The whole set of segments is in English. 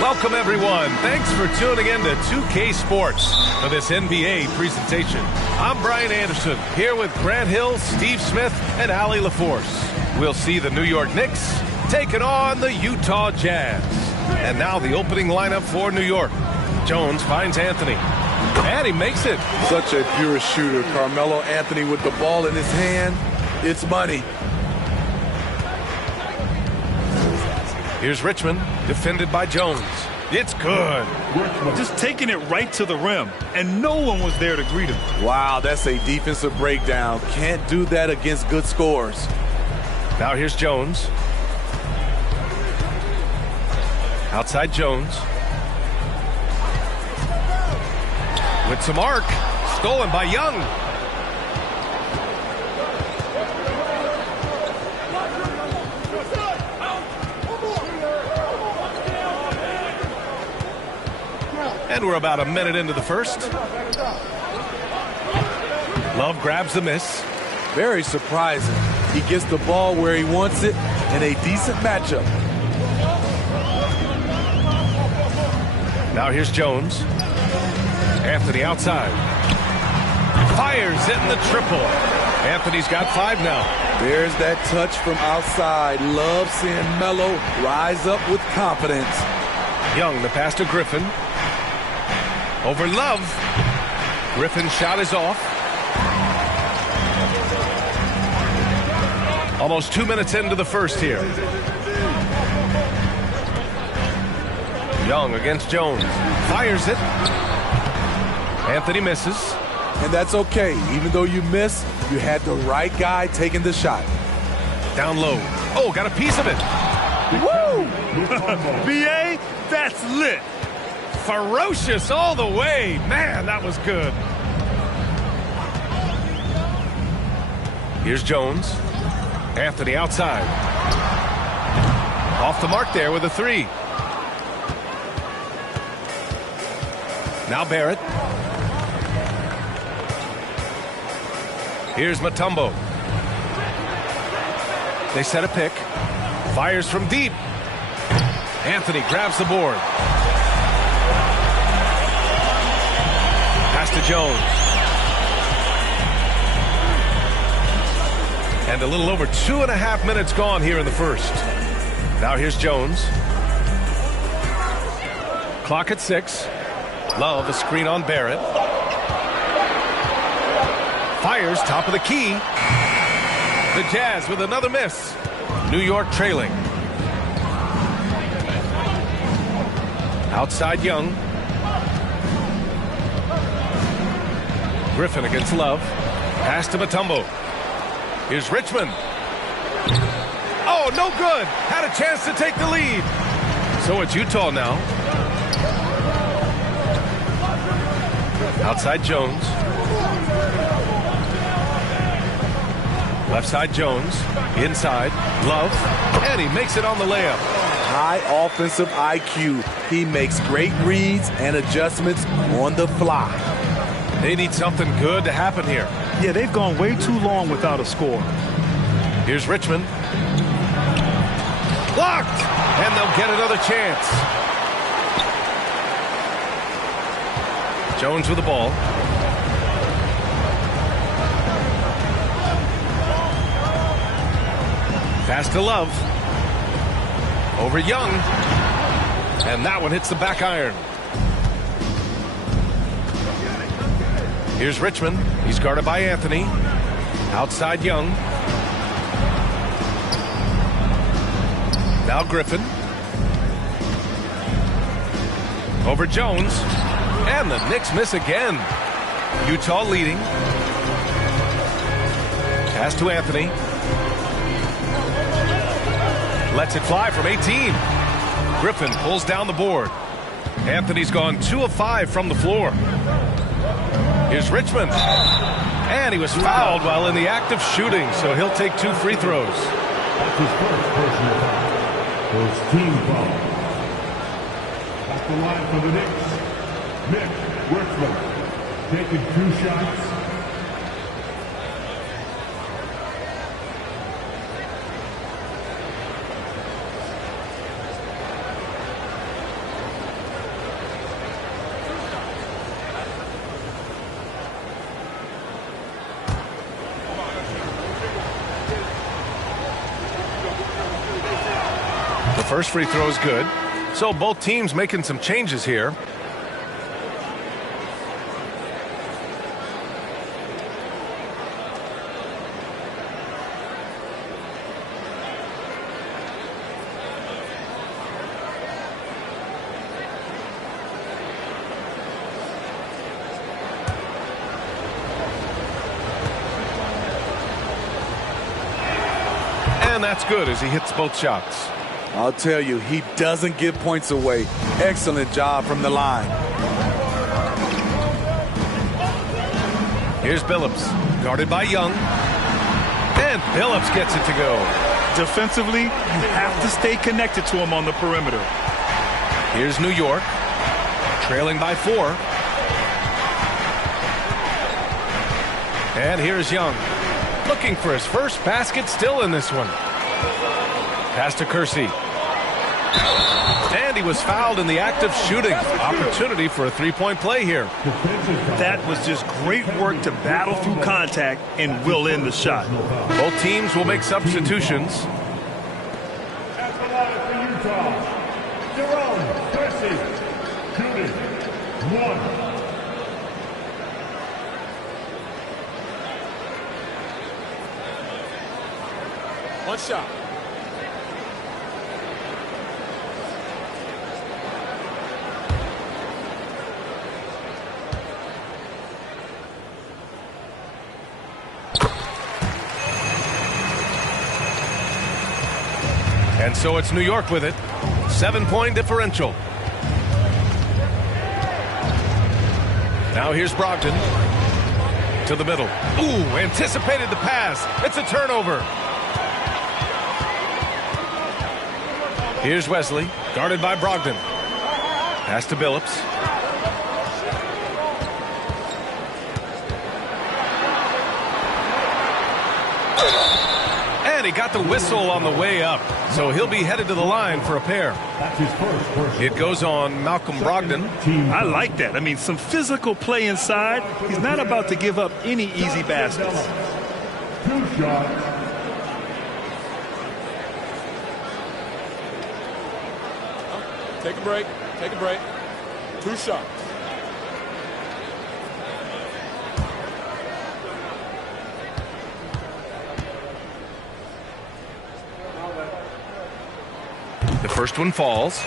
Welcome, everyone. Thanks for tuning in to 2K Sports for this NBA presentation. I'm Brian Anderson, here with Grant Hill, Steve Smith, and Allie LaForce. We'll see the New York Knicks taking on the Utah Jazz. And now the opening lineup for New York. Jones finds Anthony, and he makes it. Such a pure shooter. Carmelo Anthony with the ball in his hand. It's money. Here's Richmond, defended by Jones. It's good. Just taking it right to the rim, and no one was there to greet him. Wow, that's a defensive breakdown. Can't do that against good scores. Now here's Jones. Outside Jones. With some arc. Stolen by Young. And we're about a minute into the first. Love grabs the miss. Very surprising. He gets the ball where he wants it in a decent matchup. Now here's Jones. Anthony outside. Fires in the triple. Anthony's got 5 now. There's that touch from outside. Love seeing Melo rise up with confidence. Young, the pass to Griffin. Over Love. Griffin's shot is off. Almost 2 minutes into the first here. Young against Jones. Fires it. Anthony misses. And that's okay. Even though you miss, you had the right guy taking the shot. Down low. Oh, got a piece of it. Woo! BA, that's lit. Ferocious all the way. Man, that was good. Here's Jones. Anthony outside. Off the mark there with a three. Now Barrett. Here's Mutombo. They set a pick. Fires from deep. Anthony grabs the board. Pass to Jones. And a little over 2.5 minutes gone here in the first. Now here's Jones. Clock at 6. Love a screen on Barrett. Fires top of the key. The Jazz with another miss. New York trailing. Outside Young. Griffin against Love. Pass to Mutombo. Here's Richmond. Oh, no good. Had a chance to take the lead. So it's Utah now. Outside Jones. Left side Jones. Inside. Love. And he makes it on the layup. High offensive IQ. He makes great reads and adjustments on the fly. They need something good to happen here. Yeah, they've gone way too long without a score. Here's Richmond. Blocked! And they'll get another chance. Jones with the ball. Pass to Love. Over Young. And that one hits the back iron. Here's Richmond. He's guarded by Anthony. Outside Young. Now Griffin. Over Jones. And the Knicks miss again. Utah leading. Pass to Anthony. Lets it fly from 18. Griffin pulls down the board. Anthony's gone 2 of 5 from the floor. Here's Richmond. And he was fouled while in the act of shooting, so he'll take 2 free throws. That's his first personal foul. First team foul. At the line for the Knicks, Nick Richmond taking 2 shots. First free throw is good. So both teams making some changes here. And that's good as he hits both shots. I'll tell you, he doesn't give points away. Excellent job from the line. Here's Billups, guarded by Young. And Billups gets it to go. Defensively, you have to stay connected to him on the perimeter. Here's New York, trailing by 4. And here's Young, looking for his first basket still in this one. Pass to Kersey. And he was fouled in the act of shooting. Opportunity for a three-point play here. That was just great work to battle through contact and will end the shot. Both teams will make substitutions. At the line for Utah, Jerome Kersey, shooting 1. One shot. And so it's New York with it. 7-point differential. Now here's Brogdon. To the middle. Ooh, anticipated the pass. It's a turnover. Here's Wesley, guarded by Brogdon. Pass to Billups. And he got the whistle on the way up. So he'll be headed to the line for a pair. That's his first. It goes on Malcolm Brogdon. I like that. I mean, some physical play inside. He's not about to give up any easy baskets. 2 shots. Take a break. Take a break. 2 shots. The first one falls.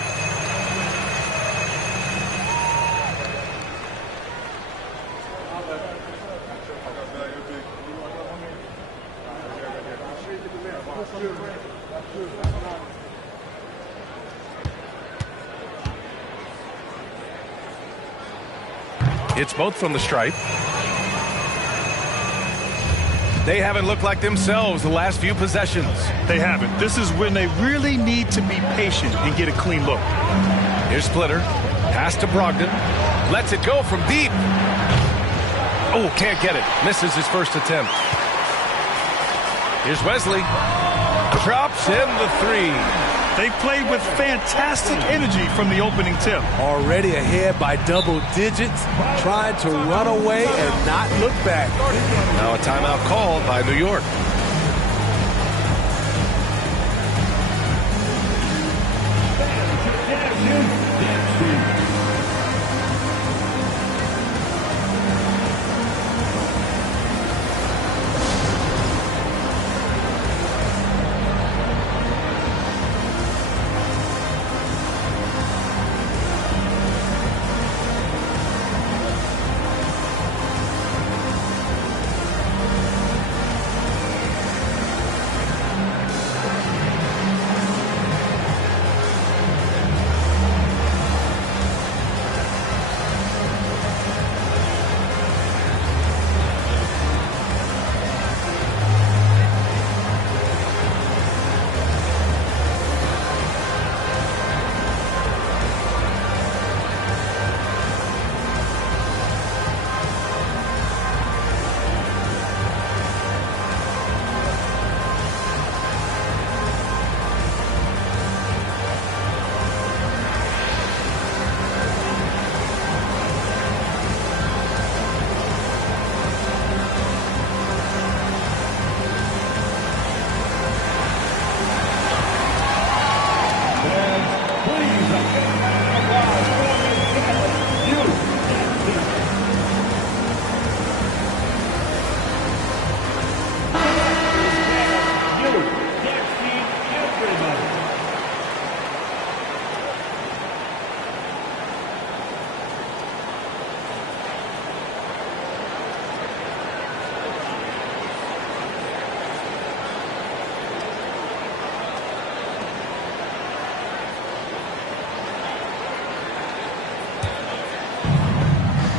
It's both from the stripe. They haven't looked like themselves the last few possessions. They haven't. This is when they really need to be patient and get a clean look. Here's Splitter. Pass to Brogdon. Lets it go from deep. Oh, can't get it. Misses his first attempt. Here's Wesley. Drops in the 3. They played with fantastic energy from the opening tip. Already ahead by double digits, trying to run away and not look back. Now a timeout called by New York.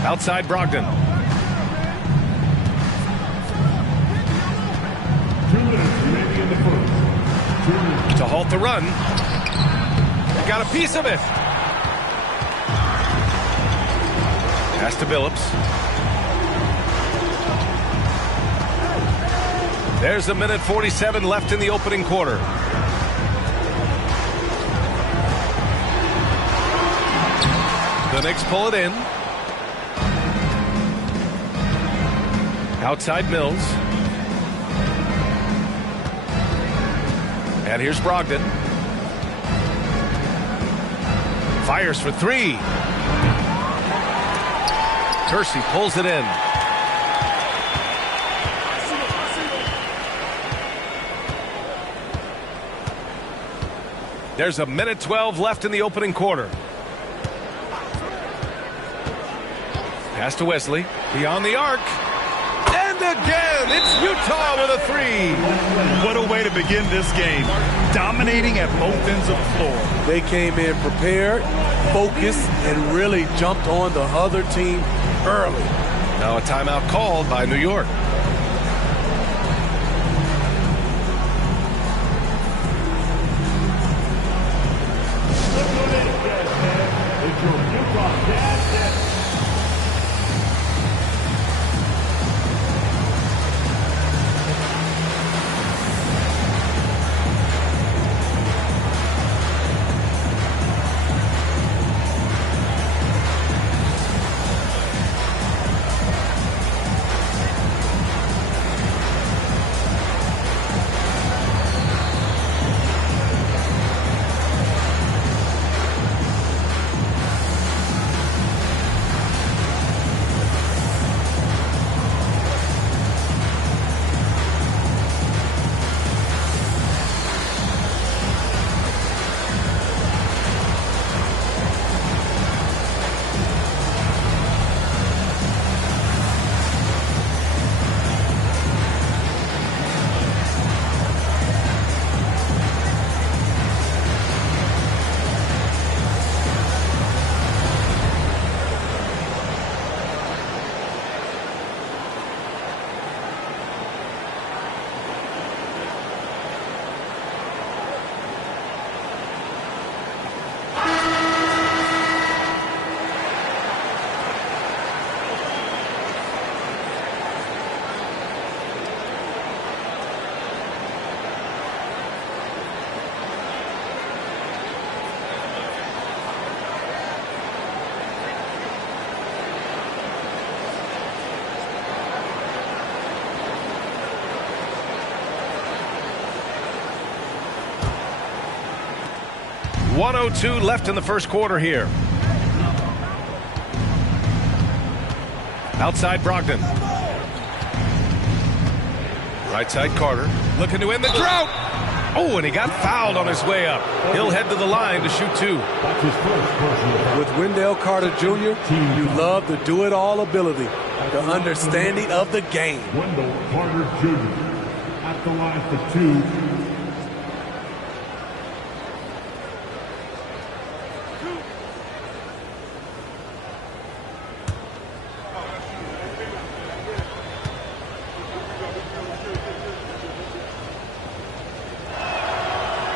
Outside Brogdon. 2 minutes remaining in the first. 2 minutes. To halt the run. Got a piece of it. Pass to Billups. There's a minute 47 left in the opening quarter. The Knicks pull it in. Outside Mills. And here's Brogdon. Fires for 3. Kersey pulls it in. There's a minute 12 left in the opening quarter. Pass to Wesley. Beyond the arc. And again, it's Utah with a three. What a way to begin this game. Dominating at both ends of the floor. They came in prepared, focused, and really jumped on the other team early. Now a timeout called by New York. It's your Utah Jazz. .102 left in the first quarter here. Outside Brogdon. Right side Carter. Looking to end the drought. Oh, and he got fouled on his way up. He'll head to the line to shoot two. That's his first personal. With Wendell Carter Jr., you love the do-it-all ability, the understanding of the game. Wendell Carter Jr. at the line for two.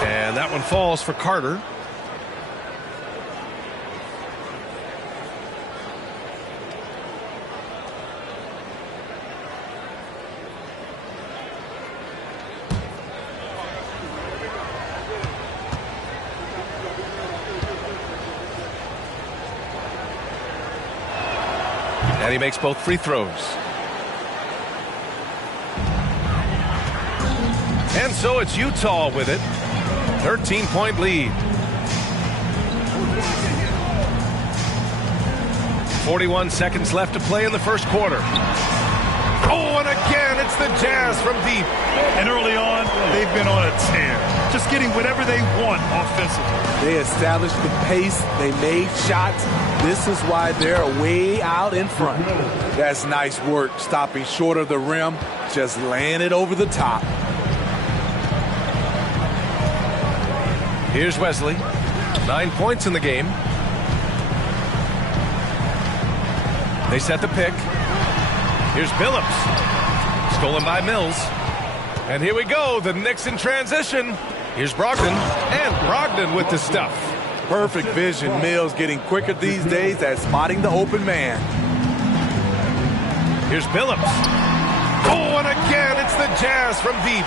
And that one falls for Carter. And he makes both free throws. And so it's Utah with it. 13-point lead. 41 seconds left to play in the first quarter. Oh, and again, it's the Jazz from deep. And early on, they've been on a tear. Just getting whatever they want offensively. They established the pace. They made shots. This is why they're way out in front. That's nice work, stopping short of the rim, just laying it over the top. Here's Wesley. 9 points in the game. They set the pick. Here's Billups. Stolen by Mills. And here we go. The Knicks in transition. Here's Brogdon. And Brogdon with the stuff. Perfect vision. Mills getting quicker these days at spotting the open man. Here's Billups. Oh, and again, it's the Jazz from deep.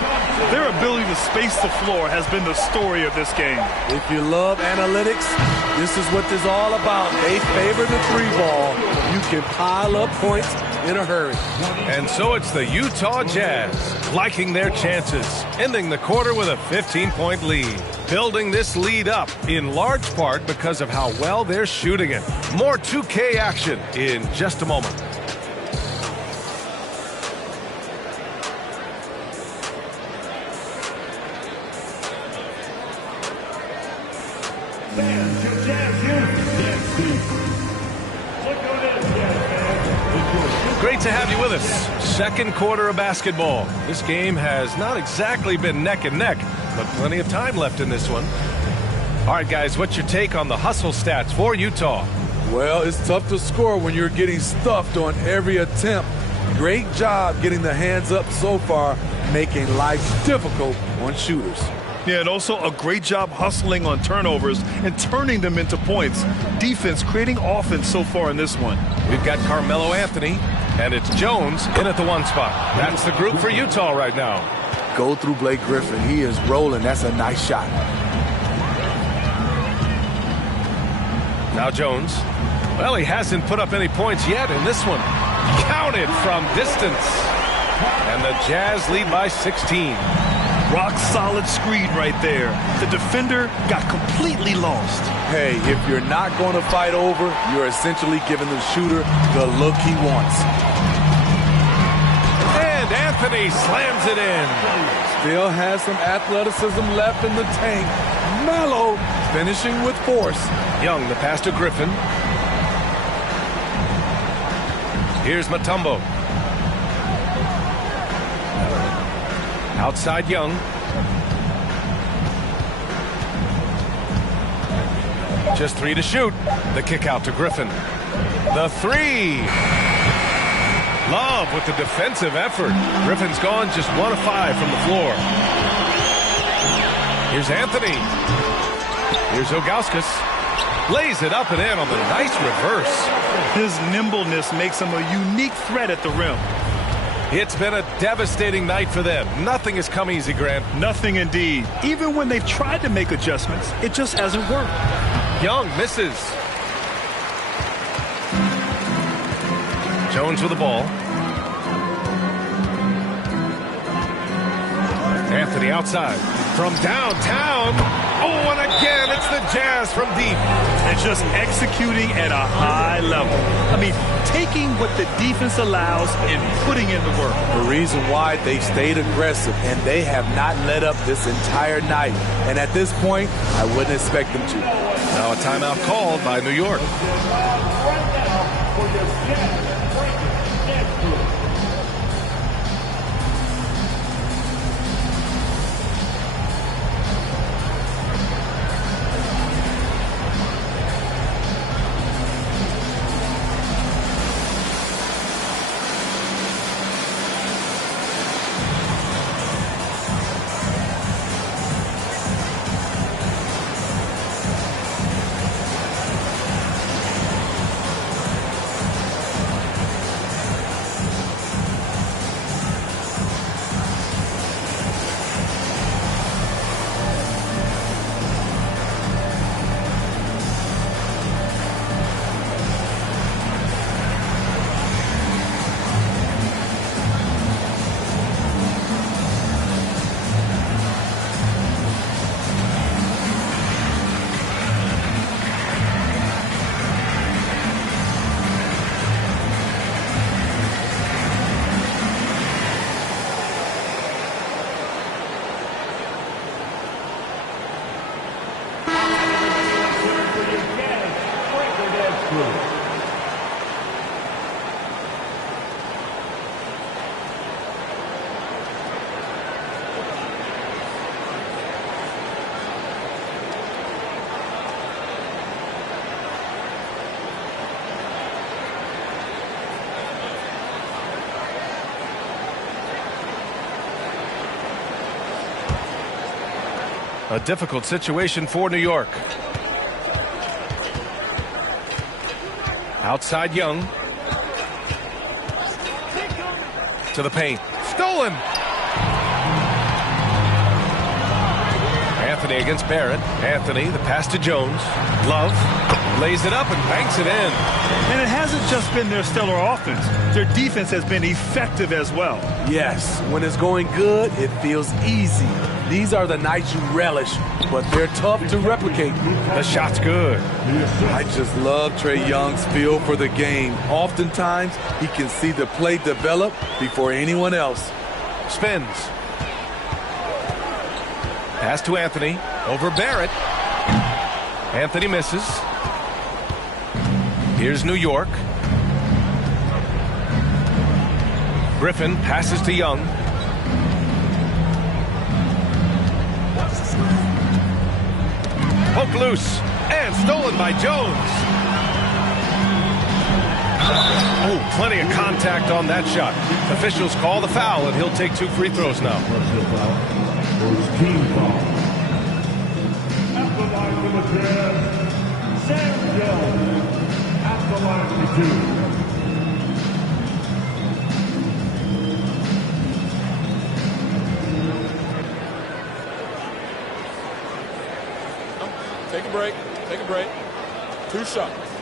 Their ability to space the floor has been the story of this game. If you love analytics, this is what this is all about. They favor the three ball. You can pile up points in a hurry. And so it's the Utah Jazz liking their chances, ending the quarter with a 15-point lead. Building this lead up in large part because of how well they're shooting it. More 2K action in just a moment. fans, your Jazz here. Yes, Steve. Look at this, Jazz fans. Great to have you with us. Second quarter of basketball. This game has not exactly been neck and neck, but plenty of time left in this one. All right, guys, what's your take on the hustle stats for Utah? Well, it's tough to score when you're getting stuffed on every attempt. Great job getting the hands up so far, making life difficult on shooters. Yeah, and also a great job hustling on turnovers and turning them into points. Defense creating offense so far in this one. We've got Carmelo Anthony, and it's Jones in at the one spot. That's the group for Utah right now. Go through Blake Griffin. He is rolling. That's a nice shot. Now Jones. Well, he hasn't put up any points yet in this one. Counted from distance. And the Jazz lead by 16. Rock solid screen right there. The defender got completely lost. Hey, if you're not going to fight over, you're essentially giving the shooter the look he wants. And Anthony slams it in. Still has some athleticism left in the tank. Melo finishing with force. Young, the pass to Griffin. Here's Mutombo. Outside Young. Just 3 to shoot. The kick out to Griffin. The 3. Love with the defensive effort. Griffin's gone just 1 of 5 from the floor. Here's Anthony. Here's Ilgauskas. Lays it up and in on the nice reverse. His nimbleness makes him a unique threat at the rim. It's been a devastating night for them. Nothing has come easy, Grant. Nothing indeed. Even when they've tried to make adjustments, it just hasn't worked. Young misses. Jones with the ball. Anthony outside. From downtown. Oh, and again, it's the Jazz from deep. And just executing at a high level. I mean, taking what the defense allows and putting in the work. The reason why they stayed aggressive, and they have not let up this entire night. And at this point, I wouldn't expect them to. Now a timeout called by New York. A difficult situation for New York. Outside Young. To the paint. Stolen! Anthony against Barrett. Anthony, the pass to Jones. Love lays it up and banks it in. And it hasn't just been their stellar offense. Their defense has been effective as well. Yes, when it's going good, it feels easy. These are the nights you relish, but they're tough to replicate. The shot's good. I just love Trae Young's feel for the game. Oftentimes, he can see the play develop before anyone else. Spins. Pass to Anthony. Over Barrett. Anthony misses. Here's New York. Griffin passes to Young. Poked loose and stolen by Jones. Oh, plenty of contact on that shot. Officials call the foul, and he'll take 2 free throws now. Team foul. At the line for the Jazz, Sam Jones. At the line for 2. Take a break. Take a break. 2 shots.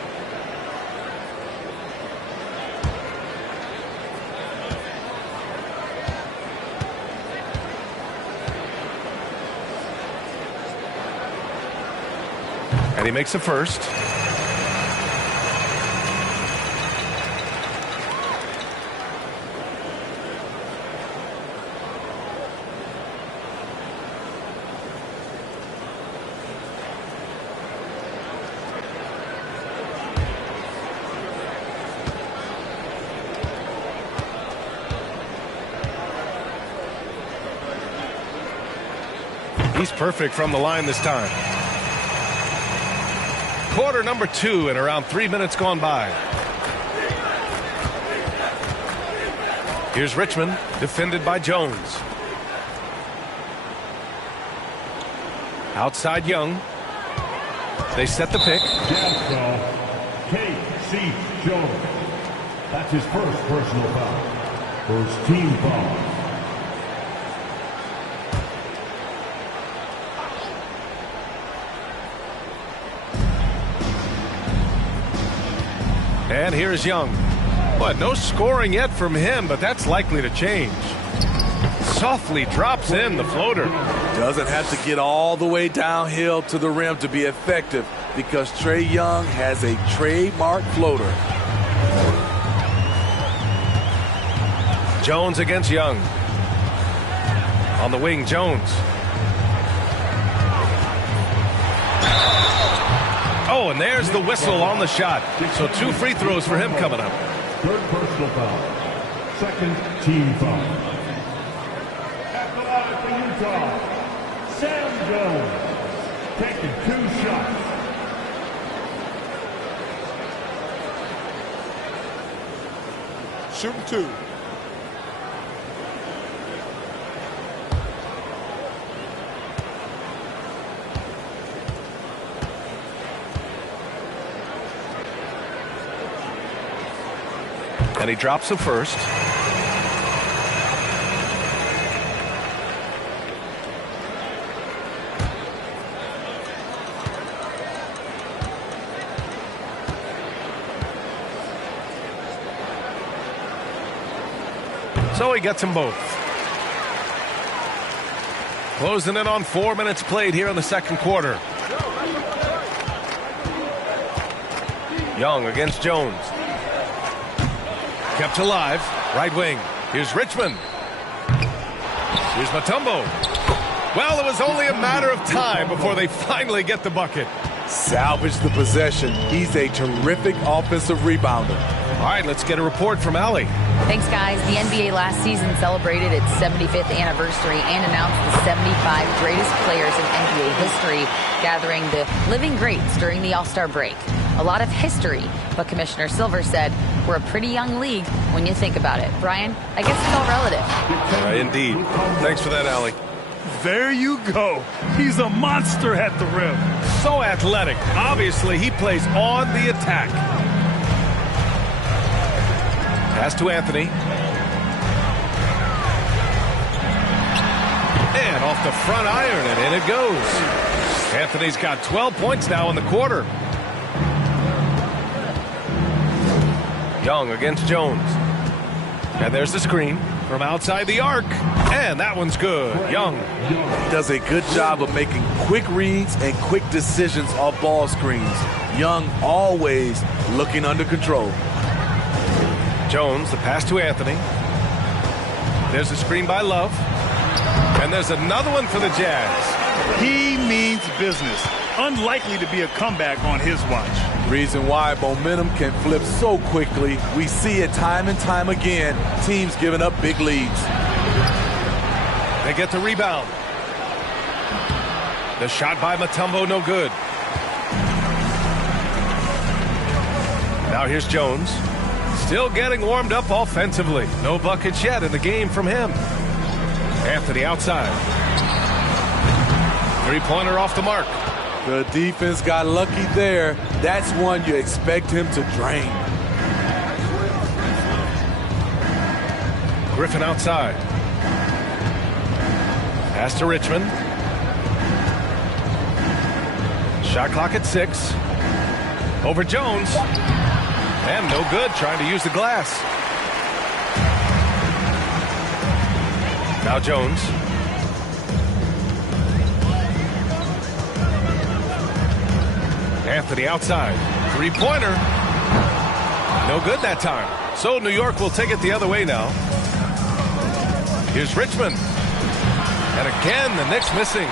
And he makes the first. He's perfect from the line this time. Quarter number 2 and around 3 minutes gone by. Here's Richmond, defended by Jones. Outside Young. They set the pick. K.C. Jones. That's his first personal foul. First team foul. And here's Young. But no scoring yet from him, but that's likely to change. Softly drops in the floater. Doesn't have to get all the way downhill to the rim to be effective because Trae Young has a trademark floater. Jones against Young. On the wing, Jones. Oh, and there's the whistle on the shot. So 2 free throws for him coming up. Third personal foul. Second team foul. At the line for Utah, Sam Jones. Taking 2 shots. Shooting 2. And he drops the first. So he gets them both. Closing in on 4 minutes played here in the second quarter. Young against Jones. Kept alive. Right wing. Here's Richmond. Here's Mutombo. Well, it was only a matter of time before they finally get the bucket. Salvage the possession. He's a terrific offensive rebounder. All right, let's get a report from Allie. Thanks, guys. The NBA last season celebrated its 75th anniversary and announced the 75 greatest players in NBA history, gathering the living greats during the All-Star break. A lot of history, but Commissioner Silver said we're a pretty young league when you think about it. Brian, I guess it's all relative. Indeed. Thanks for that, Allie. There you go. He's a monster at the rim. So athletic. Obviously, he plays on the attack. Pass to Anthony. And off the front iron, and in it goes. Anthony's got 12 points now in the quarter. Young against Jones. And there's the screen from outside the arc. And that one's good. Young does a good job of making quick reads and quick decisions off ball screens. Young always looking under control. Jones, the pass to Anthony. There's a screen by Love. And there's another one for the Jazz. He means business. unlikely to be a comeback on his watch. Reason why momentum can flip so quickly. We see it time and time again. Teams giving up big leads. They get the rebound. The shot by Mutombo, no good. Now here's Jones. Still getting warmed up offensively. No buckets yet in the game from him. Anthony outside. Three-pointer off the mark. The defense got lucky there. That's one you expect him to drain. Griffin outside. Pass to Richmond. Shot clock at 6. Over Jones. And no good, trying to use the glass. Now Jones. Anthony outside. Three-pointer. No good that time. So New York will take it the other way now. Here's Richmond. And again, the Knicks missing.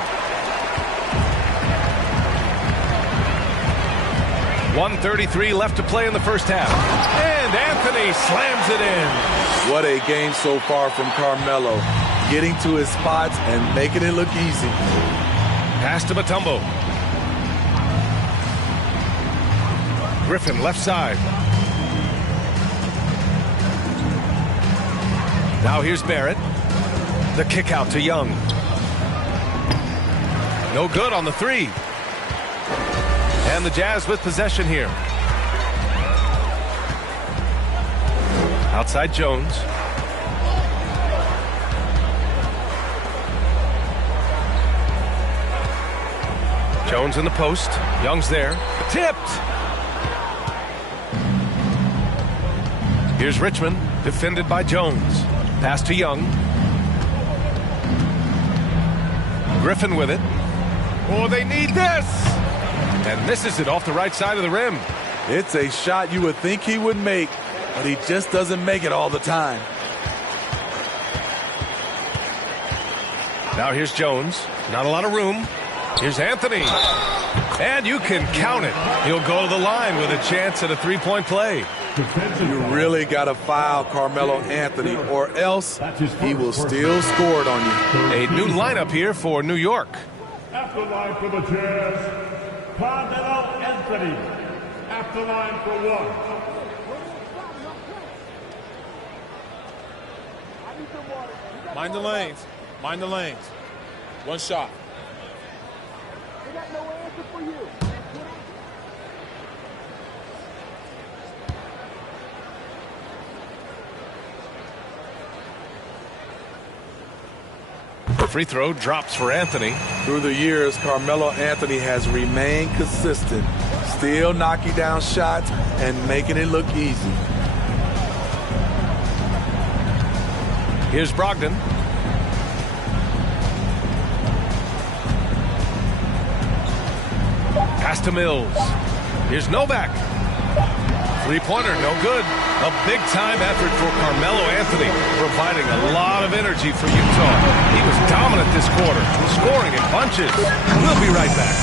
1:33 left to play in the first half. And Anthony slams it in. What a game so far from Carmelo. Getting to his spots and making it look easy. Pass to Mutombo. Griffin left side. Now here's Barrett. The kick out to Young. No good on the three. And the Jazz with possession here. Outside Jones. Jones in the post. Young's there. Tipped. Here's Richmond, defended by Jones. Pass to Young. Griffin with it. Oh, they need this! And misses it off the right side of the rim. It's a shot you would think he would make, but he just doesn't make it all the time. Now here's Jones. Not a lot of room. Here's Anthony. And you can count it. He'll go to the line with a chance at a three-point play. You really got to foul Carmelo Anthony, or else he will still score it on you. A new lineup here for New York. At the line for the Jazz, Carmelo Anthony. At the line for one. Mind the lanes. Mind the lanes. One shot. They got no answer for you. The free throw drops for Anthony. Through the years, Carmelo Anthony has remained consistent, still knocking down shots and making it look easy. Here's Brogdon. Pass to Mills. Here's Novak. Three-pointer, no good. A big-time effort for Carmelo Anthony, providing a lot of energy for Utah. He was dominant this quarter, scoring in bunches. We'll be right back.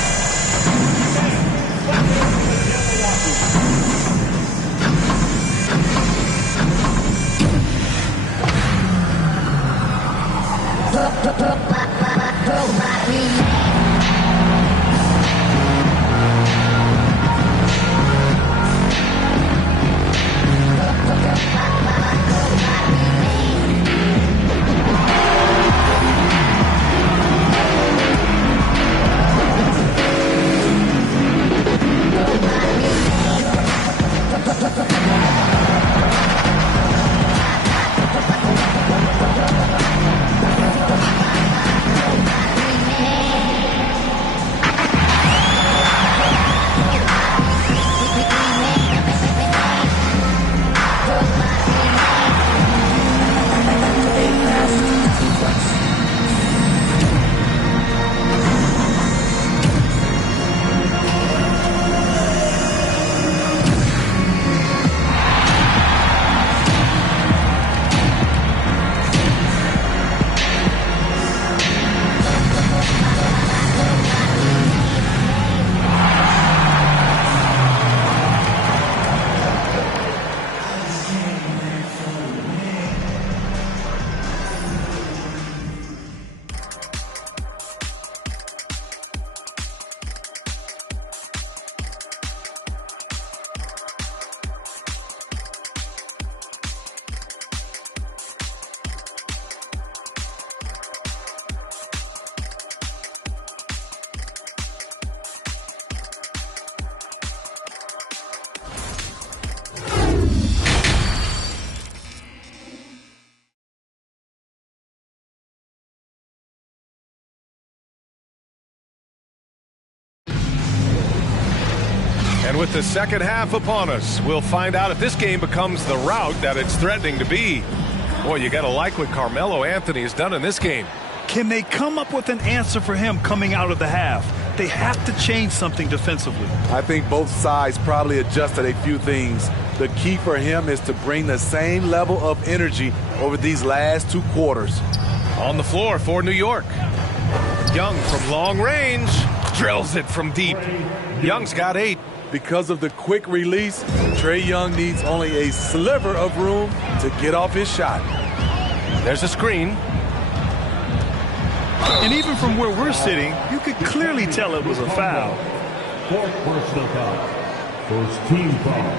with the second half upon us, we'll find out if this game becomes the rout that it's threatening to be. Boy, you got to like what Carmelo Anthony has done in this game. Can they come up with an answer for him coming out of the half? They have to change something defensively. I think both sides probably adjusted a few things. The key for him is to bring the same level of energy over these last 2 quarters. On the floor for New York. Young from long range. Drills it from deep. Young's got 8. Because of the quick release, Trae Young needs only a sliver of room to get off his shot. There's a screen. And even from where we're sitting, you could clearly tell it was a foul. 4th personal foul. First team foul.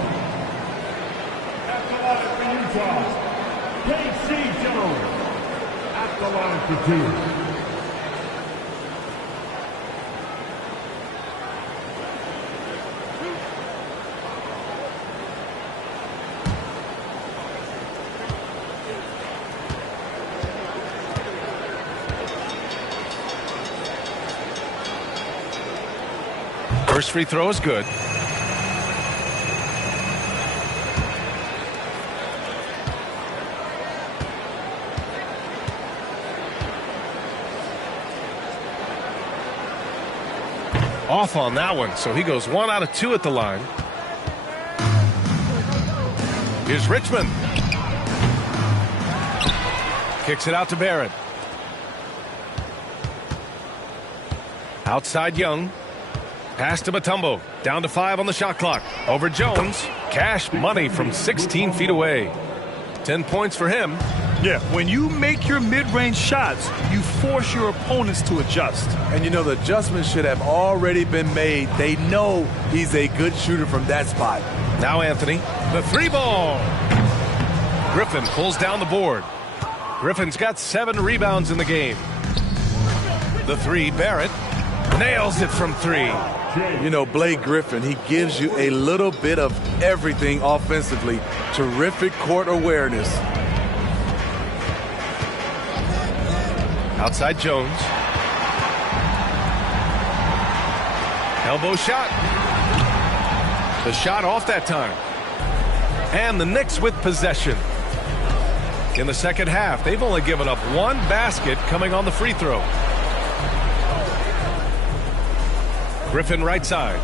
At the line for Utah, K.C. Jones. At the line for 2. First free throw is good. Off on that one, so he goes 1 out of 2 at the line. Here's Richmond. Kicks it out to Barrett. Outside Young. Pass to Mutombo. Down to 5 on the shot clock. Over Jones. Cash money from 16 feet away. 10 points for him. Yeah, when you make your mid-range shots, you force your opponents to adjust. And you know, the adjustments should have already been made. They know he's a good shooter from that spot. Now Anthony. The 3-ball. Griffin pulls down the board. Griffin's got 7 rebounds in the game. The 3, Barrett. Nails it from 3. You know, Blake Griffin, he gives you a little bit of everything offensively. Terrific court awareness. Outside Jones. Elbow shot. The shot off that time. And the Knicks with possession. In the second half, they've only given up 1 basket coming on the free throw. Griffin right side.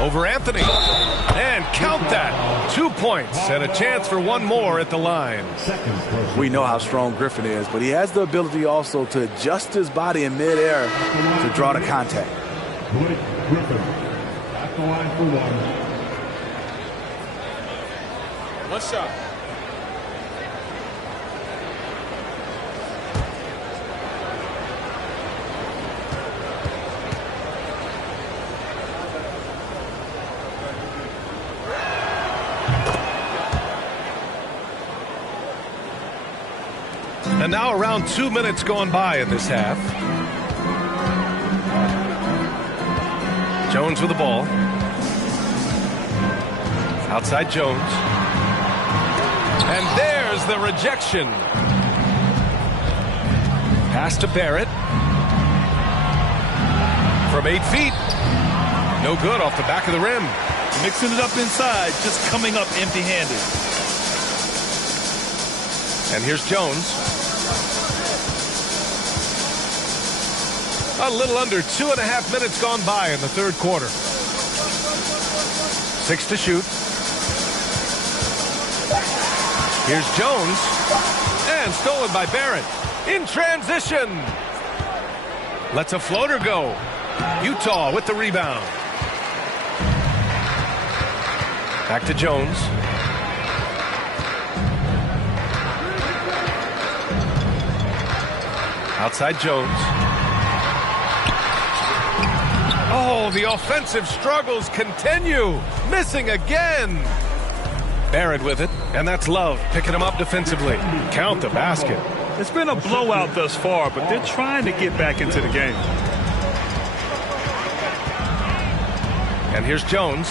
Over Anthony. And count that. 2 points and a chance for 1 more at the line. We know how strong Griffin is, but he has the ability also to adjust his body in midair to draw the contact. Blake Griffin at the line for 1. 1 shot. And now around 2 minutes gone by in this half. Jones with the ball. Outside Jones. And there's the rejection. Pass to Barrett. From 8 feet. No good off the back of the rim. Mixing it up inside, just coming up empty-handed. And here's Jones. A little under 2.5 minutes gone by in the third quarter. 6 to shoot. Here's Jones. And stolen by Barrett. In transition. Lets a floater go. Utah with the rebound. Back to Jones. Outside Jones. Oh, the offensive struggles continue. Missing again. Barrett with it, and that's Love picking him up defensively. Count the basket. It's been a blowout thus far, but they're trying to get back into the game. And here's Jones.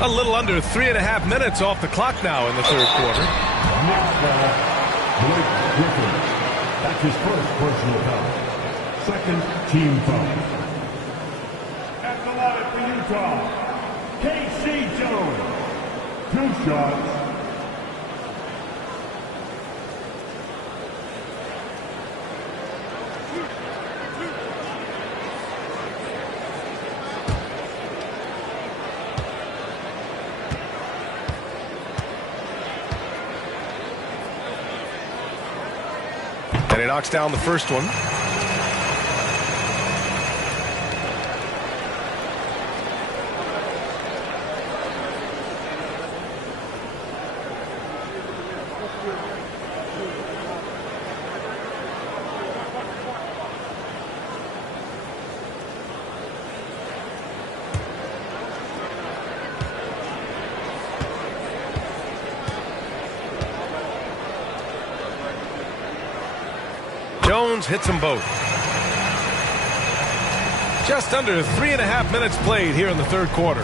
A little under 3.5 minutes off the clock now in the third quarter. Next foul, Blake Griffin at That's his first personal foul. Second team foul. At the line for Utah, K.C. Jones. 2 shots. And he knocks down the first one. Jones hits them both. Just under 3.5 minutes played here in the third quarter.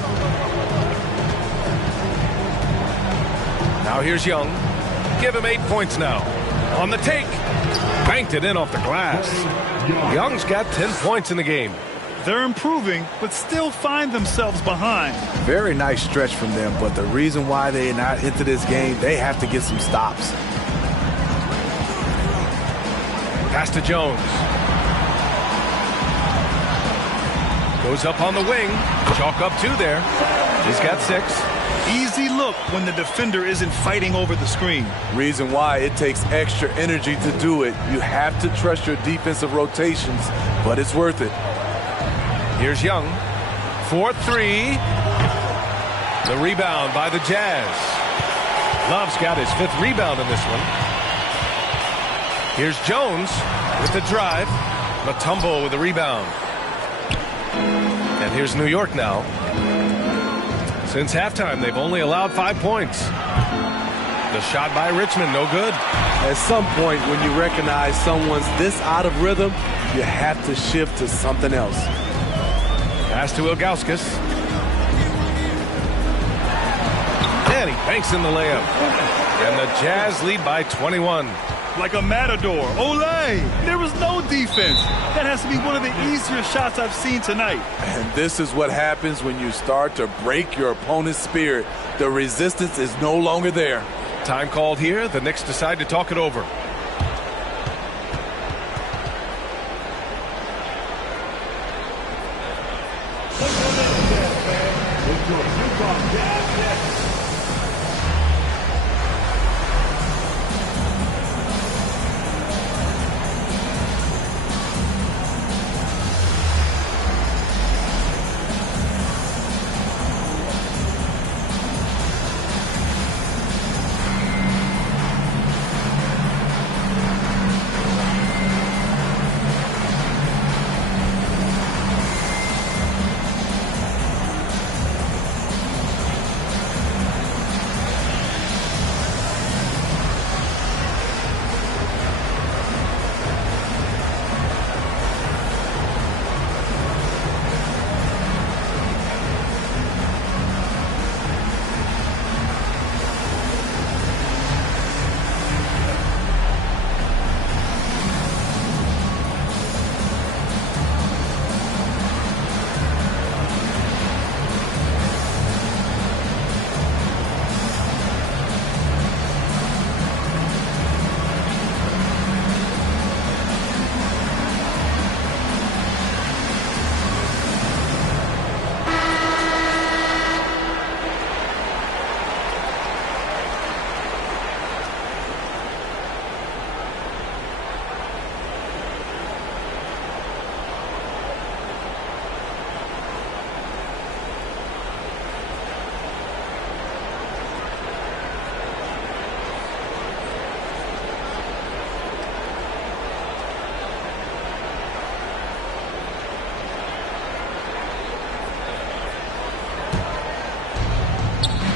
Now here's Young. Give him 8 points now. On the take. Banked it in off the glass. Young's got 10 points in the game. They're improving, but still find themselves behind. Very nice stretch from them, but the reason why they're not into this game, they have to get some stops. Pass to Jones. Goes up on the wing. Chalk up 2 there. He's got 6. Easy look when the defender isn't fighting over the screen. Reason why it takes extra energy to do it. You have to trust your defensive rotations, but it's worth it. Here's Young. 4-3. The rebound by the Jazz. Love's got his 5th rebound in this one. Here's Jones with the drive. Mutombo with the rebound. And here's New York now. Since halftime, they've only allowed 5 points. The shot by Richmond, no good. At some point, when you recognize someone's this out of rhythm, you have to shift to something else. Pass to Ilgauskas. And he banks in the layup. And the Jazz lead by 21. Like a matador. Olay! There was no defense. That has to be one of the easier shots I've seen tonight. And this is what happens when you start to break your opponent's spirit. The resistance is no longer there. Time called here. The Knicks decide to talk it over.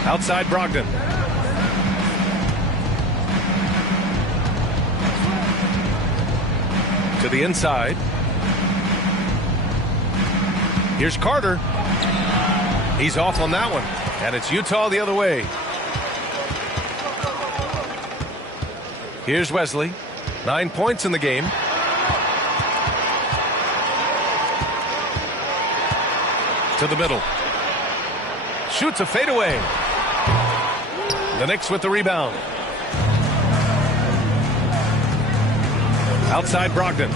Outside Brogdon. To the inside. Here's Carter. He's off on that one. And it's Utah the other way. Here's Wesley. 9 points in the game. To the middle. Shoots a fadeaway. The Knicks with the rebound. Outside Brogdon.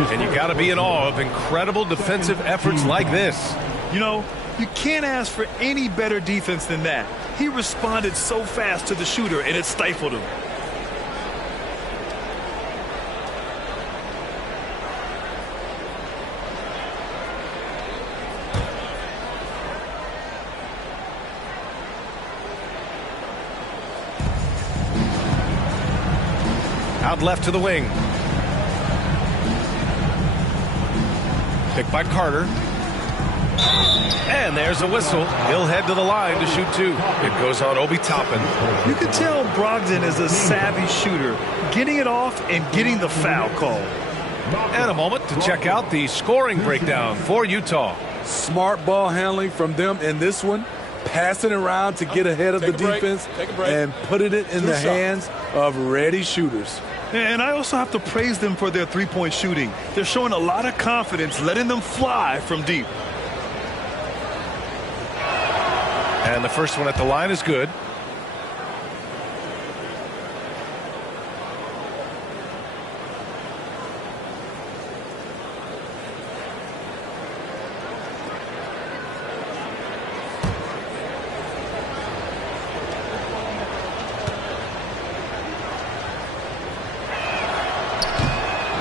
And you got to be in awe of incredible defensive efforts like this. You know, you can't ask for any better defense than that. He responded so fast to the shooter, and it stifled him. Out left to the wing. Picked by Carter. And there's a whistle. He'll head to the line to shoot 2. It goes on Obi Toppin. You can tell Brogdon is a savvy shooter, getting it off and getting the foul call. And a moment to check out the scoring breakdown for Utah. Smart ball handling from them in this one. Passing around to get ahead of the defense and putting it in the hands of ready shooters. And I also have to praise them for their three-point shooting. They're showing a lot of confidence, letting them fly from deep. And the first one at the line is good.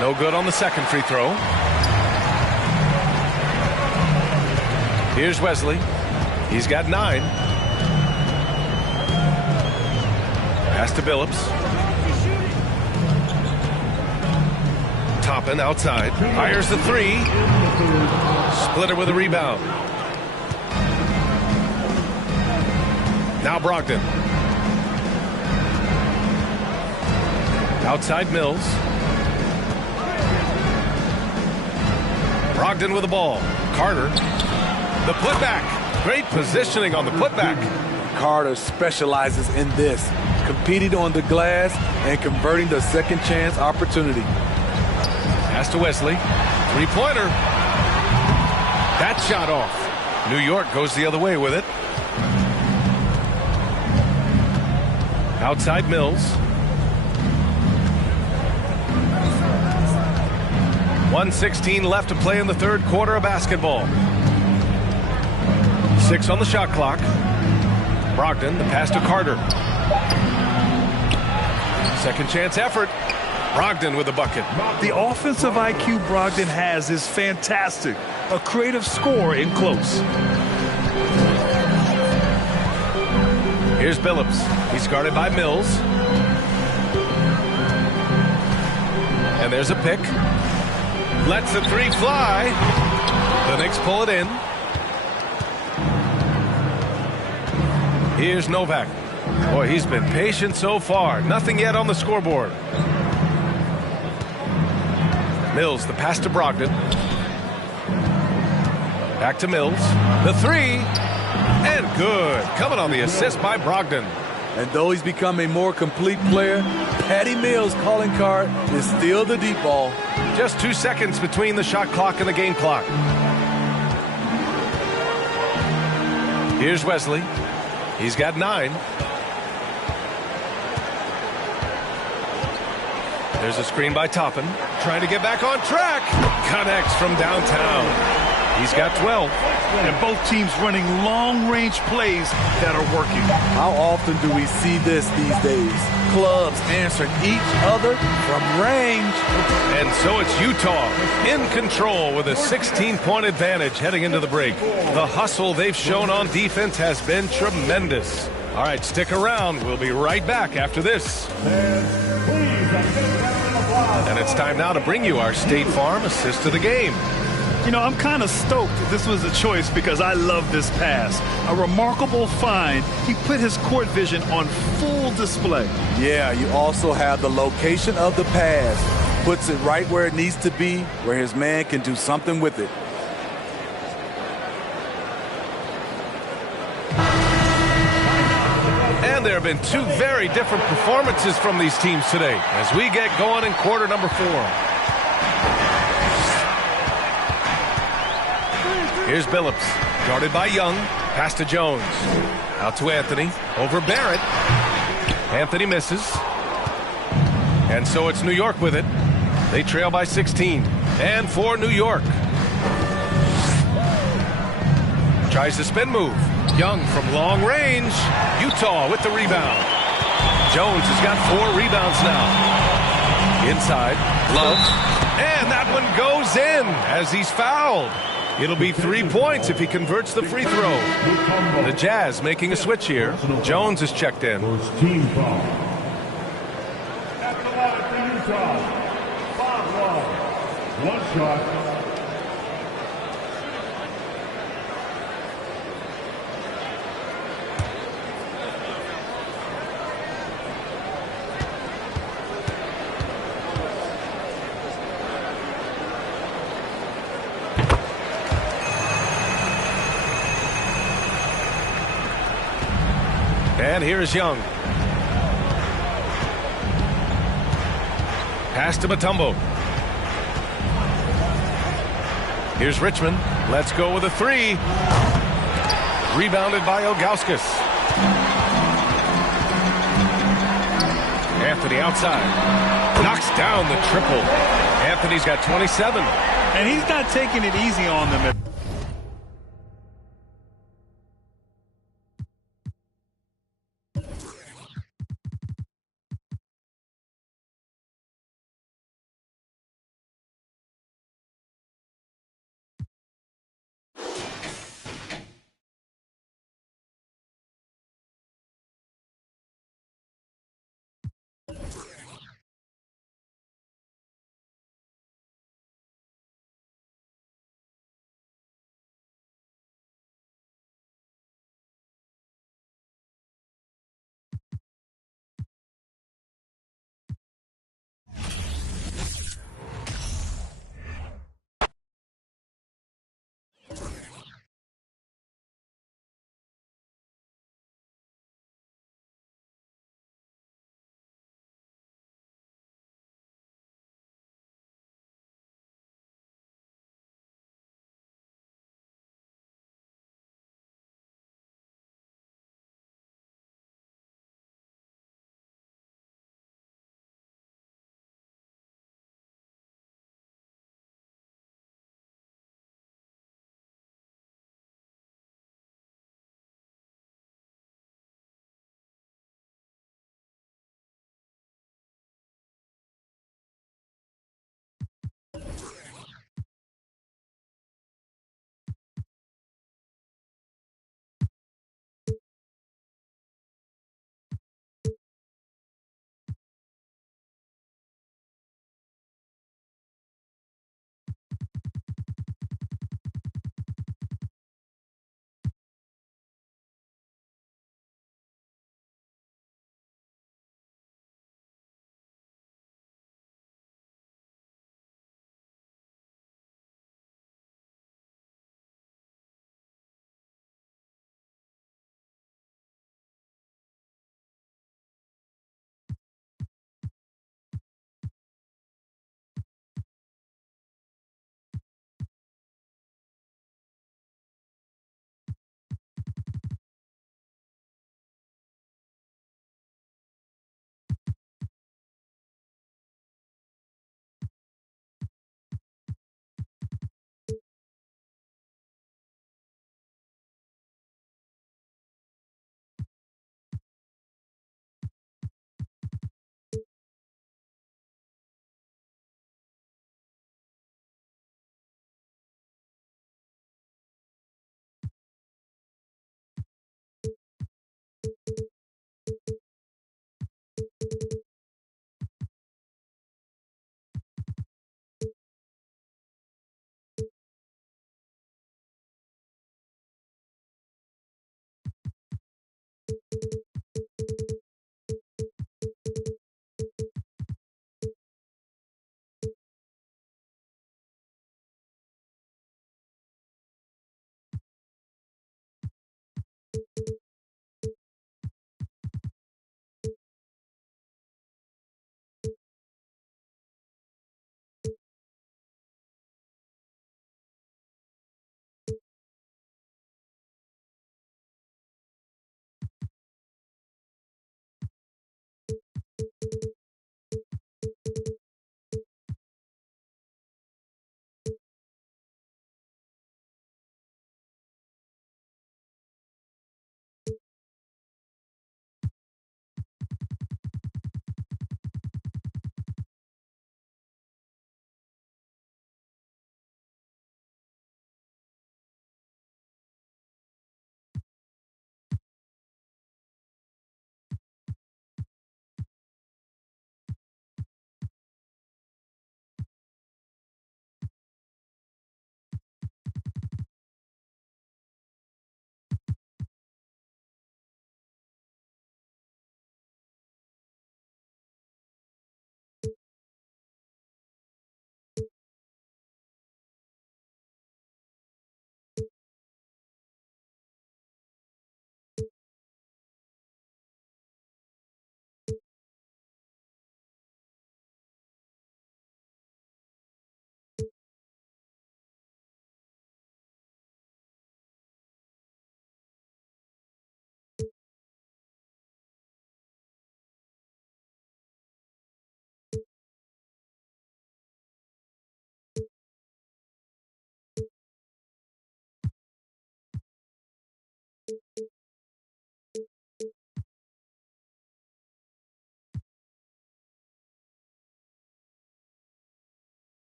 No good on the second free throw. Here's Wesley. He's got 9. Pass to Billups. Toppin outside. Fires the 3. Splitter with a rebound. Now Brogdon. Outside Mills. Brogdon with the ball. Carter. The putback. Great positioning on the putback. Carter specializes in this, competing on the glass and converting the second chance opportunity. Pass to Wesley. Three-pointer. That shot off. New York goes the other way with it. Outside Mills. 1:16 left to play in the third quarter of basketball. 6 on the shot clock. Brogdon, the pass to Carter. Second chance effort. Brogdon with the bucket. The offensive IQ Brogdon has is fantastic. A creative scorer in close. Here's Billups. He's guarded by Mills. And there's a pick. Lets the 3 fly. The Knicks pull it in. Here's Novak. Boy, he's been patient so far. Nothing yet on the scoreboard. Mills, the pass to Brogdon. Back to Mills. The 3. And good. Coming on the assist by Brogdon. And though he's become a more complete player, Patty Mills' calling card is still the deep ball. Just 2 seconds between the shot clock and the game clock. Here's Wesley. He's got 9. There's a screen by Toppin. Trying to get back on track. Connects from downtown. He's got 12. And both teams running long-range plays that are working. How often do we see this these days? Clubs answering each other from range. And so it's Utah in control with a 16-point advantage heading into the break. The hustle they've shown on defense has been tremendous. All right, stick around. We'll be right back after this. And it's time now to bring you our State Farm assist of the game. You know, I'm kind of stoked this was a choice because I love this pass. A remarkable find. He put his court vision on full display. Yeah, you also have the location of the pass. Puts it right where it needs to be, where his man can do something with it. And there have been two very different performances from these teams today as we get going in quarter number 4. Here's Billups, guarded by Young, pass to Jones. Out to Anthony, over Barrett. Anthony misses. And so it's New York with it. They trail by 16. And for New York. Tries the spin move. Young from long range. Utah with the rebound. Jones has got 4 rebounds now. Inside. Love. And that one goes in as he's fouled. It'll be 3 points if he converts the free throw. The Jazz making a switch here. Jones is checked in. First team foul. At the line for Utah, 5-1. One shot. And here's Young. Pass to Mutombo. Here's Richmond. Let's go with a 3. Rebounded by Ilgauskas. Anthony outside. Knocks down the triple. Anthony's got 27. And he's not taking it easy on them.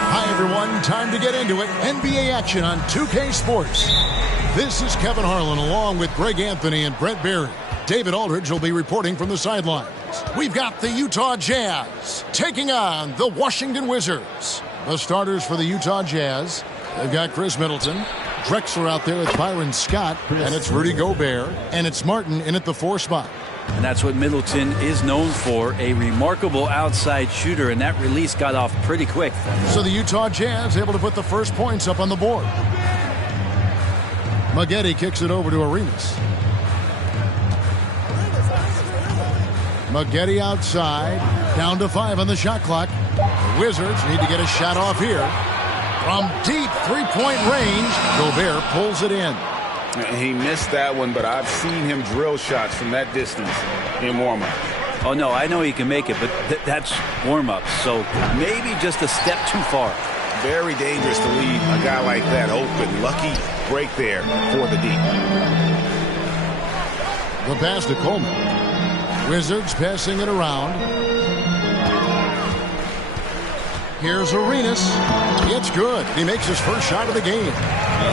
Hi, everyone. Time to get into it. NBA action on 2K Sports. This is Kevin Harlan along with Greg Anthony and Brent Barry. David Aldridge will be reporting from the sidelines. We've got the Utah Jazz taking on the Washington Wizards. The starters for the Utah Jazz, they've got Chris Middleton, Drexler out there with Byron Scott, and it's Rudy Gobert, and it's Martin in at the 4 spot. And that's what Middleton is known for, a remarkable outside shooter, and that release got off pretty quick. So the Utah Jazz able to put the first points up on the board. Maggette kicks it over to Arenas. Maggette outside, down to 5 on the shot clock. The Wizards need to get a shot off here. From deep three-point range, Gobert pulls it in. He missed that one, but I've seen him drill shots from that distance in warm-up. Oh, no, I know he can make it, but that's warm-up, so maybe just a step too far. Very dangerous to leave a guy like that open. Lucky break there for the deep. The pass to Coleman. Wizards passing it around. Here's Arenas. It's good. He makes his first shot of the game.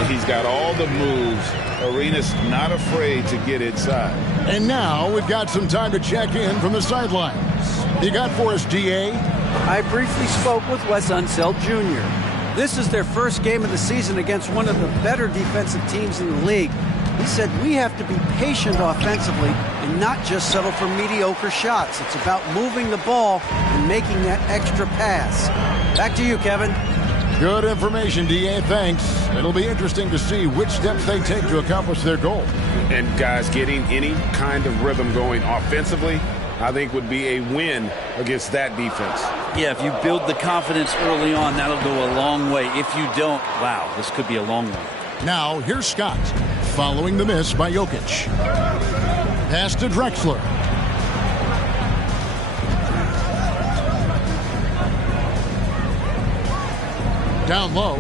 He's got all the moves. Arenas not afraid to get inside. And now we've got some time to check in from the sidelines. You got for us, DA? I briefly spoke with Wes Unseld Jr. This is their first game of the season against one of the better defensive teams in the league. He said we have to be patient offensively and not just settle for mediocre shots. It's about moving the ball and making that extra pass. Back to you, Kevin. Good information, DA. Thanks. It'll be interesting to see which steps they take to accomplish their goal. And guys, getting any kind of rhythm going offensively, I think would be a win against that defense. Yeah, if you build the confidence early on, that'll go a long way. If you don't, wow, this could be a long one. Now, here's Scott, following the miss by Jokic. Pass to Drexler. Down low,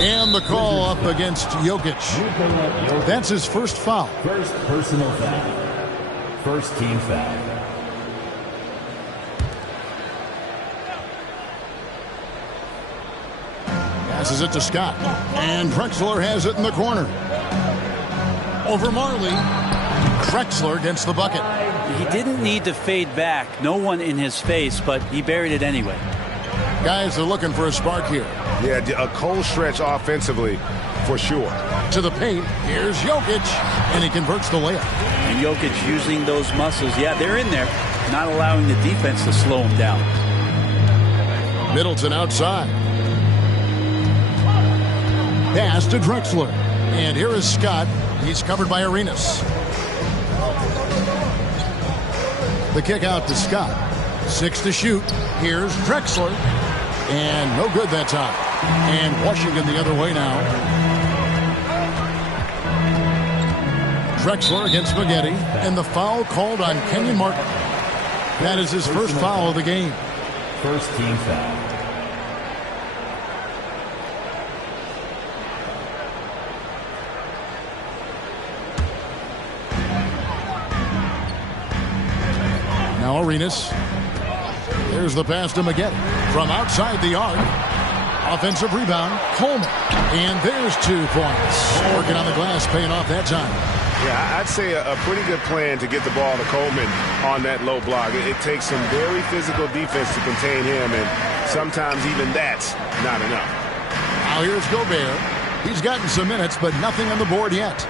and the call up against Jokic. That's his first foul. First personal foul. First team foul. Passes it to Scott, and Drexler has it in the corner. Over Marley. Drexler gets the bucket. He didn't need to fade back. No one in his face, but he buried it anyway. Guys are looking for a spark here. Yeah, a cold stretch offensively for sure. To the paint, here's Jokic, and he converts the layup. And Jokic using those muscles. Yeah, they're in there, not allowing the defense to slow him down. Middleton outside. Pass to Drexler. And here is Scott. He's covered by Arenas. The kick out to Scott. 6 to shoot. Here's Drexler. And no good that time. And Washington the other way now. Drexler against Maggette. And the foul called on Kenyon Martin. That is his first foul of the game. First team foul. Now Arenas. There's the pass to Maggette. From outside the arc. Offensive rebound. Coleman. And there's 2 points. Working on the glass, paying off that time. Yeah, I'd say a pretty good plan to get the ball to Coleman on that low block. It takes some very physical defense to contain him, and sometimes even that's not enough. Now here's Gobert. He's gotten some minutes, but nothing on the board yet.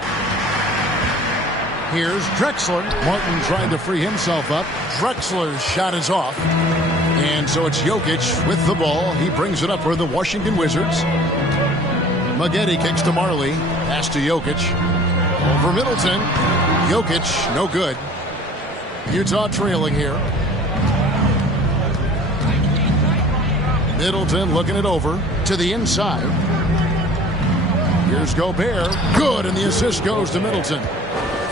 Here's Drexler. Martin trying to free himself up. Drexler's shot is off. And so it's Jokic with the ball. He brings it up for the Washington Wizards. Maggette kicks to Marley. Pass to Jokic. Over Middleton. Jokic, no good. Utah trailing here. Middleton looking it over to the inside. Here's Gobert. Good, and the assist goes to Middleton.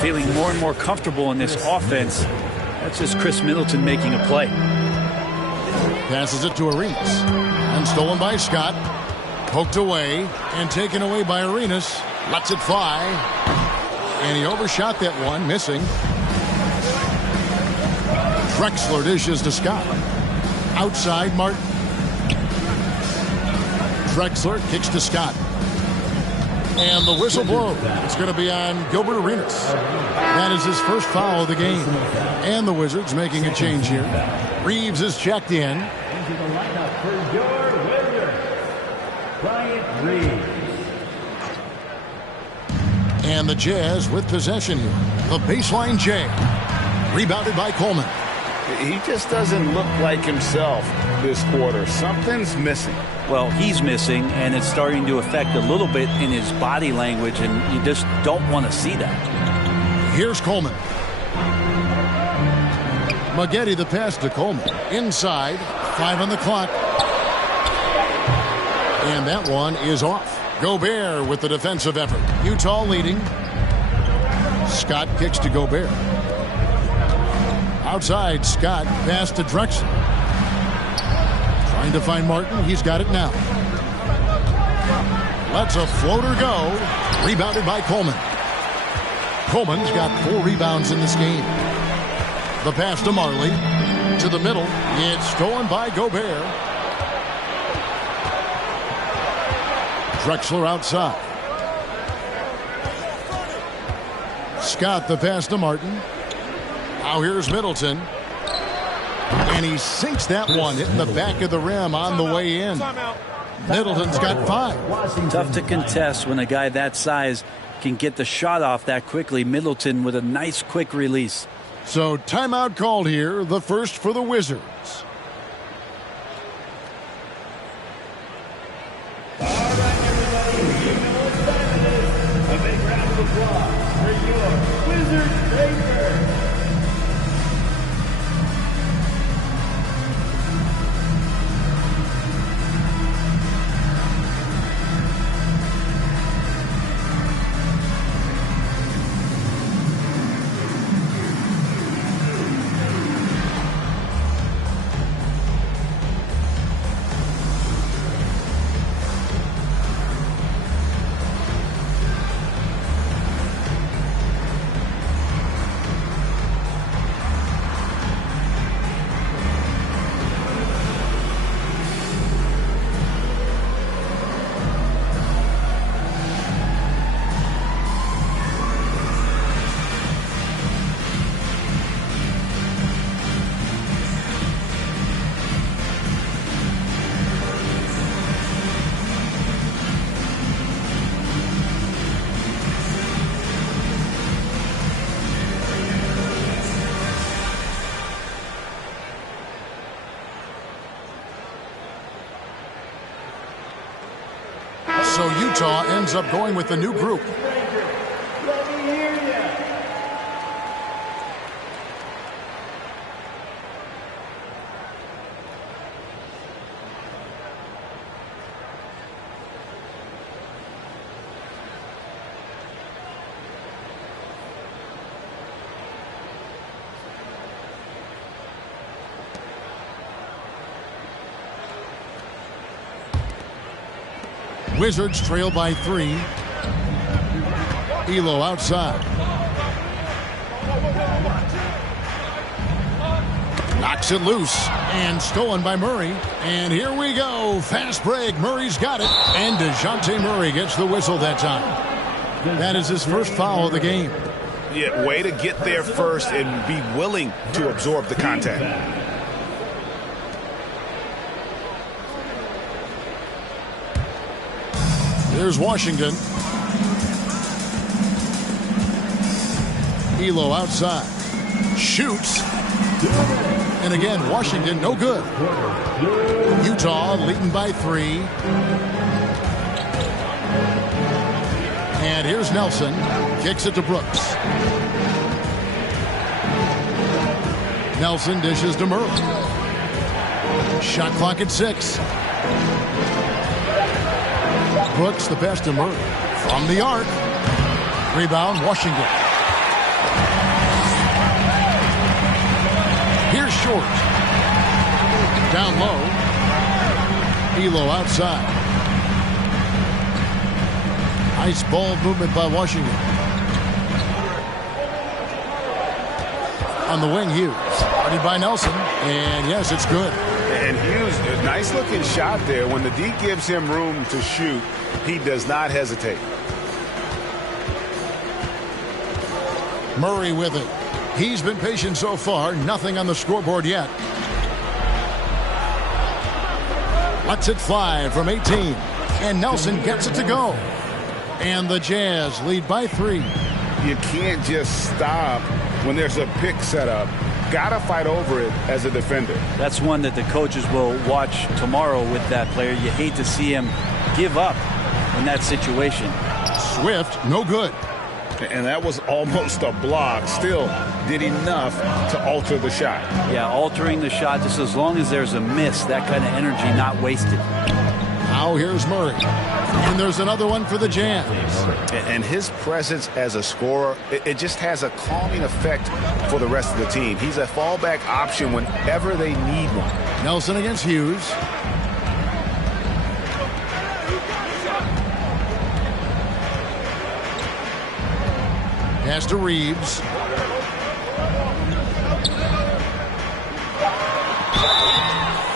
Feeling more and more comfortable in this offense. That's just Chris Middleton making a play. Passes it to Arenas. And stolen by Scott. Poked away and taken away by Arenas. Lets it fly. And he overshot that one, missing. Drexler dishes to Scott. Outside, Martin. Drexler kicks to Scott. And the whistle blows. It's going to be on Gilbert Arenas. That is his first foul of the game. And the Wizards making a change here. Reeves is checked in. Into the lineup for your Wizards, Bryant Reeves. And the Jazz with possession here. The baseline J. Rebounded by Coleman. He just doesn't look like himself this quarter. Something's missing. Well, he's missing, and it's starting to affect a little bit in his body language, and you just don't want to see that. Here's Coleman. Maggette the pass to Coleman. Inside, 5 on the clock. And that one is off. Gobert with the defensive effort. Utah leading. Scott kicks to Gobert. Outside, Scott pass to Drexler. Trying to find Martin. He's got it now. Lets a floater go. Rebounded by Coleman. Coleman's got 4 rebounds in this game. The pass to Marley. To the middle. It's stolen by Gobert. Drexler outside. Scott the pass to Martin. Now here's Middleton. And he sinks that one, hitting the back of the rim on the way in. Middleton's got 5. Tough to contest when a guy that size can get the shot off that quickly. Middleton with a nice quick release. So timeout called here, the first for the Wizards. All right, everybody, you know what time it is. A big round of applause for your Wizards Paper. So Utah ends up going with the new group. Let me hear ya. Wizards trail by 3. Elo outside. Knocks it loose and stolen by Murray. And here we go. Fast break. Murray's got it. And DeJounte Murray gets the whistle that time. That is his first foul of the game. Yeah, way to get there first and be willing to absorb the contact. Here's Washington. Elo outside. Shoots. And again, Washington no good. Utah leading by 3. And here's Nelson. Kicks it to Brooks. Nelson dishes to Murray. Shot clock at 6. Brooks the pass to Murray. From the arc. Rebound, Washington. Here's Short. Down low. Elo outside. Nice ball movement by Washington. On the wing, Hughes. Guarded by Nelson. And yes, it's good. And Hughes, a nice looking shot there. When the D gives him room to shoot, he does not hesitate. Murray with it. He's been patient so far. Nothing on the scoreboard yet. Lets it fly from 18. And Nelson gets it to go. And the Jazz lead by 3. You can't just stop when there's a pick set up. Gotta fight over it as a defender. That's one that the coaches will watch tomorrow with that player. You hate to see him give up in that situation. Swift, no good. And that was almost a block. Still did enough to alter the shot. Yeah, altering the shot just as long as there's a miss. That kind of energy not wasted. Now here's Murray. And there's another one for the Jazz. And his presence as a scorer, it just has a calming effect for the rest of the team. He's a fallback option whenever they need one. Nelson against Hughes. Pass to Reeves.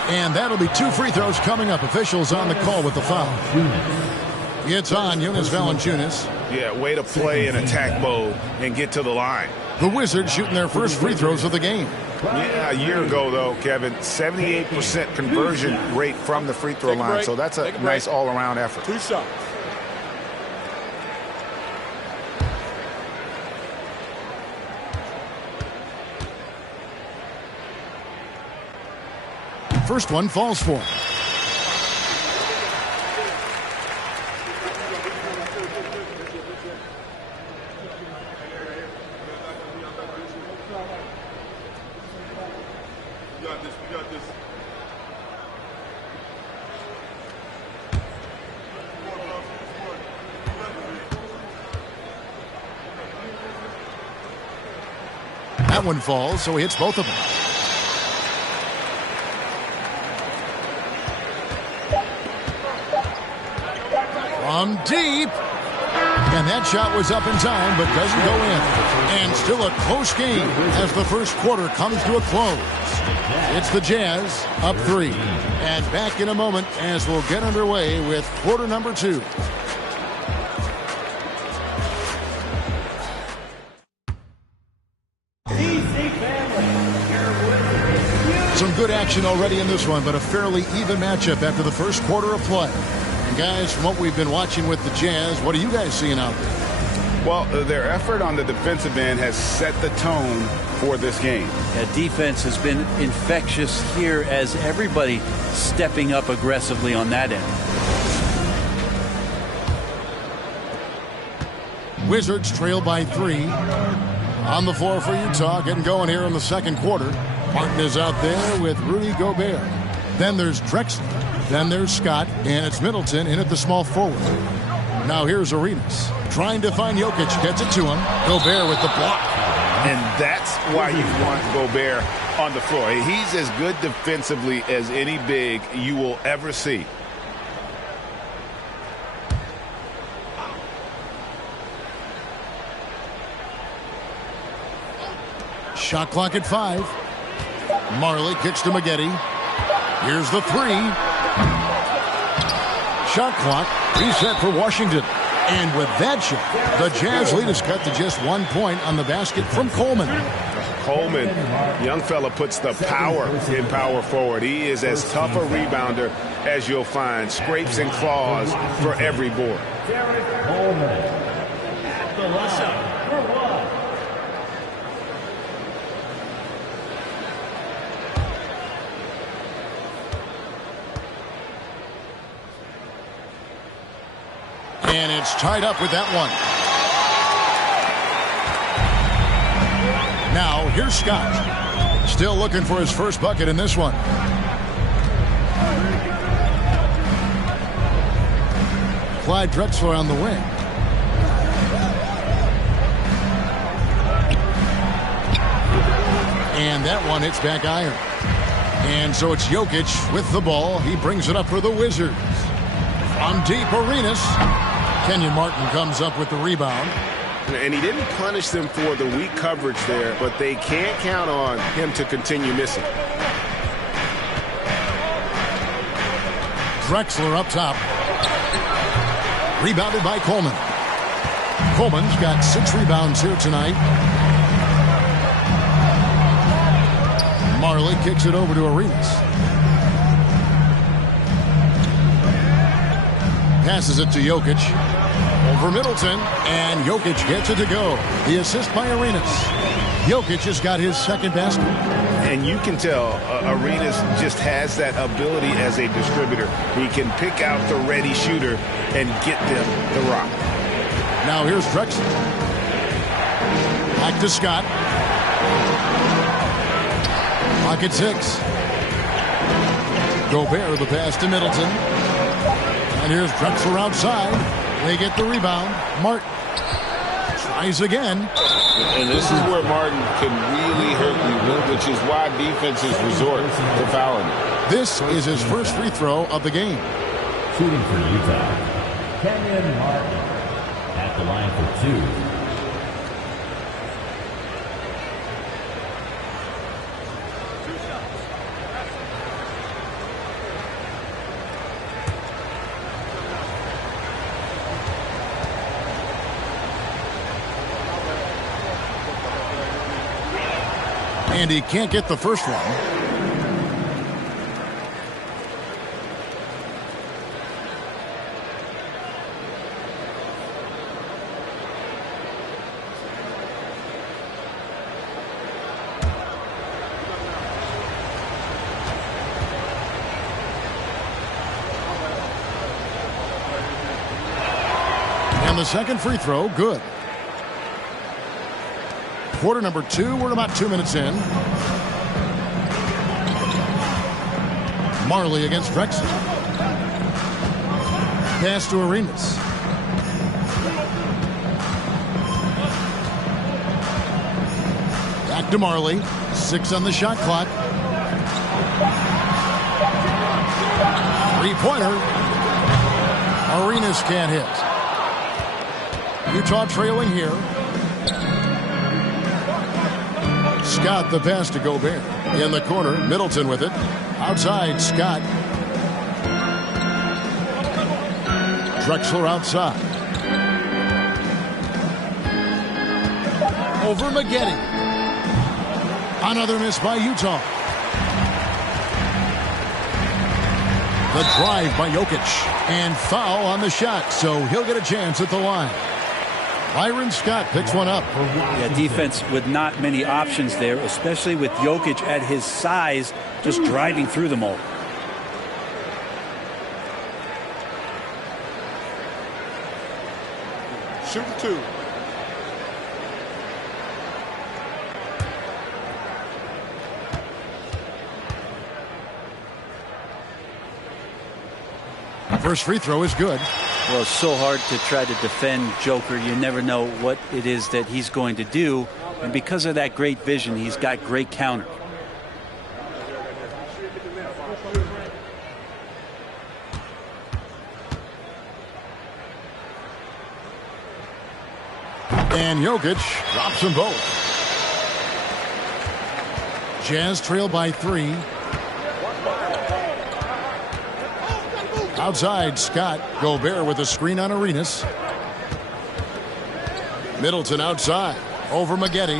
And that'll be 2 free throws coming up. Officials on the call with the foul. It's on Jonas Valanciunas. Yeah, way to play in attack mode and get to the line. The Wizards shooting their first free throws of the game. Yeah, a year ago, though, Kevin, 78% conversion rate from the free throw line. So that's a nice all-around effort. 2 shots. First one falls for him. We got this. That one falls, so he hits both of them. From deep. And that shot was up in time, but doesn't go in. And still a close game as the first quarter comes to a close. It's the Jazz up 3. And back in a moment as we'll get underway with quarter number 2. Some good action already in this one, but a fairly even matchup after the first quarter of play. And guys, from what we've been watching with the Jazz, what are you guys seeing out there? Well, their effort on the defensive end has set the tone for this game. That defense has been infectious here as everybody stepping up aggressively on that end. Wizards trail by 3. On the floor for Utah, getting going here in the second quarter. Martin is out there with Rudy Gobert. Then there's Drexler. Then there's Scott. And it's Middleton in at the small forward. Now here's Arenas. Trying to find Jokic. Gets it to him. Gobert with the block. And that's why you want Gobert on the floor. He's as good defensively as any big you will ever see. Shot clock at 5. Marley kicks to Maggette. Here's the 3. Shot clock reset for Washington. And with that shot, the Jazz lead is cut to just 1 point on the basket from Coleman. Coleman, young fella, puts the power in power forward. He is as tough a rebounder as you'll find. Scrapes and claws for every board. Coleman at the line for one. And it's tied up with that one. Now, here's Scott. Still looking for his first bucket in this one. Clyde Drexler on the wing. And that one hits back iron. And so it's Jokic with the ball. He brings it up for the Wizards. From deep, Arenas. Kenyon Martin comes up with the rebound. And he didn't punish them for the weak coverage there, but they can't count on him to continue missing. Drexler up top. Rebounded by Coleman. Coleman's got 6 rebounds here tonight. Marley kicks it over to Arenas. Passes it to Jokic. Over Middleton, and Jokic gets it to go. The assist by Arenas. Jokic has got his second basket. And you can tell Arenas just has that ability as a distributor. He can pick out the ready shooter and get them the rock. Now here's Drexler. Back to Scott. Pocket 6. Gobert the pass to Middleton. And here's Drexler outside. They get the rebound. Martin tries again. And this is where Martin can really hurt you, which is why defenses resort to fouling. This is his first free throw of the game. Shooting for Utah, Kenyon Martin at the line for 2. And he can't get the first one. And the second free throw, good. Quarter number 2, we're about 2 minutes in. Marley against Drexler. Pass to Arenas. Back to Marley. 6 on the shot clock. 3-pointer. Arenas can't hit. Utah trailing here. Scott the pass to Gobert. In the corner, Middleton with it. Outside, Scott. Drexler outside. Over Maggette. Another miss by Utah. The drive by Jokic. And foul on the shot, so he'll get a chance at the line. Byron Scott picks one up. Yeah, defense with not many options there, especially with Jokic at his size, just driving through them all. Shoot 2. First free throw is good. Well, it's so hard to try to defend Joker. You never know what it is that he's going to do. And because of that great vision, he's got great counter. And Jokic drops them both. Jazz trail by 3. Outside, Scott. Gobert with a screen on Arenas. Middleton outside. Over Maggette.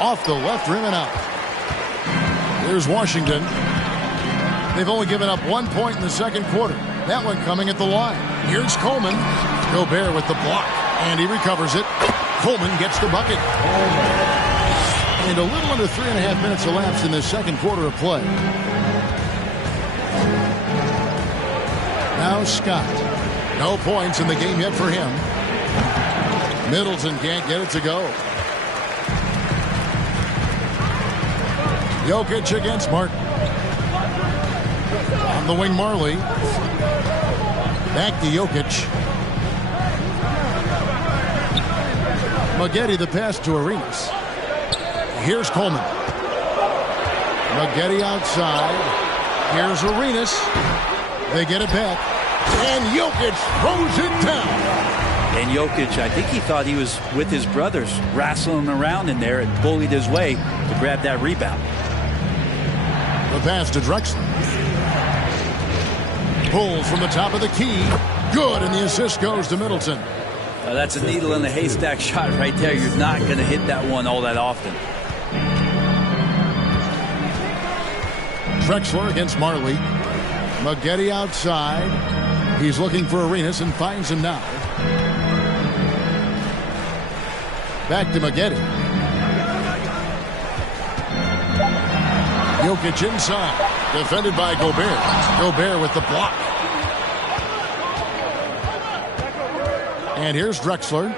Off the left rim and out. Here's Washington. They've only given up 1 point in the second quarter. That one coming at the line. Here's Coleman. Gobert with the block. And he recovers it. Coleman gets the bucket. And a little under 3.5 minutes elapsed in the second quarter of play. Now Scott. No points in the game yet for him. Middleton can't get it to go. Jokic against Martin. On the wing, Marley. Back to Jokic. Maggette the pass to Arenas. Here's Coleman. Maggette outside. Here's Arenas. They get it back. And Jokic throws it down. And Jokic, I think he thought he was with his brothers, wrestling around in there and bullied his way to grab that rebound. The pass to Drexler. Pulls from the top of the key. Good, and the assist goes to Middleton. That's a needle in the haystack shot right there. You're not going to hit that one all that often. Drexler against Marley. Maggette outside. He's looking for Arenas and finds him now. Back to Maggette. Jokic inside. Defended by Gobert. Gobert with the block. And here's Drexler.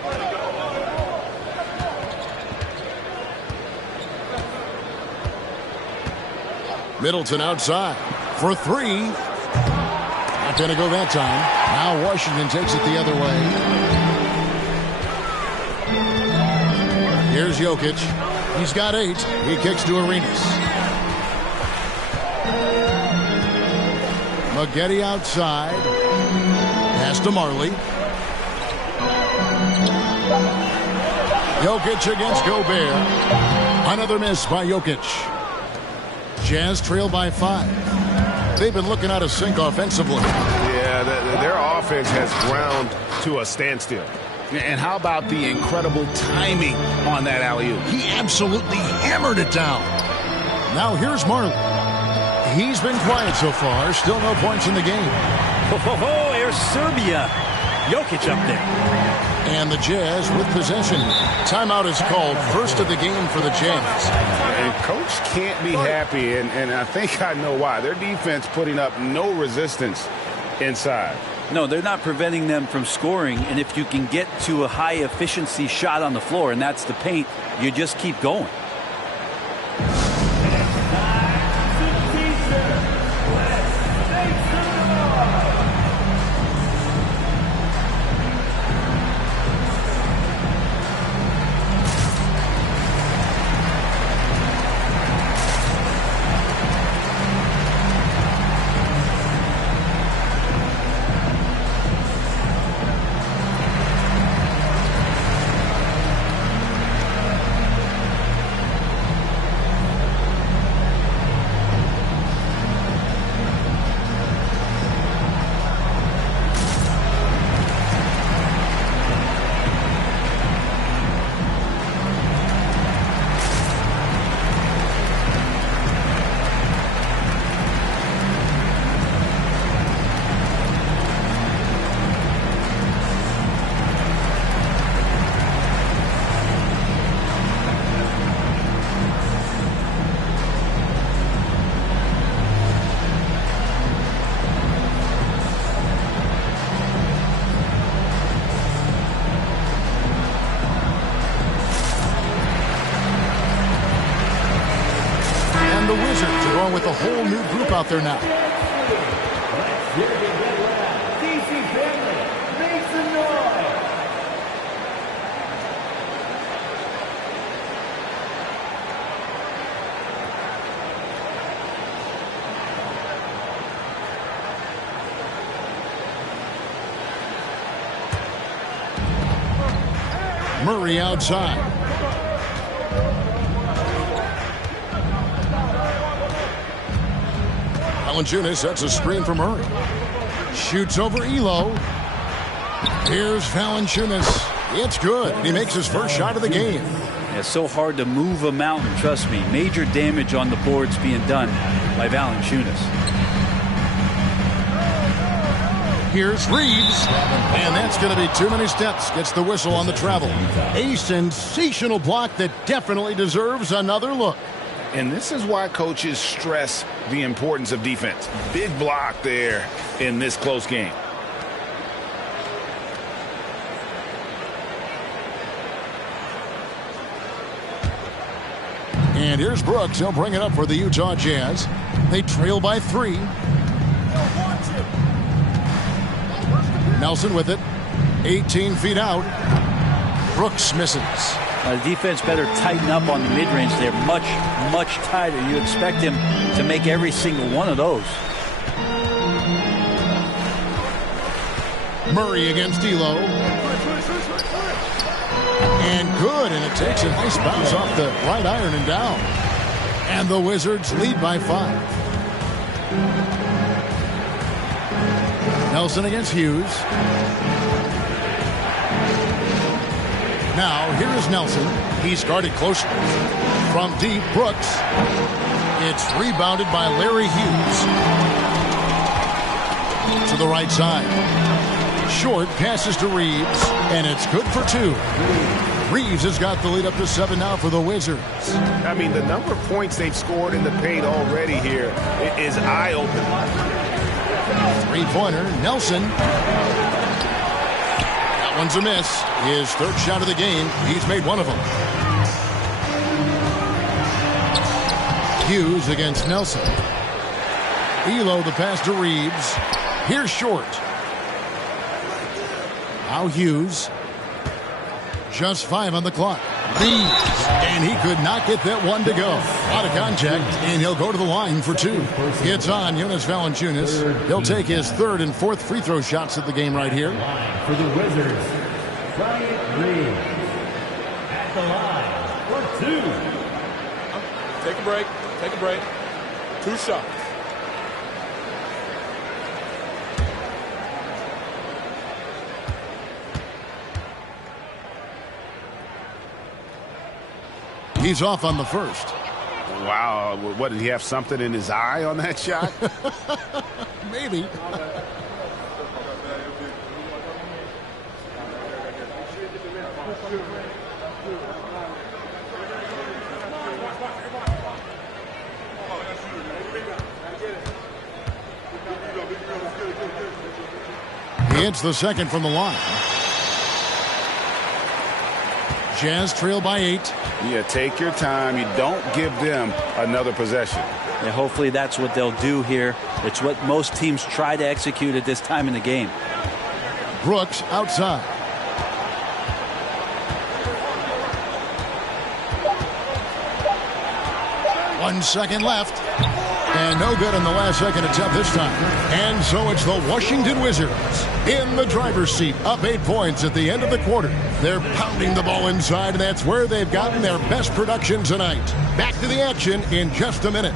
Middleton outside for three. Not going to go that time. Now Washington takes it the other way. Here's Jokic. He's got 8. He kicks to Arenas. Maggette outside. Pass to Marley. Jokic against Gobert. Another miss by Jokic. Jazz trail by 5. They've been looking out of sync offensively. Yeah, their offense has ground to a standstill. And how about the incredible timing on that alley-oop? He absolutely hammered it down. Now here's Marley. He's been quiet so far. Still no points in the game. Oh, here's Serbia. Jokic up there. And the Jazz with possession. Timeout is called. First of the game for the Jazz. And coach can't be happy, and I think I know why. Their defense putting up no resistance inside. No, they're not preventing them from scoring, and if you can get to a high-efficiency shot on the floor, and that's the paint, you just keep going. The Wizards are going with a whole new group out there now. Murray outside. Valanciunas sets a screen for Murray. Shoots over Elo. Here's Valanciunas. It's good. He makes his first shot of the game. It's so hard to move a mountain, trust me. Major damage on the boards being done by Valanciunas. Here's Reeves, and that's going to be too many steps. Gets the whistle on the travel. A sensational block that definitely deserves another look. And this is why coaches stress the importance of defense. Big block there in this close game. And here's Brooks. He'll bring it up for the Utah Jazz. They trail by 3. Nelson with it. 18 feet out. Brooks misses. The defense better tighten up on the mid-range. They're much, much tighter. You expect him to make every single one of those. Murray against D'Lo. And good, and it takes a nice bounce off the right iron and down. And the Wizards lead by 5. Nelson against Hughes. Now, here is Nelson. He's guarded closely. From deep, Brooks. It's rebounded by Larry Hughes. To the right side. Short passes to Reeves, and it's good for 2. Reeves has got the lead up to 7 now for the Wizards. I mean, the number of points they've scored in the paint already here is eye-opening. 3-pointer, Nelson. That one's a miss. His 3rd shot of the game. He's made one of them. Hughes against Nelson. Elo the pass to Reeves. Here's Short. Now Hughes. Just 5 on the clock. Reeves. And he could not get that one to go. Out of contact, and he'll go to the line for 2. It's on Jonas Valanciunas. He'll take his 3rd and 4th free throw shots of the game right here. For the Wizards, Bryant Reeves at the line for 2. Take a break. Take a break. 2 shots. He's off on the first. Wow. What, did he have something in his eye on that shot? Maybe. He hits the second from the line. Jazz trail by 8. Yeah, take your time. You don't give them another possession. Yeah, hopefully that's what they'll do here. It's what most teams try to execute at this time in the game. Brooks outside. One second left. And no good in the last second attempt this time. And so it's the Washington Wizards in the driver's seat, up 8 points at the end of the quarter. They're pounding the ball inside, and that's where they've gotten their best production tonight. Back to the action in just a minute.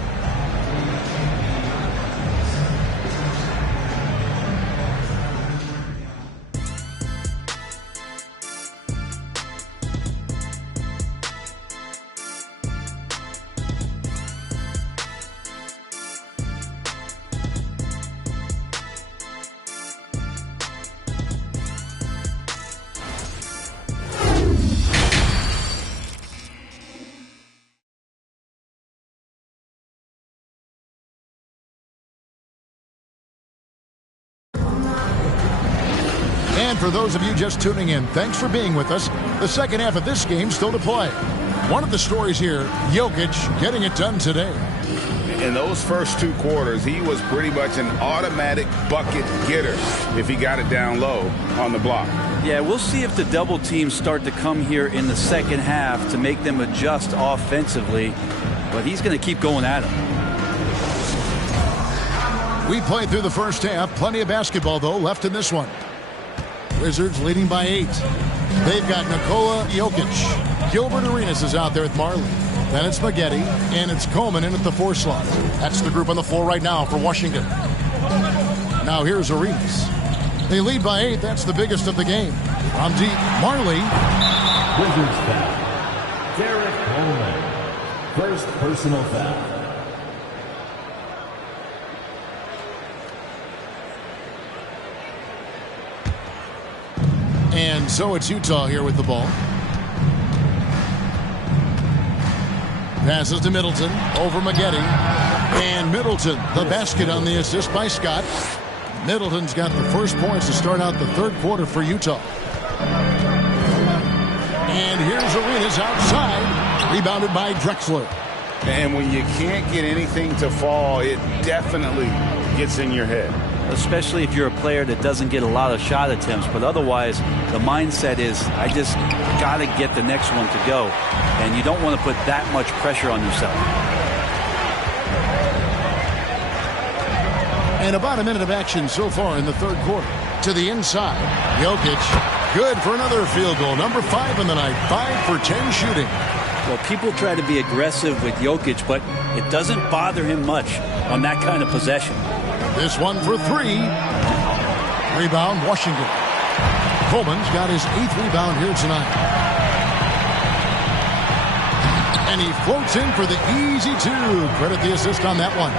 And for those of you just tuning in, thanks for being with us. The second half of this game still to play. One of the stories here, Jokic getting it done today. In those first 2 quarters, he was pretty much an automatic bucket getter if he got it down low on the block. Yeah, we'll see if the double teams start to come here in the second half to make them adjust offensively. But he's going to keep going at him. We played through the first half. Plenty of basketball, though, left in this one. Wizards leading by 8. They've got Nikola Jokic. Gilbert Arenas is out there with Marley. Then it's Spaghetti, and it's Coleman in at the 4 slot. That's the group on the floor right now for Washington. Now here's Arenas. They lead by 8. That's the biggest of the game. From deep, Marley. Wizards foul. Derek Coleman. First personal foul. And so it's Utah here with the ball. Passes to Middleton. Over Maggette. And Middleton, the basket on the assist by Scott. Middleton's got the first points to start out the third quarter for Utah. And here's Arenas outside. Rebounded by Drexler. And when you can't get anything to fall, it definitely gets in your head. Especially if you're a player that doesn't get a lot of shot attempts. But otherwise, the mindset is, I just got to get the next one to go. And you don't want to put that much pressure on yourself. And about a minute of action so far in the third quarter. To the inside. Jokic. Good for another field goal. Number 5 in the night. 5 for 10 shooting. Well, people try to be aggressive with Jokic, but it doesn't bother him much on that kind of possession. This one for 3. Rebound, Washington. Coleman's got his 8th rebound here tonight. And he floats in for the easy 2. Credit the assist on that one.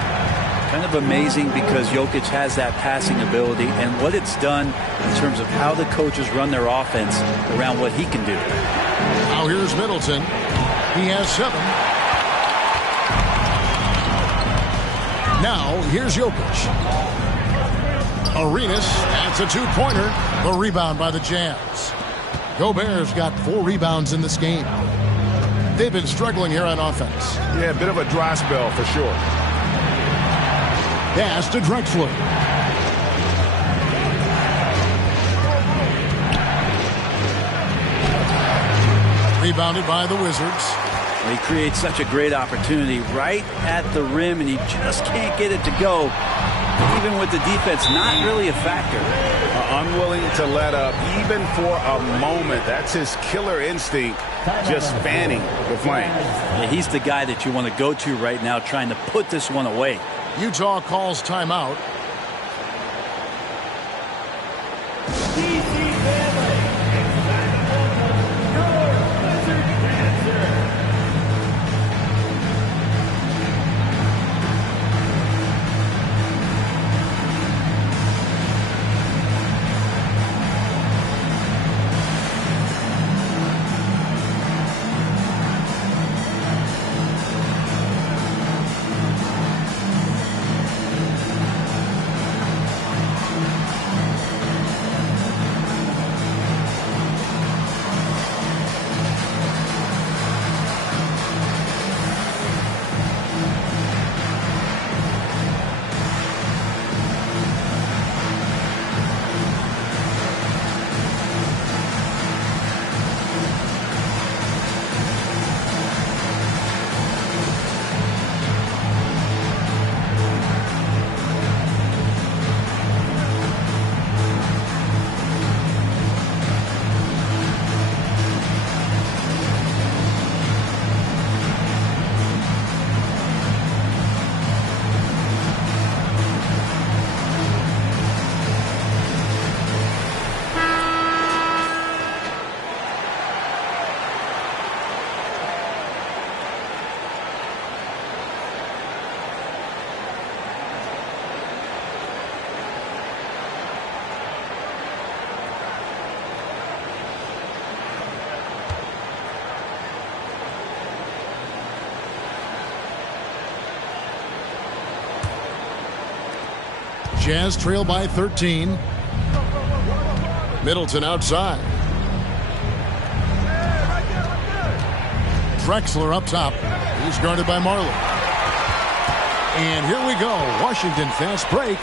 Kind of amazing because Jokic has that passing ability and what it's done in terms of how the coaches run their offense around what he can do. Now here's Middleton. He has 7. Now here's Jokic. Arenas adds a 2-pointer. The rebound by the Jazz. Gobert's got 4 rebounds in this game. They've been struggling here on offense. Yeah, a bit of a dry spell for sure. Pass to Drexler. Rebounded by the Wizards. He creates such a great opportunity right at the rim, and he just can't get it to go. Even with the defense, not really a factor. Unwilling to let up, even for a moment. That's his killer instinct, just fanning the flames. Yeah, he's the guy that you want to go to right now, trying to put this one away. Utah calls timeout. Jazz trail by 13. Middleton outside. Drexler up top. He's guarded by Marley. And here we go. Washington fast break.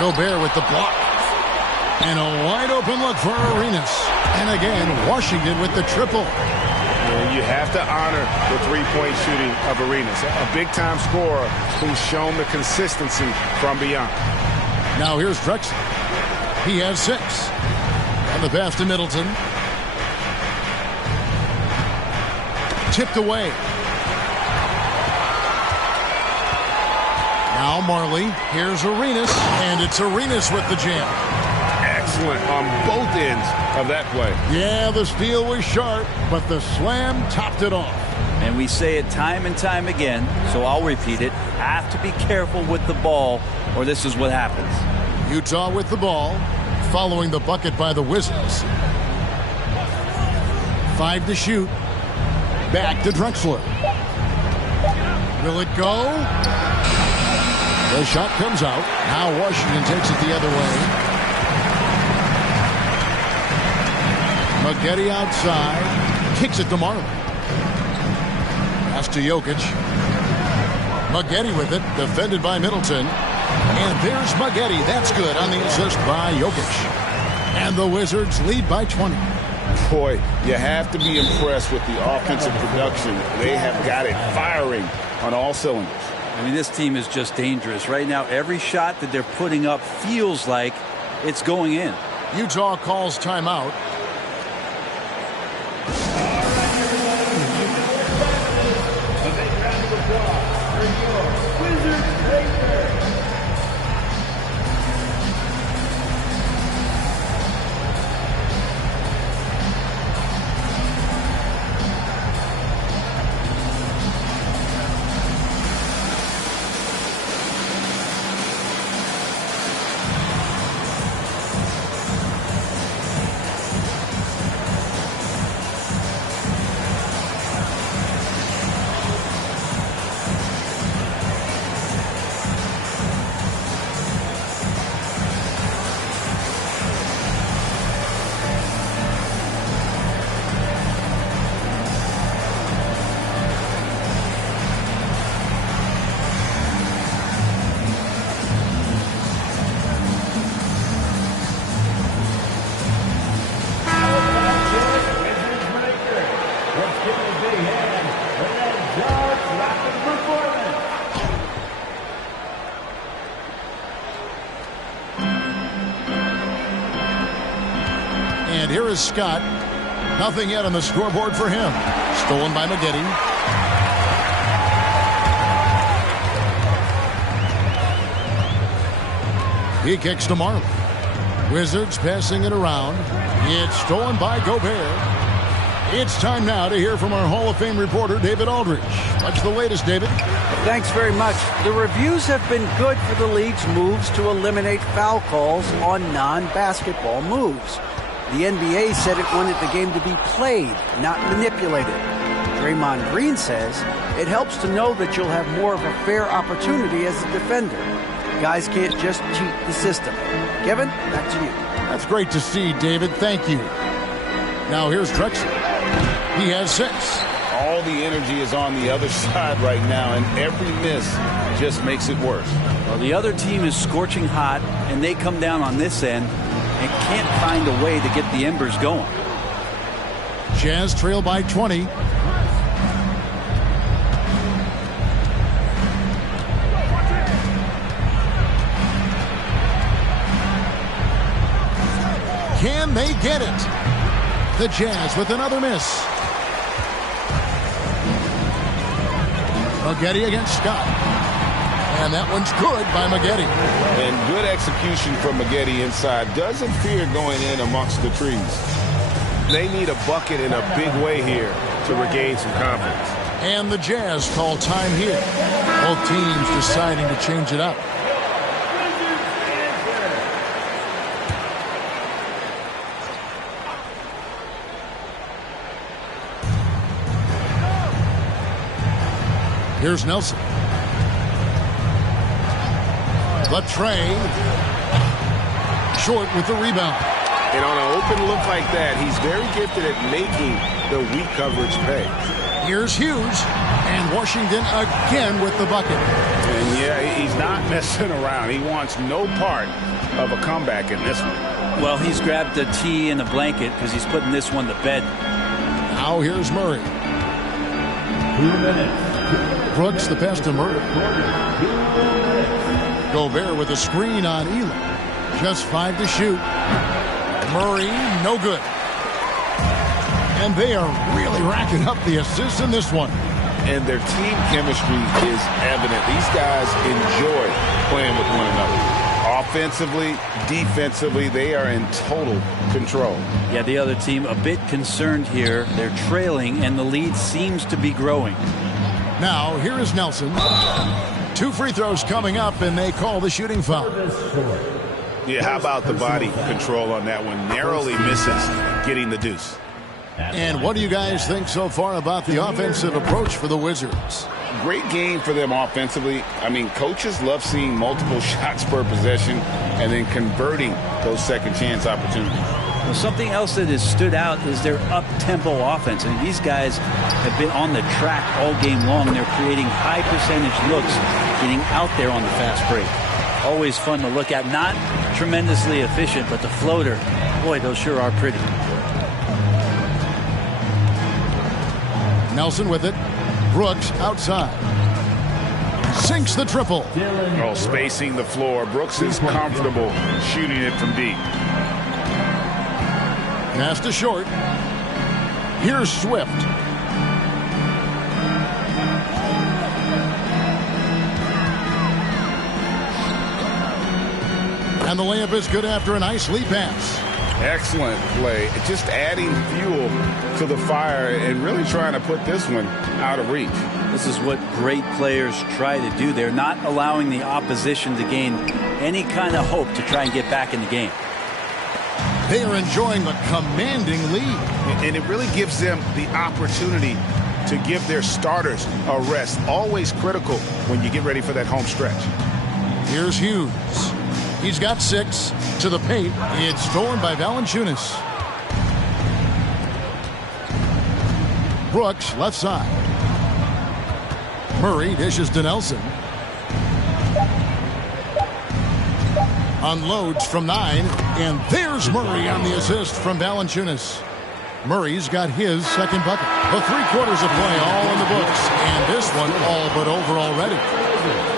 Gobert with the block. And a wide open look for Arenas. And again, Washington with the triple. You have to honor the three-point shooting of Arenas. A big-time scorer who's shown the consistency from beyond. Now here's Drexler. He has 6. On the pass to Middleton. Tipped away. Now Marley. Here's Arenas. And it's Arenas with the jam. excellent on both ends of that play. Yeah, the steal was sharp, but the slam topped it off. And we say it time and time again, so I'll repeat it. Have to be careful with the ball, or this is what happens. Utah with the ball, following the bucket by the Wizards. 5 to shoot. Back to Drexler. Will it go? The shot comes out. Now Washington takes it the other way. Maggette outside. Kicks it to Marley. Pass to Jokic. Maggette with it. Defended by Middleton. And there's Maggette. That's good on the assist by Jokic. And the Wizards lead by 20. Boy, you have to be impressed with the offensive production. They have got it firing on all cylinders. I mean, this team is just dangerous. Right now, every shot that they're putting up feels like it's going in. Utah calls timeout. And here is Scott. Nothing yet on the scoreboard for him. Stolen by Maggette. He kicks to Marley. Wizards passing it around. It's stolen by Gobert. It's time now to hear from our Hall of Fame reporter, David Aldridge. What's the latest, David? Thanks very much. The reviews have been good for the league's moves to eliminate foul calls on non-basketball moves. The NBA said it wanted the game to be played, not manipulated. Draymond Green says it helps to know that you'll have more of a fair opportunity as a defender. Guys can't just cheat the system. Kevin, back to you. That's great to see, David. Thank you. Now here's Drexler. He has 6. All the energy is on the other side right now, and every miss just makes it worse. Well, the other team is scorching hot, and they come down on this end and can't find a way to get the embers going. Jazz trail by 20. Can they get it? The Jazz with another miss. Maggette against Scott. And that one's good by Maggette. And good execution from Maggette inside. Doesn't fear going in amongst the trees. They need a bucket in a big way here to regain some confidence. And the Jazz call time here. Both teams deciding to change it up. Here's Nelson. Latrey. Short with the rebound. And on an open look like that, he's very gifted at making the weak coverage pay. Here's Hughes. And Washington again with the bucket. And yeah, he's not messing around. He wants no part of a comeback in this one. Well, he's grabbed a tee and a blanket because he's putting this one to bed. Now here's Murray. 2 minutes. Brooks the pass to Murray. Gobert with a screen on Elam. Just 5 to shoot. Murray, no good. And they are really racking up the assists in this one. And their team chemistry is evident. These guys enjoy playing with one another. Offensively, defensively, they are in total control. Yeah, the other team a bit concerned here. They're trailing, and the lead seems to be growing. Now, here is Nelson. 2 free throws coming up, and they call the shooting foul. Yeah, how about the body control on that one? Narrowly misses getting the deuce. And what do you guys think so far about the offensive approach for the Wizards? Great game for them offensively. I mean, coaches love seeing multiple shots per possession and then converting those second chance opportunities. Well, something else that has stood out is their up-tempo offense. And these guys have been on the track all game long. They're creating high percentage looks, getting out there on the fast break. Always fun to look at. Not tremendously efficient, but the floater, boy, those sure are pretty. Nelson with it. Brooks outside. Sinks the triple. Oh, spacing the floor. Brooks is comfortable shooting it from deep. Pass to short. Here's Swift. And the layup is good after a nice lead pass. Excellent play. Just adding fuel to the fire and really trying to put this one out of reach. This is what great players try to do. They're not allowing the opposition to gain any kind of hope to try and get back in the game. They are enjoying the commanding lead. And it really gives them the opportunity to give their starters a rest. Always critical when you get ready for that home stretch. Here's Hughes. He's got 6 to the paint. It's stolen by Valanciunas. Brooks left side. Murray dishes to Nelson. Unloads from 9, and there's Murray on the assist from Valanciunas. Murray's got his second bucket. The 3 quarters of play all in the books, and this one all but over already.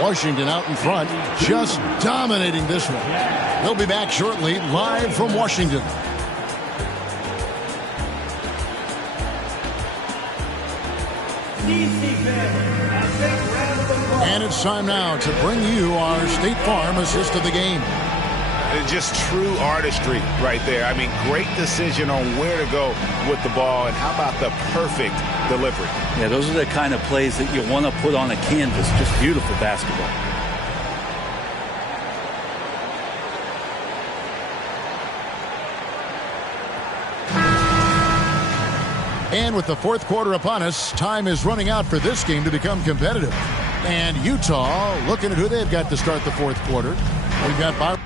Washington out in front, just dominating this one. They'll be back shortly, live from Washington. And it's time now to bring you our State Farm assist of the game. It's just true artistry right there. I mean, great decision on where to go with the ball, and how about the perfect delivery? Yeah, those are the kind of plays that you want to put on a canvas. Just beautiful basketball. And with the 4th quarter upon us, time is running out for this game to become competitive. And Utah looking at who they've got to start the 4th quarter. We've got Byron.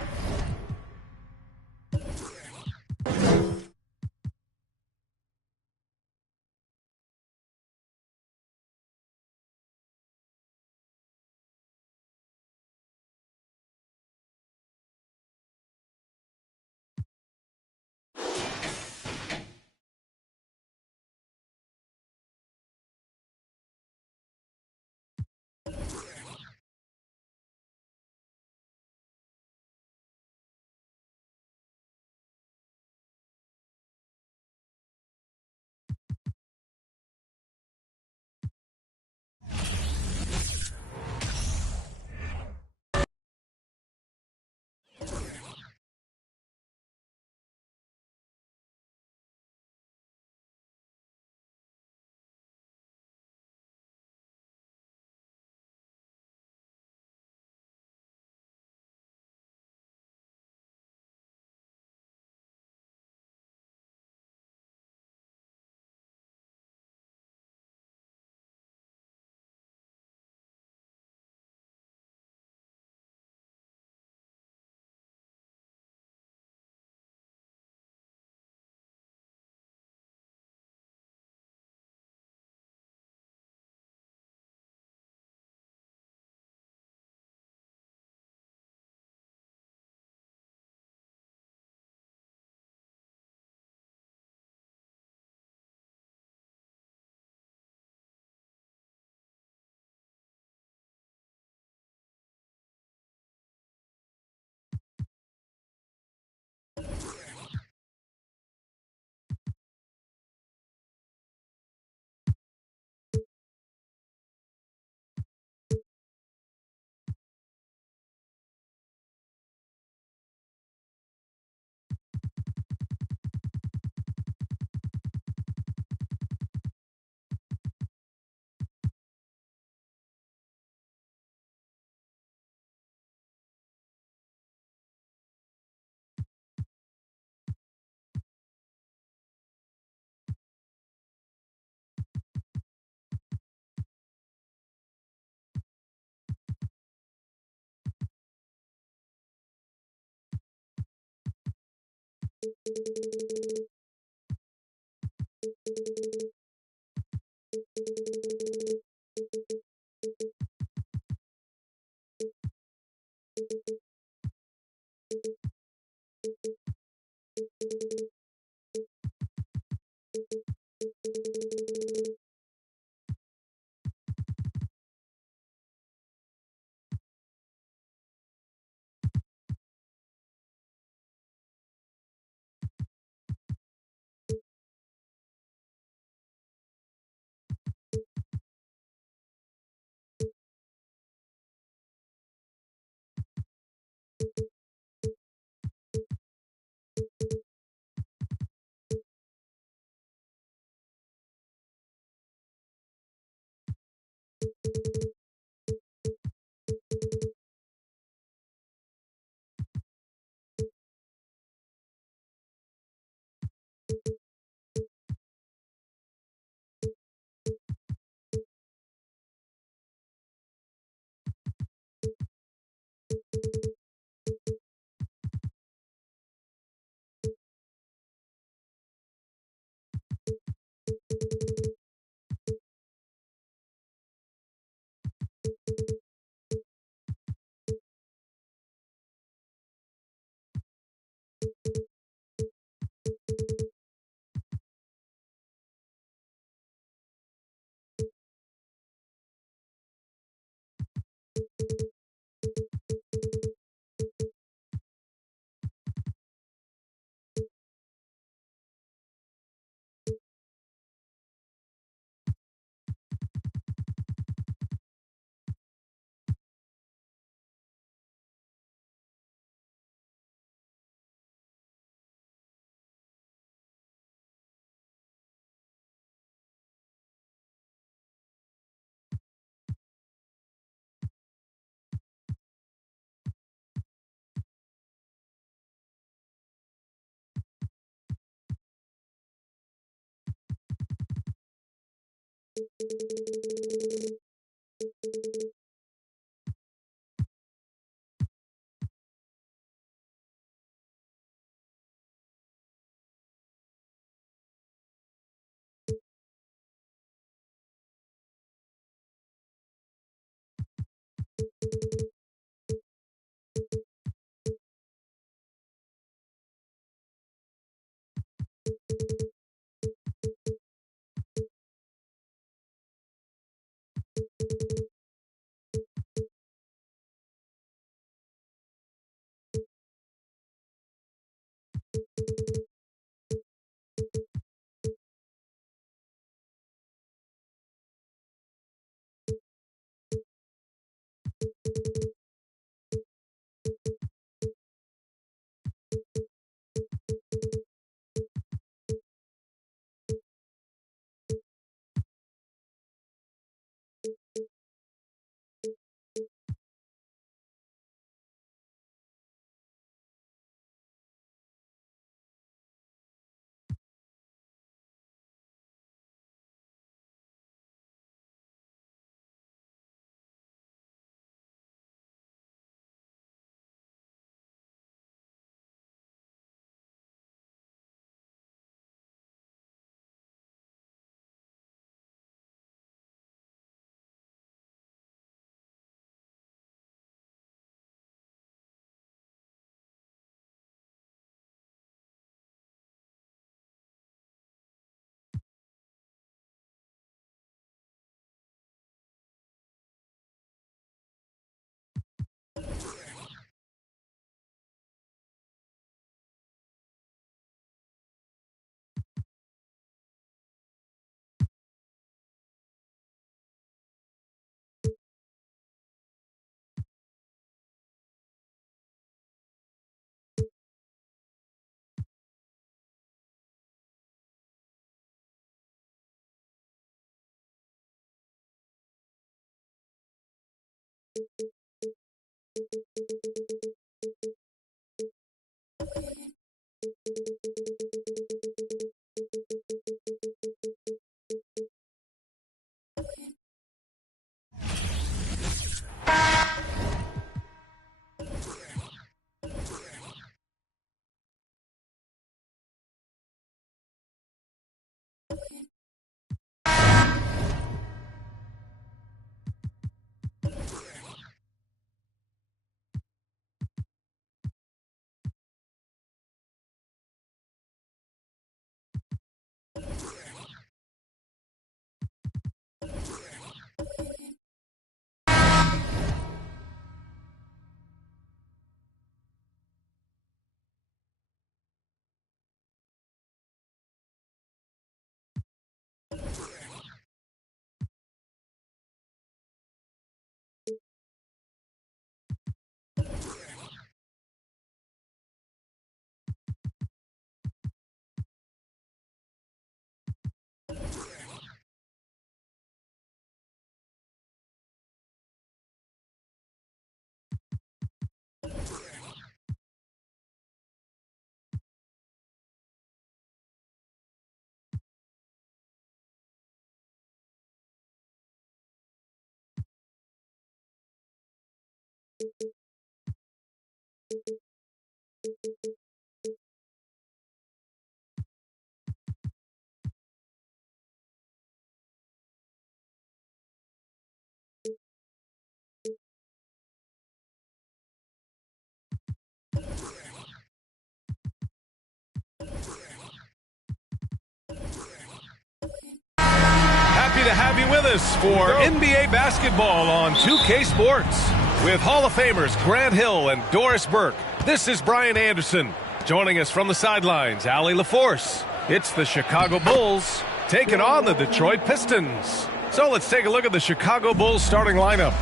to have you with us for NBA basketball on 2K Sports. With Hall of Famers Grant Hill and Doris Burke, this is Brian Anderson. Joining us from the sidelines, Allie LaForce. It's the Chicago Bulls taking on the Detroit Pistons. So let's take a look at the Chicago Bulls starting lineup.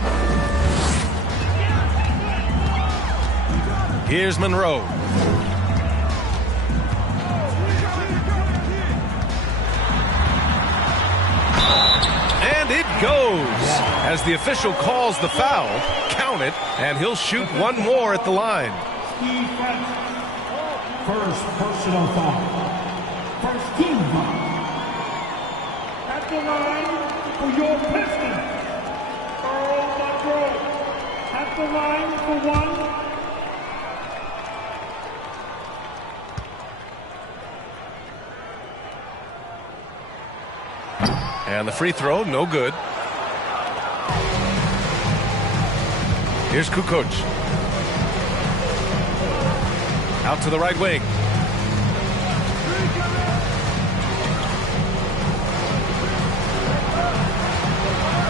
Here's Monroe. And it goes. As the official calls the foul, count it, and he'll shoot one more at the line. First personal foul. First team foul. At the line for your Pistons, Earl Monroe. At the line for one. And the free throw, no good. Here's Kukoc. Out to the right wing.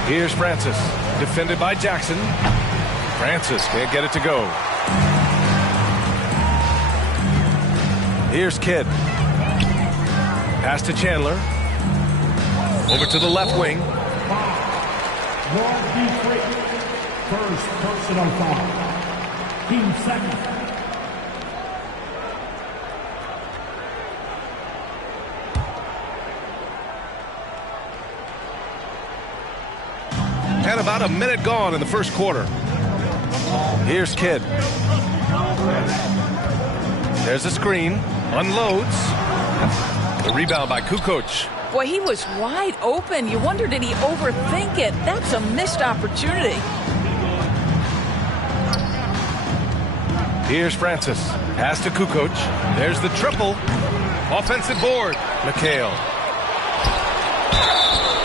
Here's Francis. Defended by Jackson. Francis can't get it to go. Here's Kidd. Pass to Chandler. Over to the left wing. First personal foul. Team second. And about a minute gone in the first quarter. Here's Kidd. There's a screen. Unloads. The rebound by Kukoc. Boy, he was wide open. You wonder, did he overthink it? That's a missed opportunity. Here's Francis. Pass to Kukoc. There's the triple. Offensive board. McHale.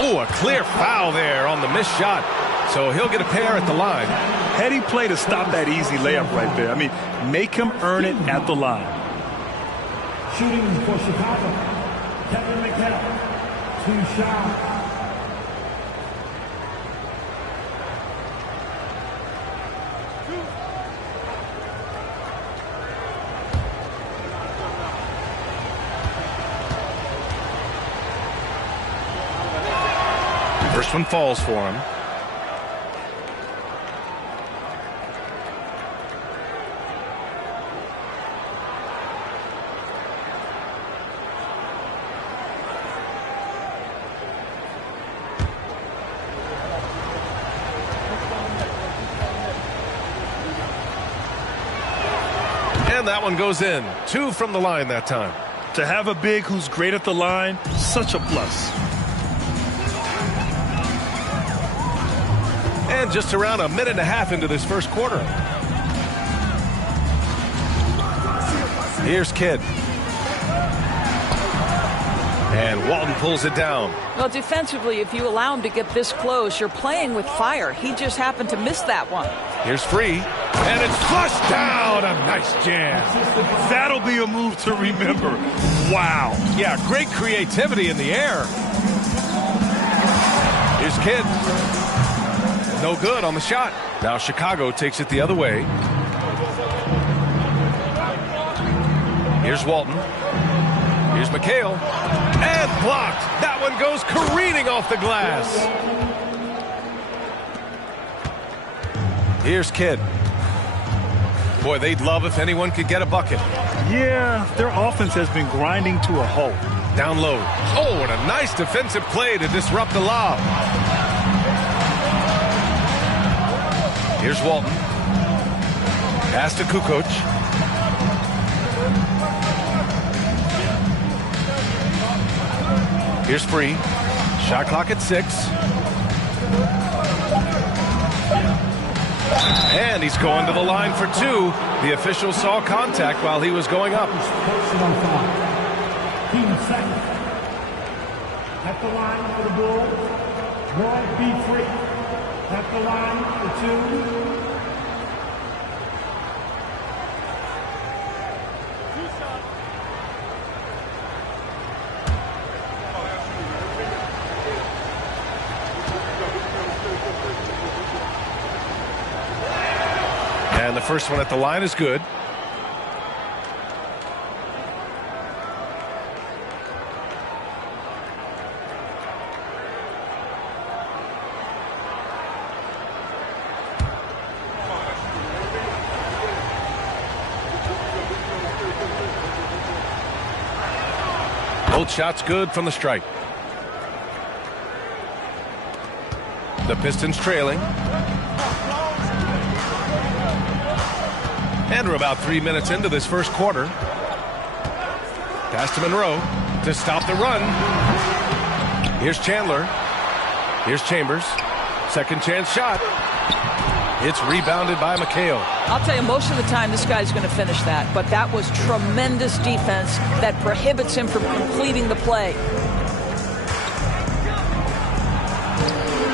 Ooh, a clear foul there on the missed shot. So he'll get a pair at the line. Heady play to stop that easy layup right there. I mean, make him earn it at the line. Shooting for Chicago, Kevin McHale. 2 shots. First one falls for him. And that one goes in. 2 from the line that time. To have a big who's great at the line, such a plus. And just around a minute and a half into this first quarter. Here's Kidd. And Walton pulls it down. Well, defensively, if you allow him to get this close, you're playing with fire. He just happened to miss that one. Here's Free. And it's flushed down. A nice jam. That'll be a move to remember. Wow. Yeah, great creativity in the air. Here's Kidd. No good on the shot. Now Chicago takes it the other way. Here's Walton. Here's McHale. And blocked. That one goes careening off the glass. Here's Kidd. Boy, they'd love if anyone could get a bucket. Yeah, their offense has been grinding to a halt. Down low. Oh, and a nice defensive play to disrupt the lob. Here's Walton. Pass to Kukoc. Here's Free. Shot clock at 6. And he's going to the line for 2. The official saw contact while he was going up. Team second. At the line for the Bulls, Roy B. Free. At the line for 2. And the first one at the line is good. Both shots good from the stripe. The Pistons trailing. And we're about 3 minutes into this first quarter. Pass to Monroe to stop the run. Here's Chandler. Here's Chambers. Second chance shot. It's rebounded by McHale. I'll tell you, most of the time this guy's going to finish that, but that was tremendous defense that prohibits him from completing the play.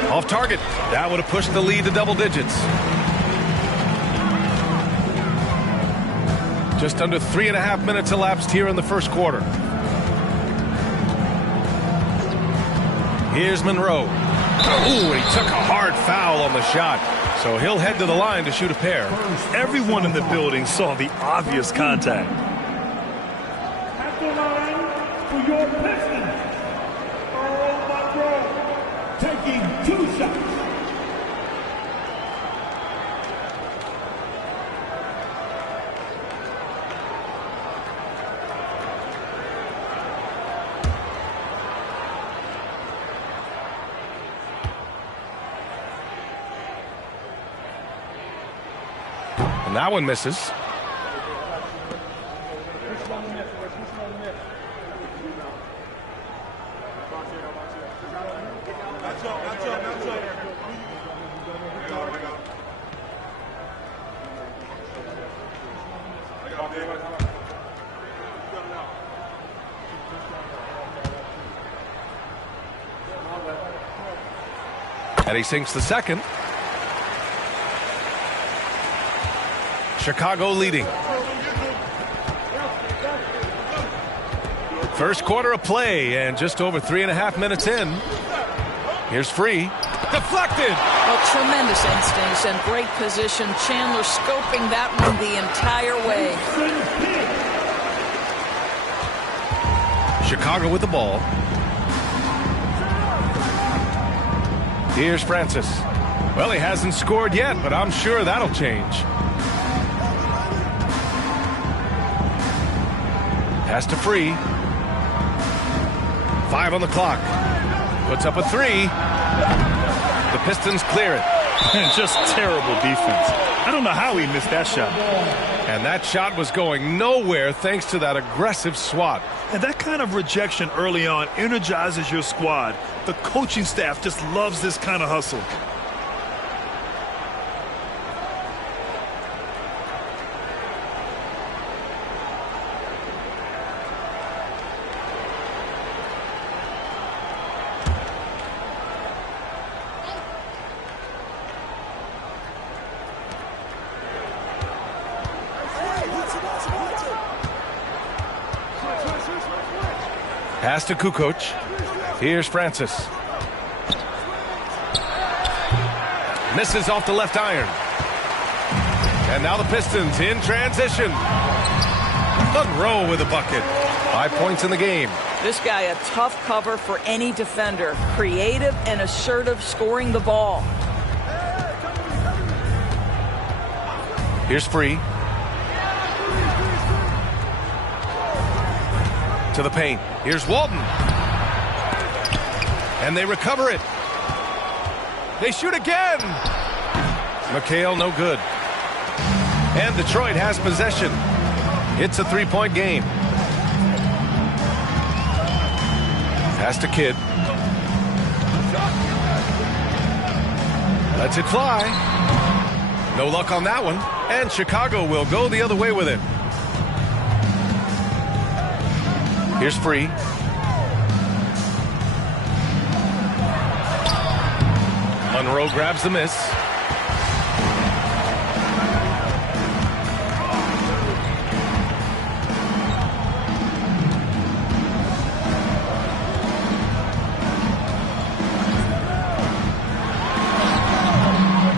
Off target. That would have pushed the lead to double digits. Just under 3.5 minutes elapsed here in the first quarter. Here's Monroe. Ooh, he took a hard foul on the shot. So he'll head to the line to shoot a pair. Everyone in the building saw the obvious contact. At the line for your Pistons, Monroe, taking 2 shots. And that one misses. And he sinks the second. Chicago leading. First quarter of play and just over 3.5 minutes in. Here's Free. Deflected. Oh, tremendous instincts and great position. Chandler scoping that one the entire way. Chicago with the ball. Here's Francis. Well, he hasn't scored yet, but I'm sure that'll change. Pass to Free. 5 on the clock. Puts up a 3. The Pistons clear it. And just terrible defense. I don't know how he missed that shot. And that shot was going nowhere thanks to that aggressive swat. And that kind of rejection early on energizes your squad. The coaching staff just loves this kind of hustle. Pass to Kukoc. Here's Francis. Misses off the left iron. And now the Pistons in transition. Monroe with a bucket. 5 points in the game. This guy a tough cover for any defender. Creative and assertive scoring the ball. Here's Free. To the paint. Here's Walton. And they recover it. They shoot again. McHale no good. And Detroit has possession. It's a 3-point game. Pass to Kidd. Lets it fly. No luck on that one. And Chicago will go the other way with it. Here's Free. Monroe grabs the miss.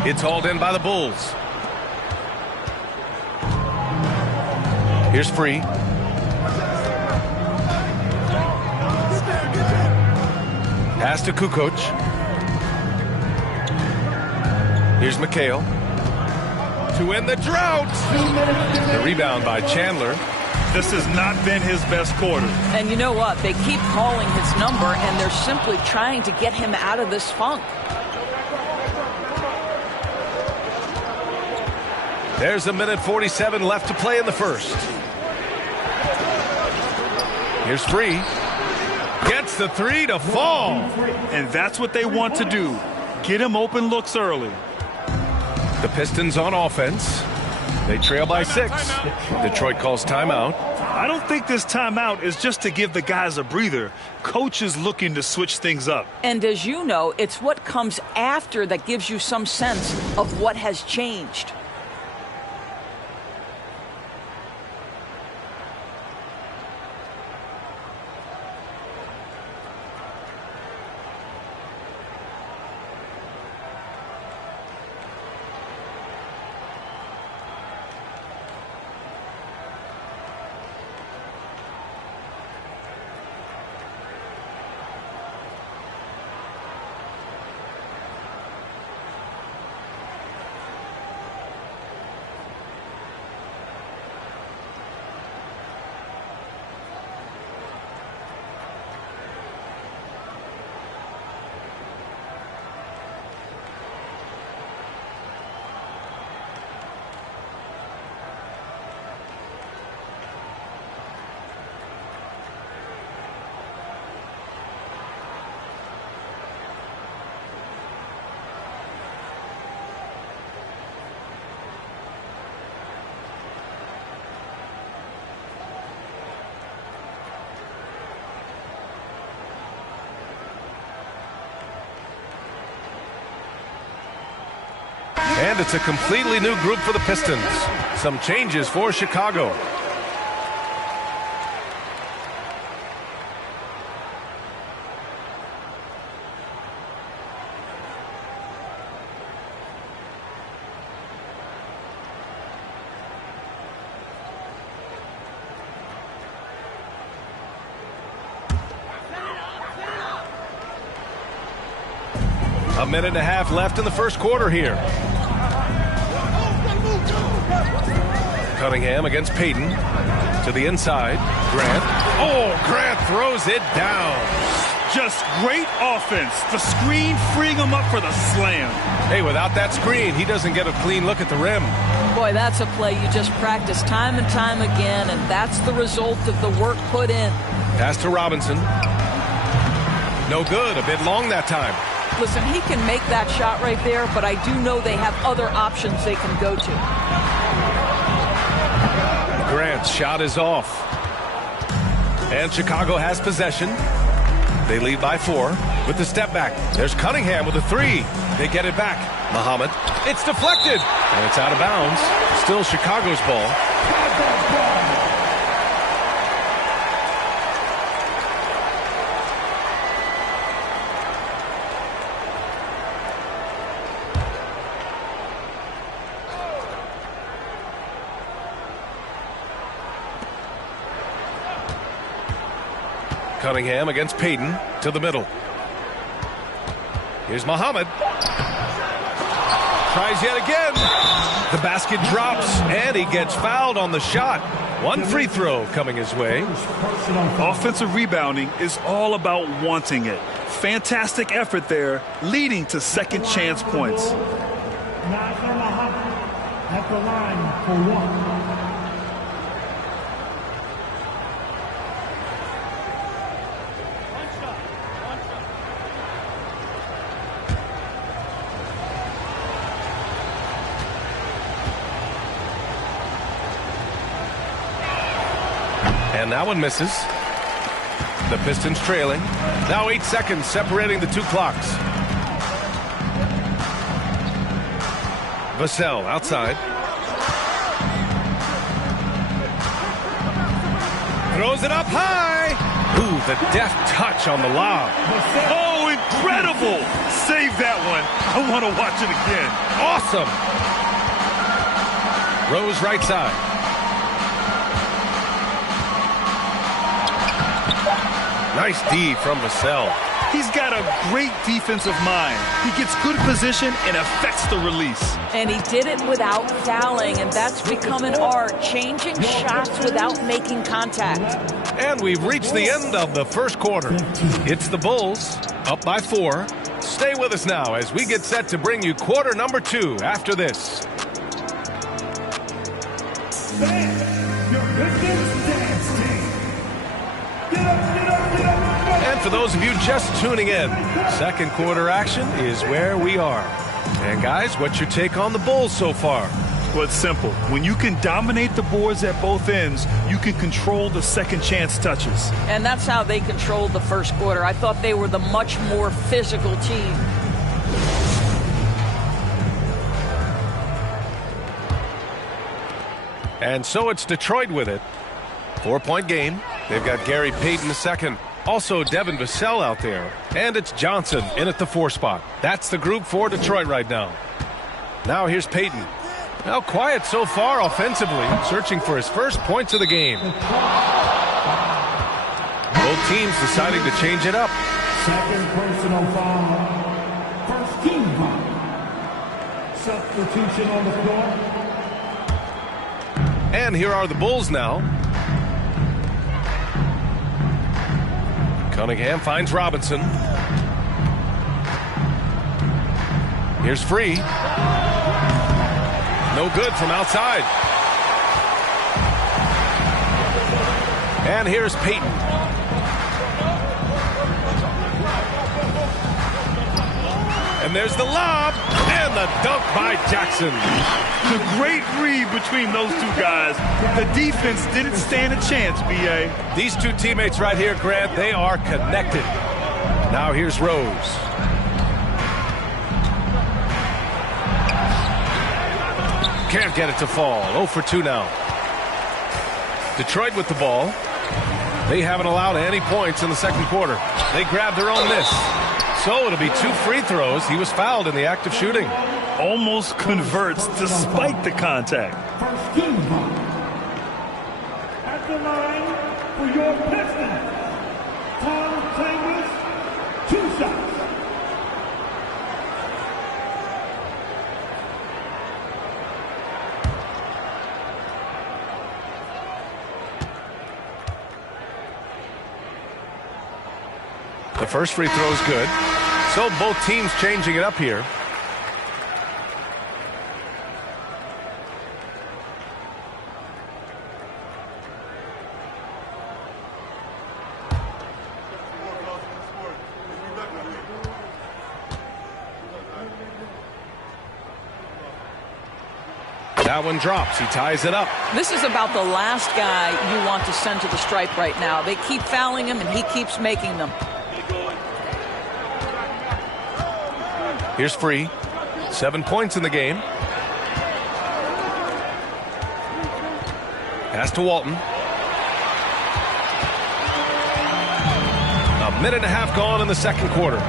It's hauled in by the Bulls. Here's Free. Pass to Kukoc. Here's McHale. To end the drought. The rebound by Chandler. This has not been his best quarter. And you know what? They keep calling his number, and they're simply trying to get him out of this funk. There's 1:47 left to play in the first. Here's Free. Gets the three to fall. And that's what they want to do. Get him open looks early. The Pistons on offense. They trail by 6. Detroit calls timeout. I don't think this timeout is just to give the guys a breather. Coach is looking to switch things up. And as you know, it's what comes after that gives you some sense of what has changed. And it's a completely new group for the Pistons. Some changes for Chicago. A minute and a half left in the first quarter here. Cunningham against Payton. To the inside. Grant. Oh, Grant throws it down. Just great offense. The screen freeing him up for the slam. Hey, without that screen, he doesn't get a clean look at the rim. Boy, that's a play you just practice time and time again, and that's the result of the work put in. Pass to Robinson. No good. A bit long that time. Listen, he can make that shot right there, but I do know they have other options they can go to. Grant's shot is off. And Chicago has possession. They lead by 4 with the step back. There's Cunningham with a 3. They get it back. Muhammad. It's deflected. And it's out of bounds. Still Chicago's ball. Cunningham against Payton to the middle. Here's Muhammad. Tries yet again. The basket drops, and he gets fouled on the shot. One free throw coming his way. Offensive rebounding is all about wanting it. Fantastic effort there, leading to second chance points. At the line for 1. And that one misses. The Pistons trailing. Now 8 seconds separating the two clocks. Vassell outside. Throws it up high. Ooh, the deft touch on the lob. Oh, incredible. Save that one. I want to watch it again. Awesome. Rose right side. Nice D from Vassell. He's got a great defensive mind. He gets good position and affects the release. And he did it without fouling, and that's become an art, changing shots without making contact. And we've reached the end of the first quarter. It's the Bulls, up by 4. Stay with us now as we get set to bring you quarter number 2 after this. And for those of you just tuning in, second quarter action is where we are. And guys, what's your take on the Bulls so far? Well, it's simple. When you can dominate the boards at both ends, you can control the second chance touches. And that's how they controlled the first quarter. I thought they were the much more physical team. And so it's Detroit with it. 4-point game. They've got Gary Payton II. Also Devin Vassell out there. And it's Johnson in at the 4 spot. That's the group for Detroit right now. Now here's Payton. Now quiet so far offensively, searching for his first points of the game. Both teams deciding to change it up. Second personal foul. First team foul. Substitution on the floor. And here are the Bulls now. Cunningham finds Robinson. Here's Free. No good from outside. And here's Payton. And there's the lob. And the dunk by Jackson. The great read between those two guys. The defense didn't stand a chance, B.A. These two teammates right here, Grant, they are connected. Now here's Rose. Can't get it to fall. 0 for 2 now. Detroit with the ball. They haven't allowed any points in the second quarter. They grabbed their own miss. So it'll be 2 free throws. He was fouled in the act of shooting. Almost converts despite the contact. First team foul. At the line for your Pistons, Tom Chambers, 2 shots. The first free throw is good. So both teams changing it up here. That one drops. He ties it up. This is about the last guy you want to send to the stripe right now. They keep fouling him, and he keeps making them. Here's Free. 7 points in the game. Pass to Walton. A minute and a half gone in the second quarter.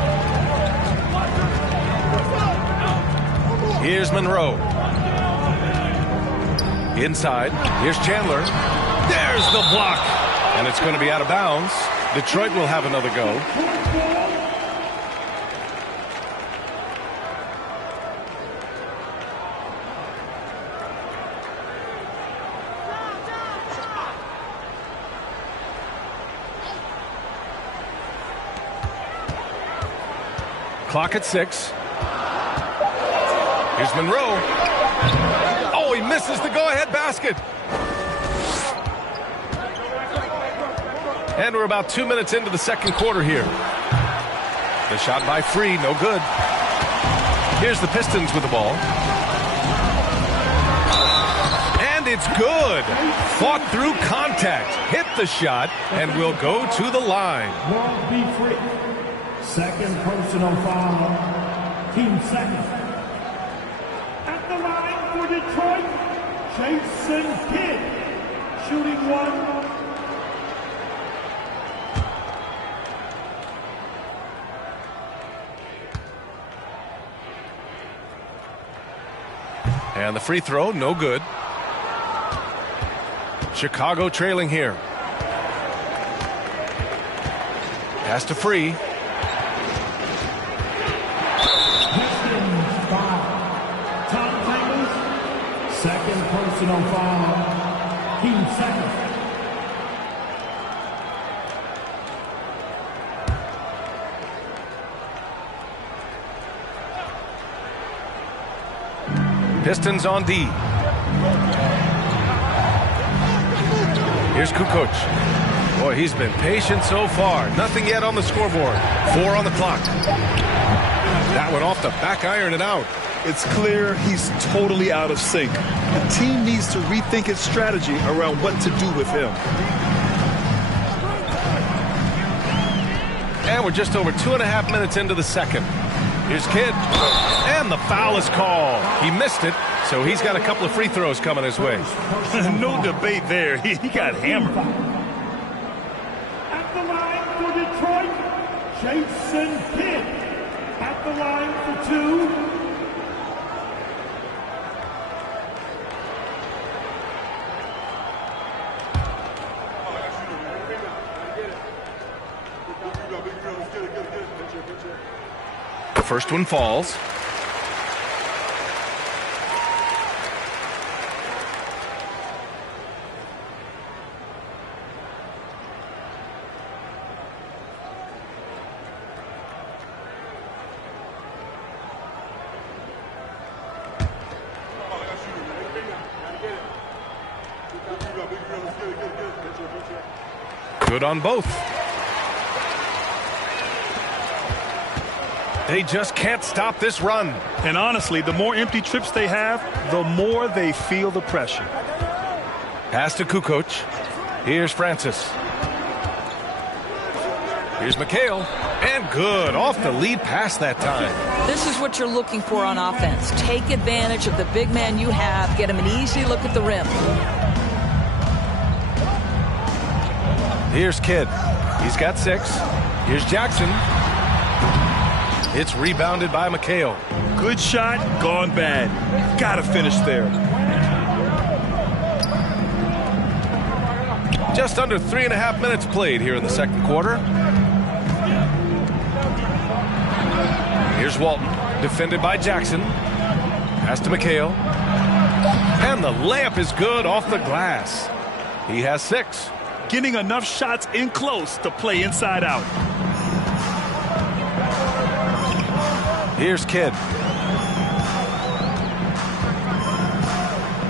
Here's Monroe. Inside. Here's Chandler. There's the block. And it's going to be out of bounds. Detroit will have another go. Clock at 6. Here's Monroe. Oh, he misses the go-ahead basket. And we're about 2 minutes into the second quarter here. The shot by Free, no good. Here's the Pistons with the ball. And it's good. Fought through contact. Hit the shot and will go to the line. Won't be free. Second personal foul. Team second. At the line for Detroit, Jason Kidd. Shooting 1. And the free throw, no good. Chicago trailing here. Pass to Free. Second personal foul. Team second. Pistons on D. Here's Kukoc. Boy, he's been patient so far. Nothing yet on the scoreboard. 4 on the clock. That one off the back iron and out. It's clear he's totally out of sync. The team needs to rethink its strategy around what to do with him. And we're just over 2.5 minutes into the second. Here's Kidd. And the foul is called. He missed it, so he's got a couple of free throws coming his way. No debate there. He got hammered. At the line for Detroit, Jason Kidd. At the line for 2. The first one falls. Good on both. They just can't stop this run. And honestly, the more empty trips they have, the more they feel the pressure. Pass to Kukoc. Here's Francis. Here's McHale. And good. Off the lead pass that time. This is what you're looking for on offense. Take advantage of the big man you have. Get him an easy look at the rim. Here's Kidd. He's got 6. Here's Jackson. It's rebounded by McHale. Good shot, gone bad. Gotta finish there. Just under 3.5 minutes played here in the second quarter. Here's Walton, defended by Jackson. Pass to McHale. And the layup is good off the glass. He has 6. Getting enough shots in close to play inside out. Here's Kidd.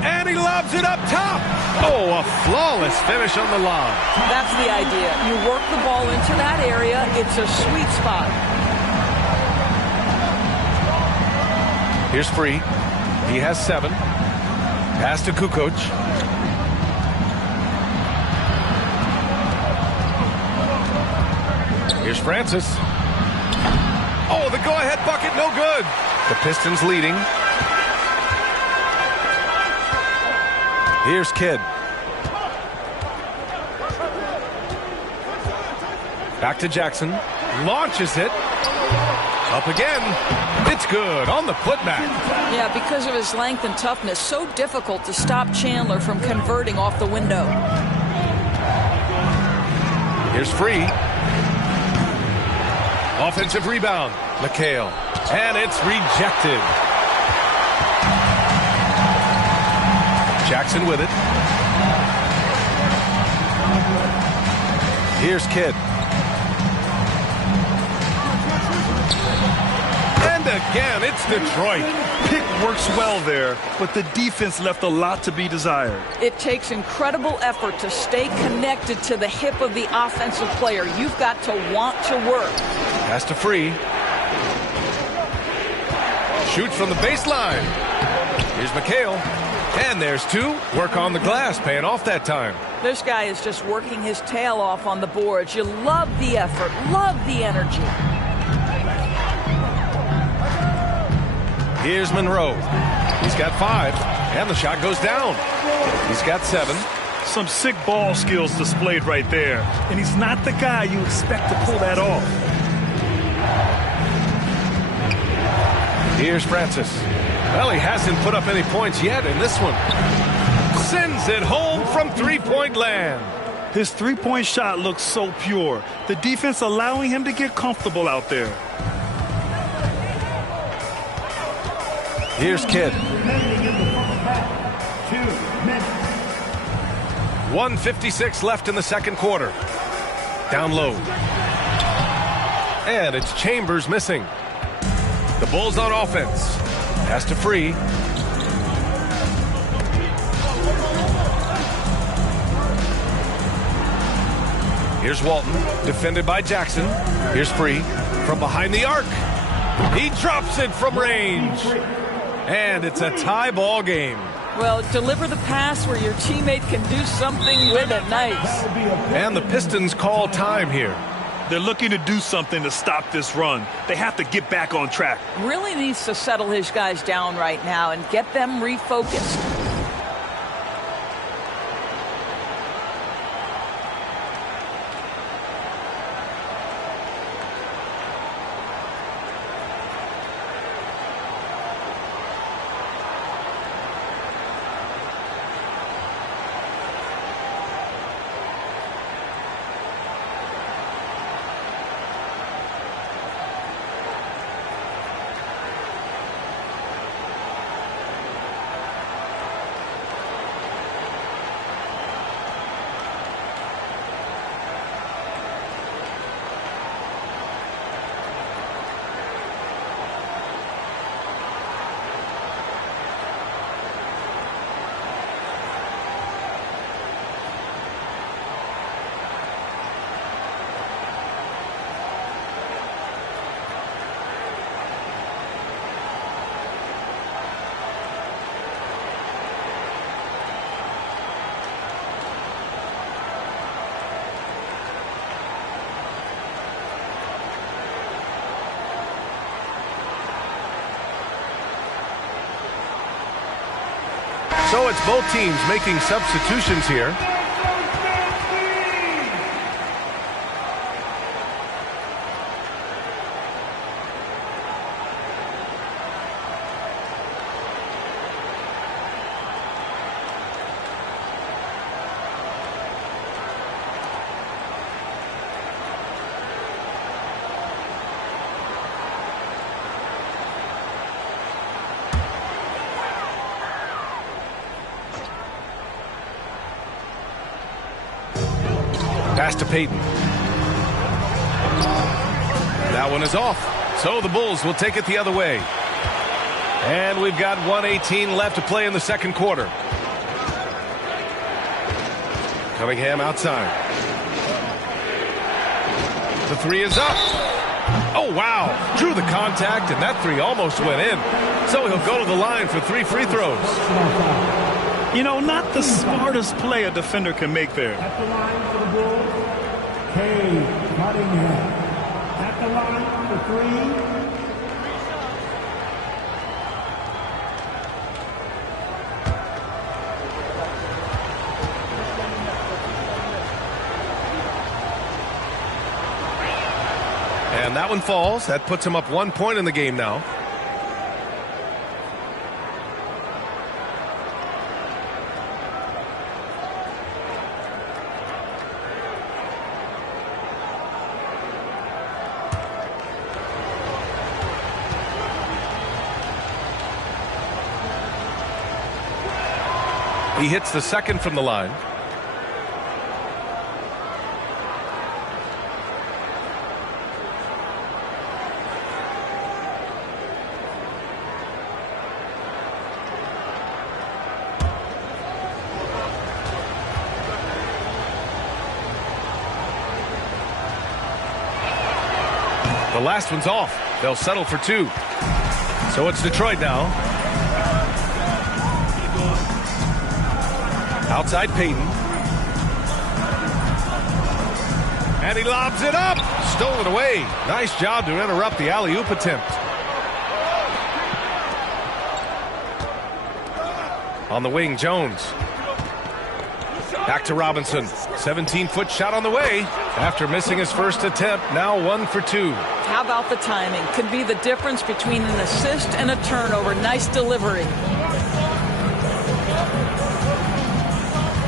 And he lobs it up top. Oh, a flawless finish on the lob. That's the idea. You work the ball into that area. It's a sweet spot. Here's Free. He has 7. Pass to Kukoc. Here's Francis. Oh, the go-ahead bucket, no good. The Pistons leading. Here's Kidd. Back to Jackson. Launches it. Up again. It's good on the putback. Yeah, because of his length and toughness, so difficult to stop Chandler from converting off the window. Here's Free. Offensive rebound. McHale. And it's rejected. Jackson with it. Here's Kidd. And again, it's Detroit. Pick works well there, but the defense left a lot to be desired. It takes incredible effort to stay connected to the hip of the offensive player. You've got to want to work. Pass to Free. Shoots from the baseline. Here's McHale. And there's 2. Work on the glass, paying off that time. This guy is just working his tail off on the boards. You love the effort, love the energy. Here's Monroe. He's got 5, and the shot goes down. He's got 7. Some sick ball skills displayed right there, and he's not the guy you expect to pull that off. Here's Francis. Well, he hasn't put up any points yet in this one. Sends it home from three-point land. His three-point shot looks so pure. The defense allowing him to get comfortable out there. Here's Kidd. 1:56 left in the second quarter. Down low. And it's Chambers missing. The Bulls on offense. Has to free. Here's Walton, defended by Jackson. Here's Free from behind the arc. He drops it from range. And it's a tie ball game. Well, deliver the pass where your teammate can do something with it. Nice. And the Pistons call time here. They're looking to do something to stop this run. They have to get back on track. Really needs to settle his guys down right now and get them refocused. So it's both teams making substitutions here. Pass to Payton. That one is off. So the Bulls will take it the other way. And we've got 1:18 left to play in the second quarter. Cunningham outside. The three is up. Oh, wow. Drew the contact, and that three almost went in. So he'll go to the line for 3 free throws. You know, not the smartest play a defender can make there. At the line for the Bulls, Cunningham. At the line for 3. And that one falls. That puts him up 1 point in the game now. He hits the second from the line. The last one's off. They'll settle for 2. So it's Detroit now. Outside Payton. And he lobs it up. Stolen away. Nice job to interrupt the alley-oop attempt. On the wing, Jones. Back to Robinson. 17-foot shot on the way. After missing his first attempt, now 1 for 2. How about the timing? Could be the difference between an assist and a turnover. Nice delivery.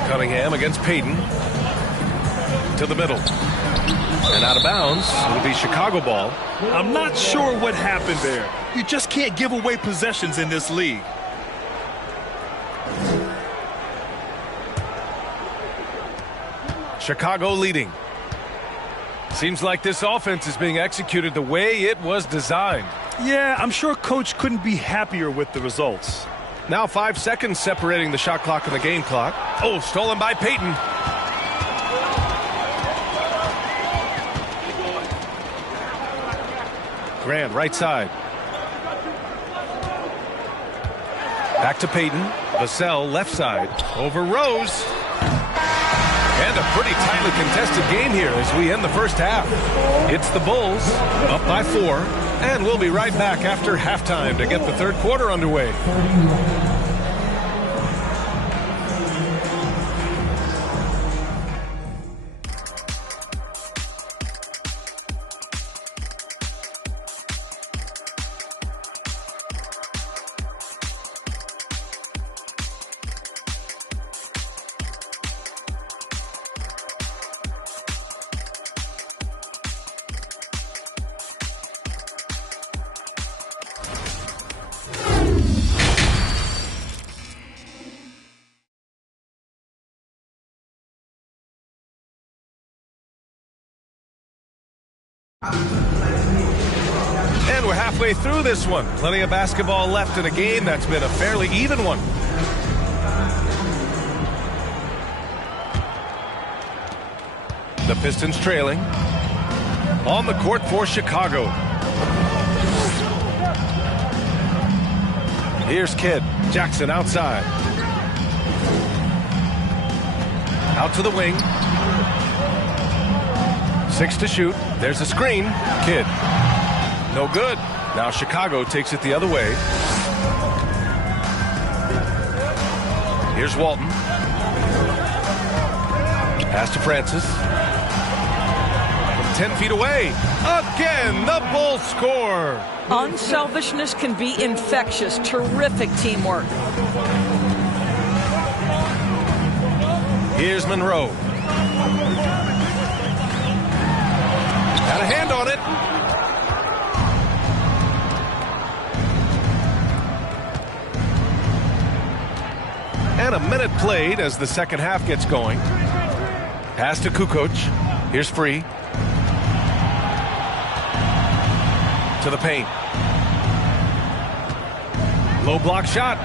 Cunningham against Payton. to the middle. And out of bounds, it'll be Chicago ball. I'm not sure what happened there. You just can't give away possessions in this league. Chicago leading. Seems like this offense is being executed the way it was designed. Yeah, I'm sure coach couldn't be happier with the results. Now 5 seconds separating the shot clock and the game clock. Oh, stolen by Peyton. Grant, right side. Back to Peyton. Vassell, left side. Over Rose. And a pretty tightly contested game here as we end the first half. It's the Bulls up by 4. And we'll be right back after halftime to get the third quarter underway. And we're halfway through this one. Plenty of basketball left in a game that's been a fairly even one. The Pistons trailing. On the court for Chicago. Here's Kidd. Jackson outside. Out to the wing. 6 to shoot. There's a screen. Kidd. No good. Now Chicago takes it the other way. Here's Walton. Pass to Francis. From 10 feet away. Again, the Bulls score. Unselfishness can be infectious. Terrific teamwork. Here's Monroe. Got a hand on it. And a minute played as the second half gets going. Pass to Kukoc. Here's Free. To the paint. Low block shot.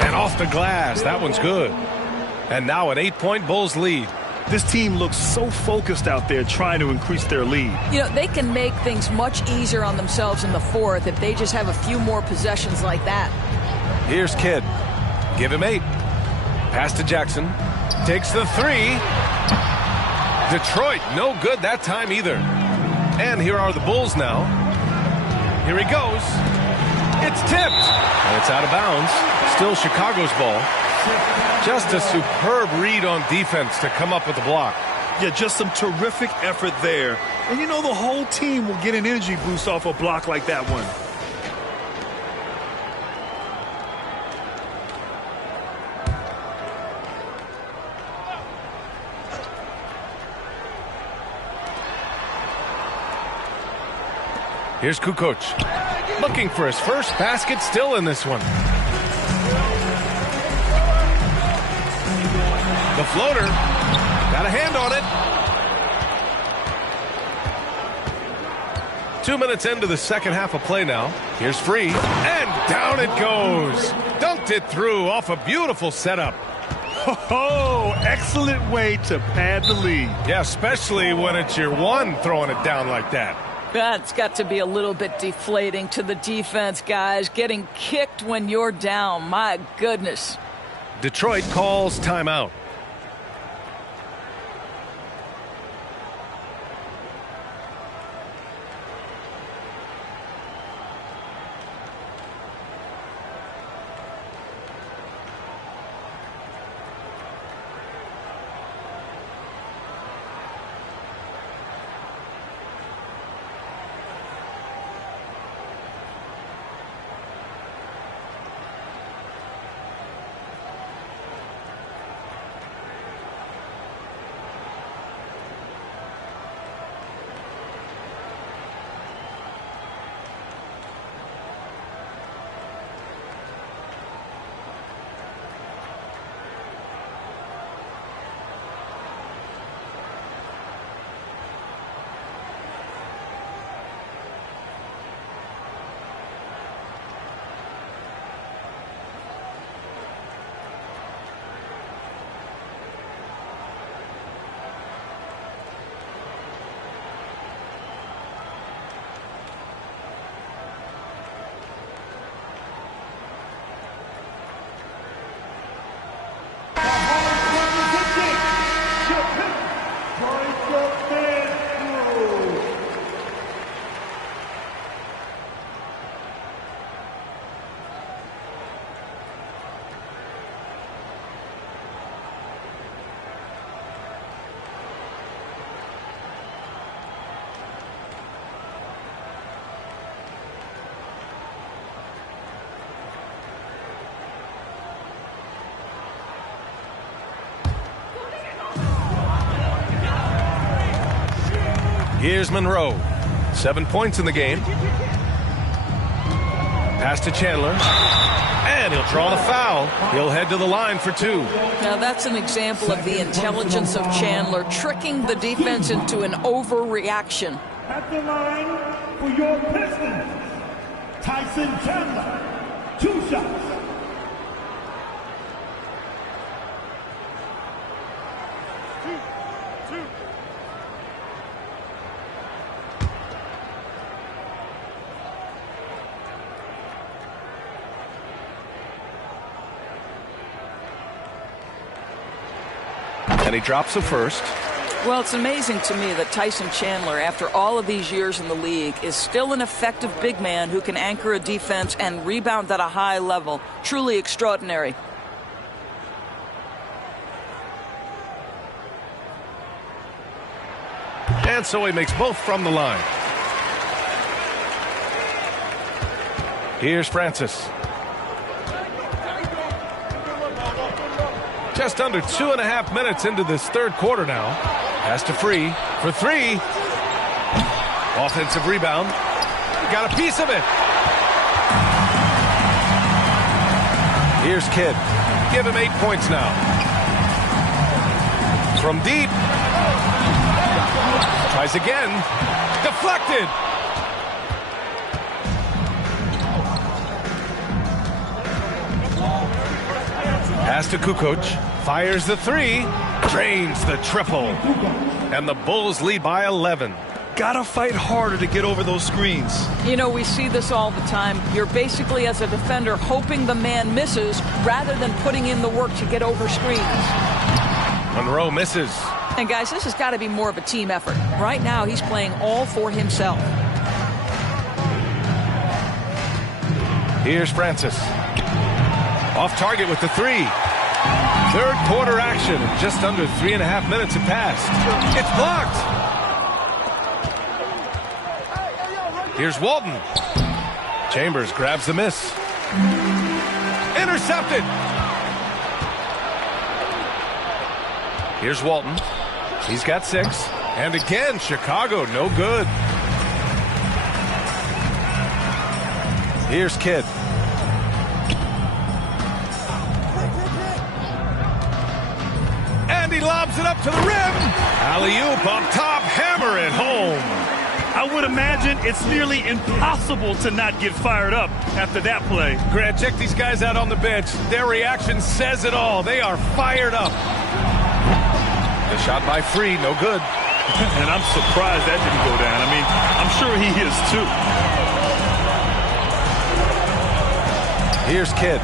And off the glass. That one's good. And now an 8-point Bulls lead. This team looks so focused out there trying to increase their lead. You know, they can make things much easier on themselves in the fourth if they just have a few more possessions like that. Here's Kidd. Give him 8. Pass to Jackson. Takes the 3. Detroit, no good that time either. And here are the Bulls now. Here he goes. It's tipped. And it's out of bounds. Still Chicago's ball. Just a superb read on defense to come up with the block. Yeah, just some terrific effort there. And you know the whole team will get an energy boost off a block like that one. Here's Kukoc. Looking for his first basket still in this one. The floater. Got a hand on it. 2 minutes into the second half of play now. Here's Free. And down it goes. Dunked it through off a beautiful setup. Oh, excellent way to pad the lead. Yeah, especially when it's your one throwing it down like that. That's got to be a little bit deflating to the defense, guys. Getting kicked when you're down. My goodness. Detroit calls timeout. Here's Monroe. 7 points in the game. Pass to Chandler. And he'll draw the foul. He'll head to the line for 2. Now that's an example of the intelligence of Chandler, tricking the defense into an overreaction. At the line for your Pistons, Tyson Chandler. 2 shots. And he drops the first. Well, it's amazing to me that Tyson Chandler, after all of these years in the league, is still an effective big man who can anchor a defense and rebound at a high level. Truly extraordinary. And so he makes both from the line. Here's Francis. Just under 2.5 minutes into this third quarter now. Pass to Free for 3. Offensive rebound. Got a piece of it. Here's Kidd. Give him 8 points now. From deep. Tries again. Deflected. Pass to Kukoc. Fires the 3. Drains the triple. And the Bulls lead by 11. Gotta fight harder to get over those screens. You know, we see this all the time. You're basically, as a defender, hoping the man misses rather than putting in the work to get over screens. Monroe misses. And guys, this has got to be more of a team effort. Right now, he's playing all for himself. Here's Francis. Off target with the 3. Third quarter action. Just under 3.5 minutes have passed. It's blocked. Here's Walton. Chambers grabs the miss. Intercepted. Here's Walton. He's got 6. And again, Chicago, no good. Here's Kidd. And he lobs it up to the rim. Alley-oop up top, hammer it home. I would imagine it's nearly impossible to not get fired up after that play. Grant, check these guys out on the bench. Their reaction says it all. They are fired up. The shot by Free, no good. And I'm surprised that didn't go down. I mean, I'm sure he is too. Here's Kidd.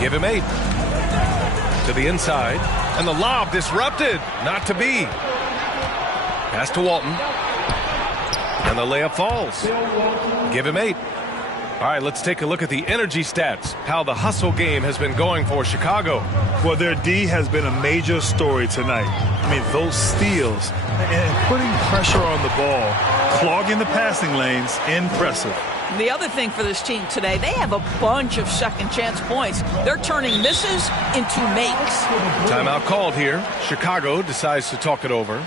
Give him 8. To the inside. And the lob disrupted. Not to be. Pass to Walton. And the layup falls. Give him 8. All right, let's take a look at the energy stats. How the hustle game has been going for Chicago. Well, their D has been a major story tonight. I mean, those steals and putting pressure on the ball, clogging the passing lanes, impressive. The other thing for this team today, they have a bunch of second chance points. They're turning misses into makes. Timeout called here. Chicago decides to talk it over.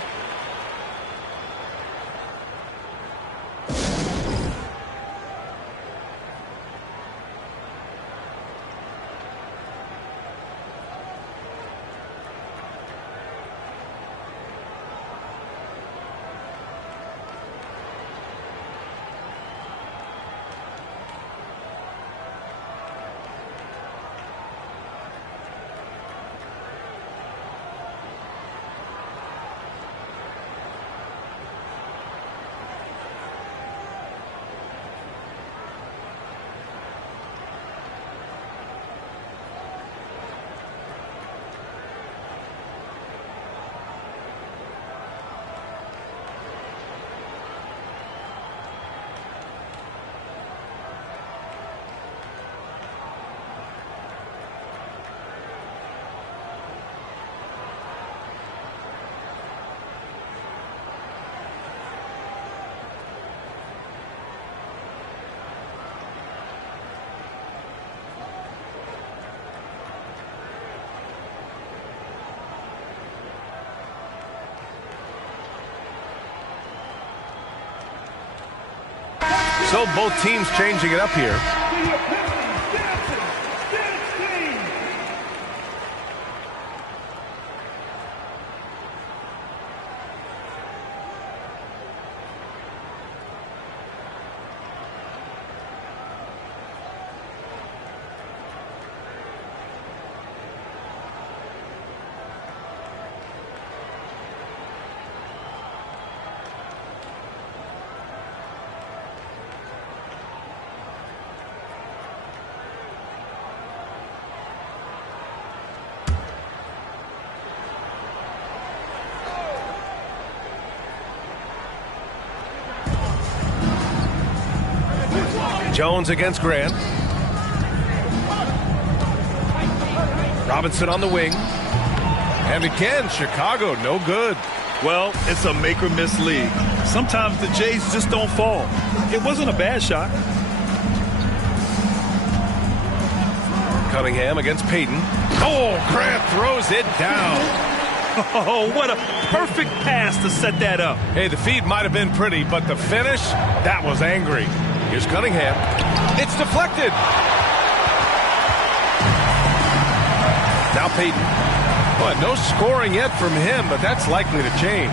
So both teams changing it up here. Jones against Grant. Robinson on the wing. And again, Chicago, no good. Well, it's a make or miss league. Sometimes the Jays just don't fall. It wasn't a bad shot. Cunningham against Payton. Oh, Grant throws it down. Oh, what a perfect pass to set that up. Hey, the feed might have been pretty, but the finish, that was angry. Here's Cunningham. It's deflected. Now Payton. But no scoring yet from him, but that's likely to change.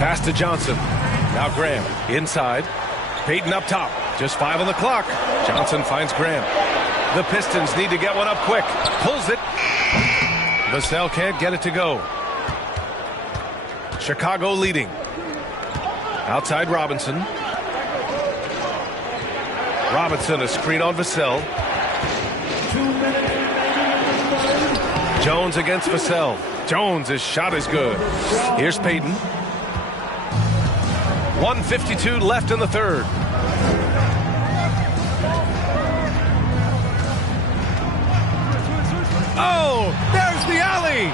Pass to Johnson. Now Graham inside. Payton up top. Just 5 on the clock. Johnson finds Graham. The Pistons need to get one up quick. Pulls it. Vassell can't get it to go. Chicago leading. Outside Robinson. Robinson, a screen on Vassell. Jones against Vassell. Jones, his shot is good. Here's Payton. 1:52 left in the third. Oh, there's the alley.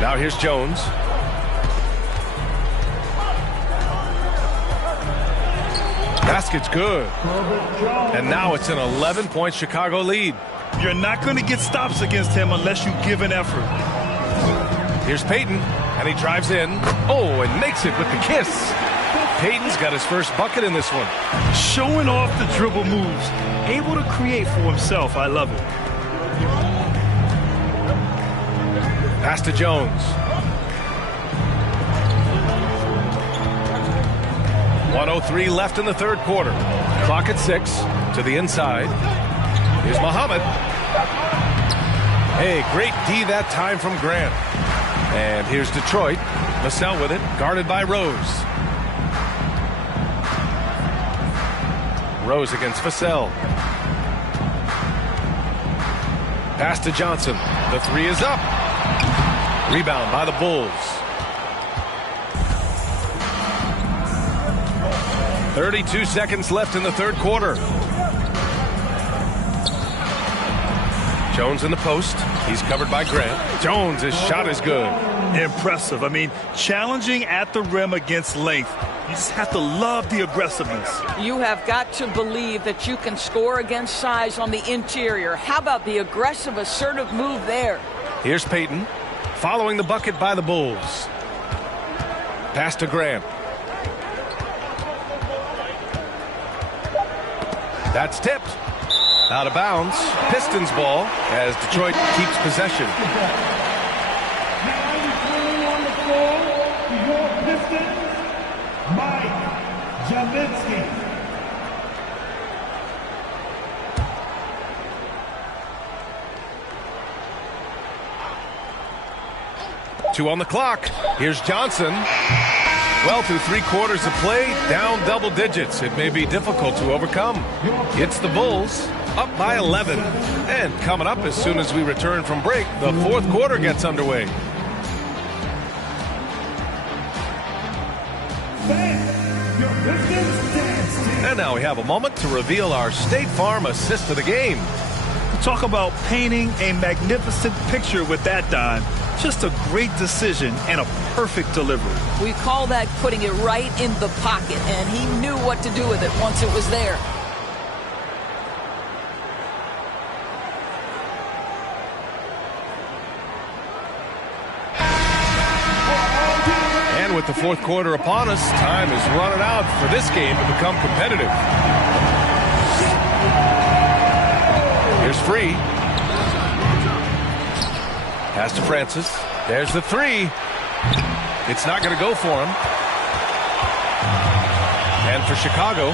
Now here's Jones. Basket's good. And now it's an 11-point Chicago lead. You're not going to get stops against him unless you give an effort. Here's Payton, and he drives in. Oh, and makes it with the kiss. Payton's got his first bucket in this one. Showing off the dribble moves. Able to create for himself. I love it. Pass to Jones. 1:03 left in the third quarter. Clock at 6. To the inside. Here's Muhammad. Hey, great D that time from Grant. And here's Detroit. Vassell with it, guarded by Rose. Rose against Vassell. Pass to Johnson. The three is up. Rebound by the Bulls. 32 seconds left in the third quarter. Jones in the post. He's covered by Grant. Jones, his shot is good. Impressive. I mean, challenging at the rim against length. You just have to love the aggressiveness. You have got to believe that you can score against size on the interior. How about the aggressive, assertive move there? Here's Payton, following the bucket by the Bulls. Pass to Graham. That's tipped. Out of bounds. Pistons ball as Detroit keeps possession. Now returning on the floor to your Pistons, Mike Jaminski. Two on the clock. Here's Johnson. Well, through 3 quarters of play, down double digits. It may be difficult to overcome. It's the Bulls, up by 11. And coming up as soon as we return from break, the fourth quarter gets underway. And now we have a moment to reveal our State Farm assist of the game. Talk about painting a magnificent picture with that dime. Just a great decision and a perfect delivery. We call that putting it right in the pocket, and he knew what to do with it once it was there. with the fourth quarter upon us, time is running out for this game to become competitive. Here's Free. Pass to Francis. There's the three. It's not going to go for him. And for Chicago,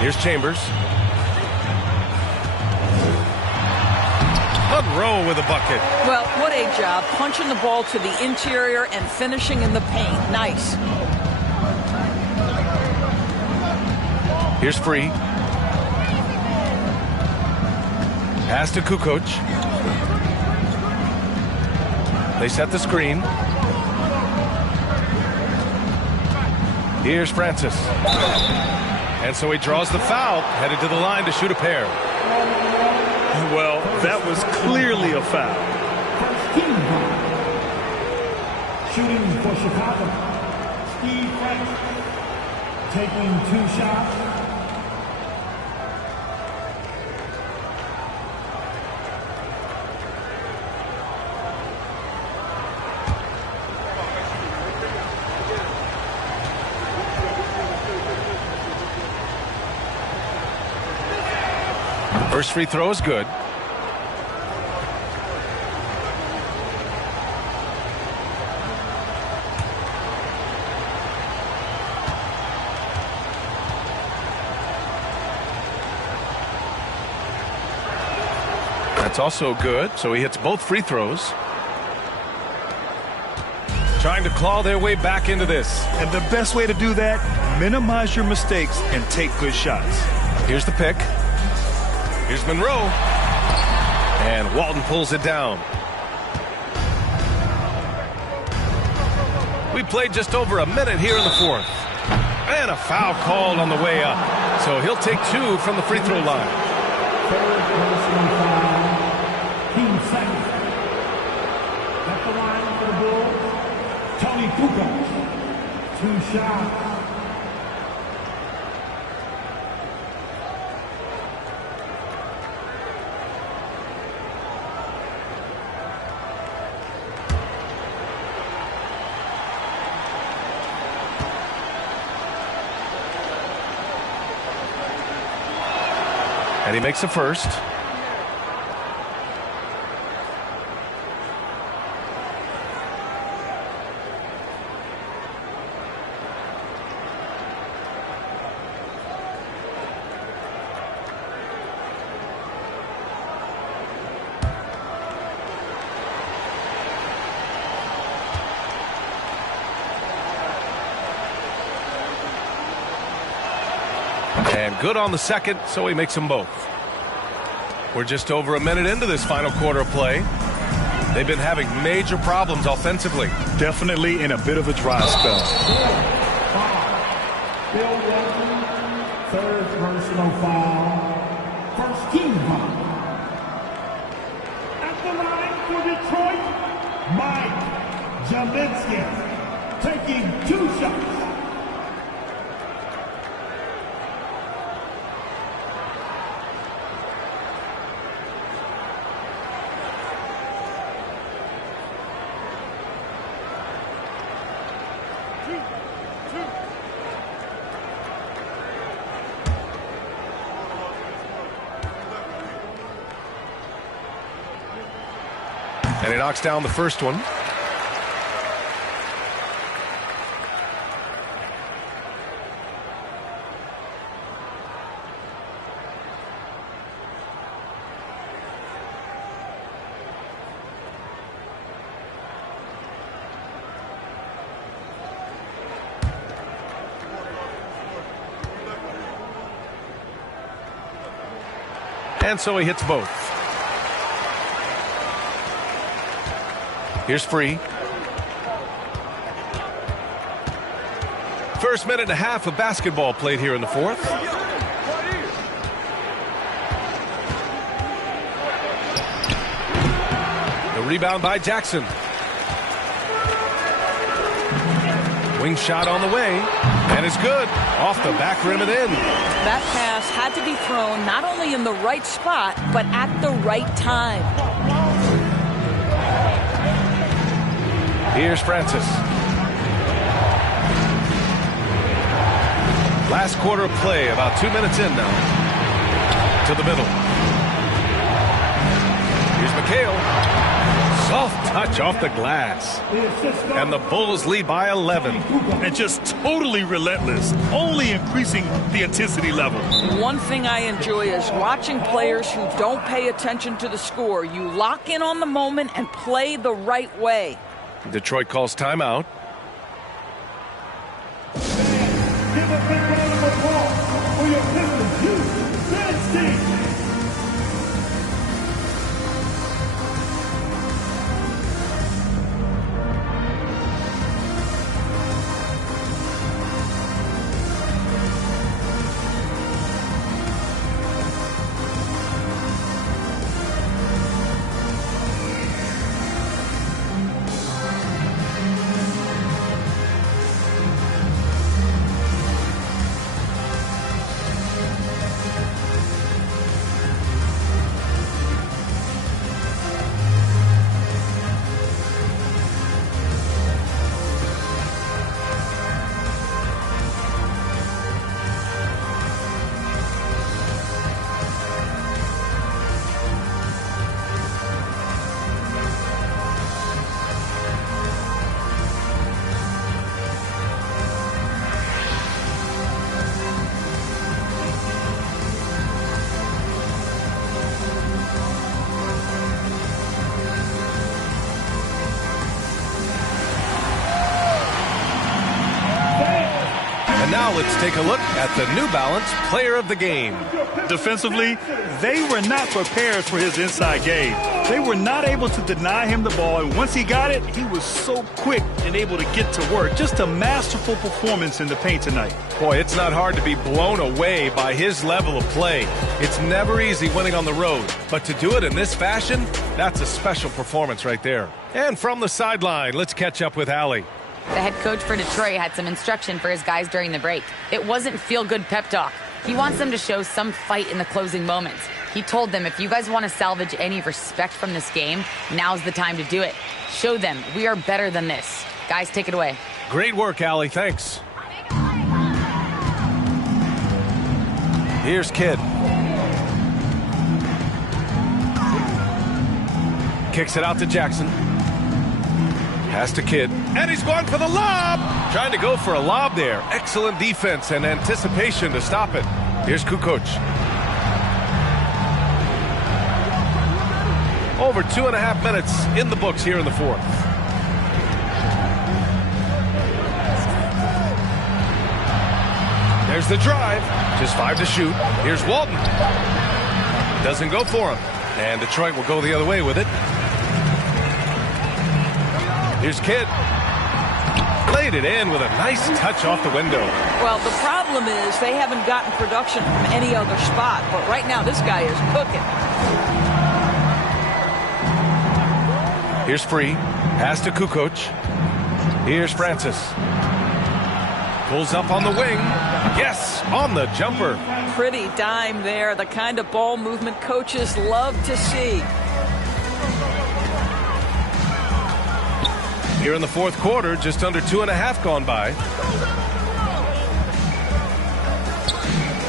here's Chambers. Monroe with a bucket. Well, what a job. Punching the ball to the interior and finishing in the paint. Nice. Here's Free. Pass to Kukoc. They set the screen. Here's Francis. And so he draws the foul, headed to the line to shoot a pair. Well, that was clearly a foul. Team foul. Shooting for Chicago. Steve Francis taking 2 shots. First free throw is good. That's also good, so he hits both free throws. Trying to claw their way back into this. And the best way to do that, minimize your mistakes and take good shots. Here's the pick. Here's Monroe. And Walton pulls it down. We played just over a minute here in the fourth. And a foul called on the way up. So he'll take 2 from the free throw line. Third personal foul. Team second. At the line for the Bulls, Tony Kukoc. 2 shots. And he makes the first. And good on the second, so he makes them both. We're just over a minute into this final quarter of play. They've been having major problems offensively. Definitely in a bit of a dry spell. Bill Walton, third personal foul. First team foul. At the line for Detroit, Mike Jaminski taking 2 shots. And he knocks down the first one. And so he hits both. Here's Free. First minute and a half of basketball played here in the fourth. The rebound by Jackson. Wing shot on the way. And it's good. Off the back rim and in. That pass had to be thrown not only in the right spot, but at the right time. Here's Francis. Last quarter of play, about 2 minutes in now. To the middle. Here's McHale. Soft touch off the glass. And the Bulls lead by 11. And just totally relentless, only increasing the intensity level. One thing I enjoy is watching players who don't pay attention to the score. You lock in on the moment and play the right way. Detroit calls timeout. Give a big round of applause for your Pistons youth dance team. Now let's take a look at the New Balance Player of the Game. Defensively, they were not prepared for his inside game. They were not able to deny him the ball, and once he got it, he was so quick and able to get to work. Just a masterful performance in the paint tonight. Boy, it's not hard to be blown away by his level of play. It's never easy winning on the road, but to do it in this fashion, that's a special performance right there. And from the sideline, let's catch up with Allie. The head coach for Detroit had some instruction for his guys during the break. It wasn't feel-good pep talk. He wants them to show some fight in the closing moments. He told them, if you guys want to salvage any respect from this game, now's the time to do it. Show them we are better than this. Guys, take it away. Great work, Allie. Thanks. Here's Kidd. Kicks it out to Jackson. Pass to Kidd. And he's going for the lob. Trying to go for a lob there. Excellent defense and anticipation to stop it. Here's Kukoc. Over 2.5 minutes in the books here in the fourth. There's the drive. Just 5 to shoot. Here's Walton. Doesn't go for him. And Detroit will go the other way with it. Here's Kidd. Laid it in with a nice touch off the window. Well, the problem is they haven't gotten production from any other spot, but right now this guy is cooking. Here's Free. Pass to Kukoc. Here's Francis. Pulls up on the wing. Yes, on the jumper. Pretty dime there, the kind of ball movement coaches love to see. Here in the fourth quarter, just under 2.5 gone by.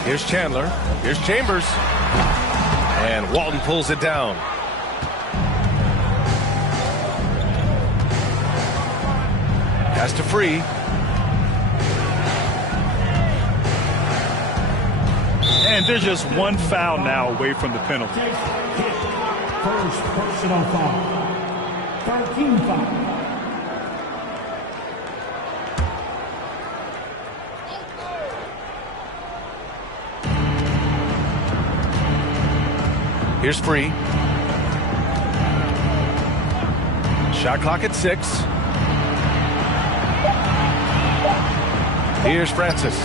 Here's Chandler. Here's Chambers. And Walton pulls it down. Pass to Free. And they're just one foul now away from the penalty. First personal foul. 13 foul. Here's Free. Shot clock at 6. Here's Francis.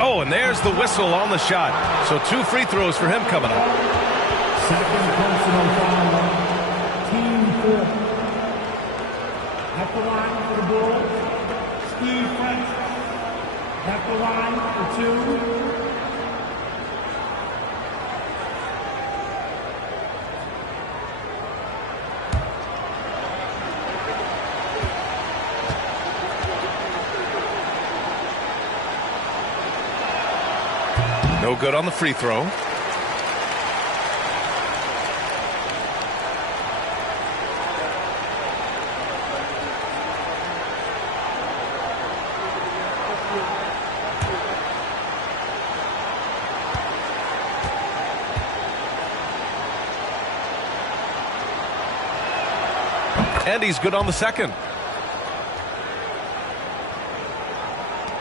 Oh, and there's the whistle on the shot. So 2 free throws for him coming up. Second personal foul. Team 4. At the line for the Bulls, Steve Francis. At the line for 2. No good on the free throw. And he's good on the second.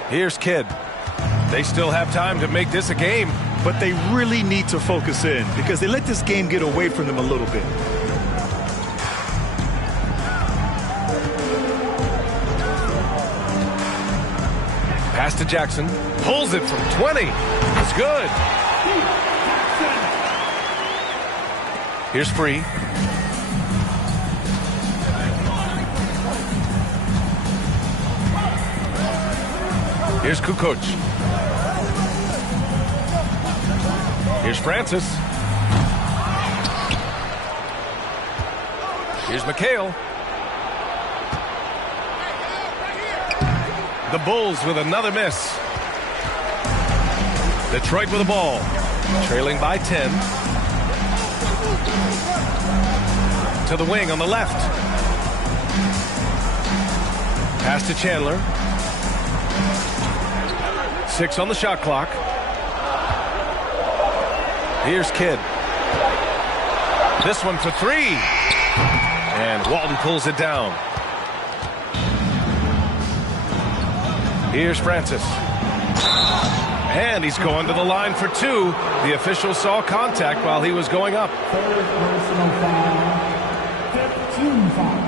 Here's Kidd. They still have time to make this a game. But they really need to focus in because they let this game get away from them a little bit. Pass to Jackson. Pulls it from 20. It's good. Here's Free. Here's Kukoc. Here's Francis. Here's McHale. The Bulls with another miss. Detroit with the ball. Trailing by 10. To the wing on the left. Pass to Chandler. 6 on the shot clock. Here's Kidd. This one for 3. And Walton pulls it down. Here's Francis. And he's going to the line for 2. The official saw contact while he was going up. Third personal foul. 15 foul.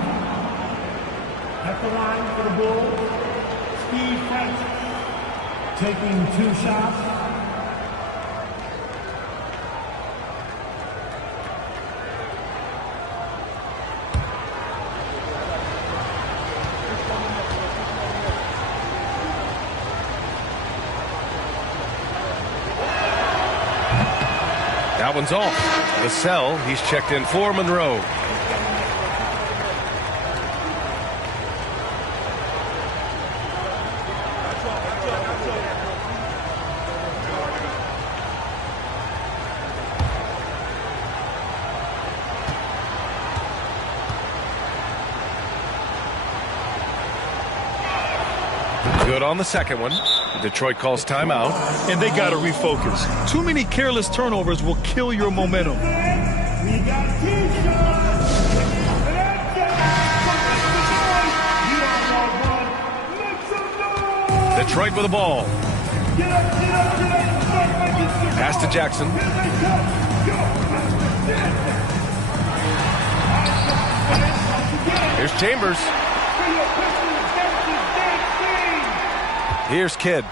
At the line for the Bulls, Steve Francis. Taking 2 shots. That one's off. Vassell, he's checked in for Monroe. Good on the second one. Detroit calls timeout. And they got to refocus. Too many careless turnovers will kill your momentum. Detroit with the ball. Pass to Jackson. Here's Chambers. Here's Kidd.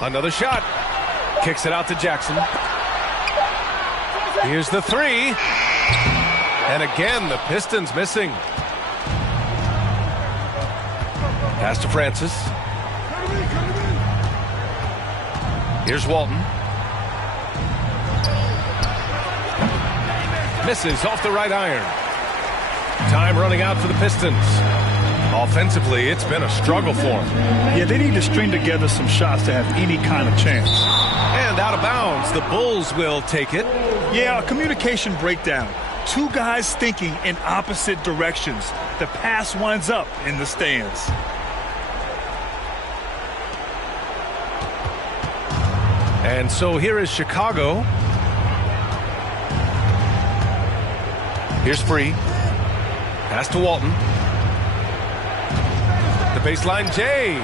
Another shot. Kicks it out to Jackson. Here's the 3. And again, the Pistons missing. Pass to Francis. Here's Walton. Misses off the right iron. Time running out for the Pistons. Offensively, it's been a struggle for them. Yeah, they need to string together some shots to have any kind of chance. And out of bounds, the Bulls will take it. Yeah, a communication breakdown. 2 guys thinking in opposite directions. The pass winds up in the stands. And so here is Chicago. Here's Free. Pass to Walton. The baseline J.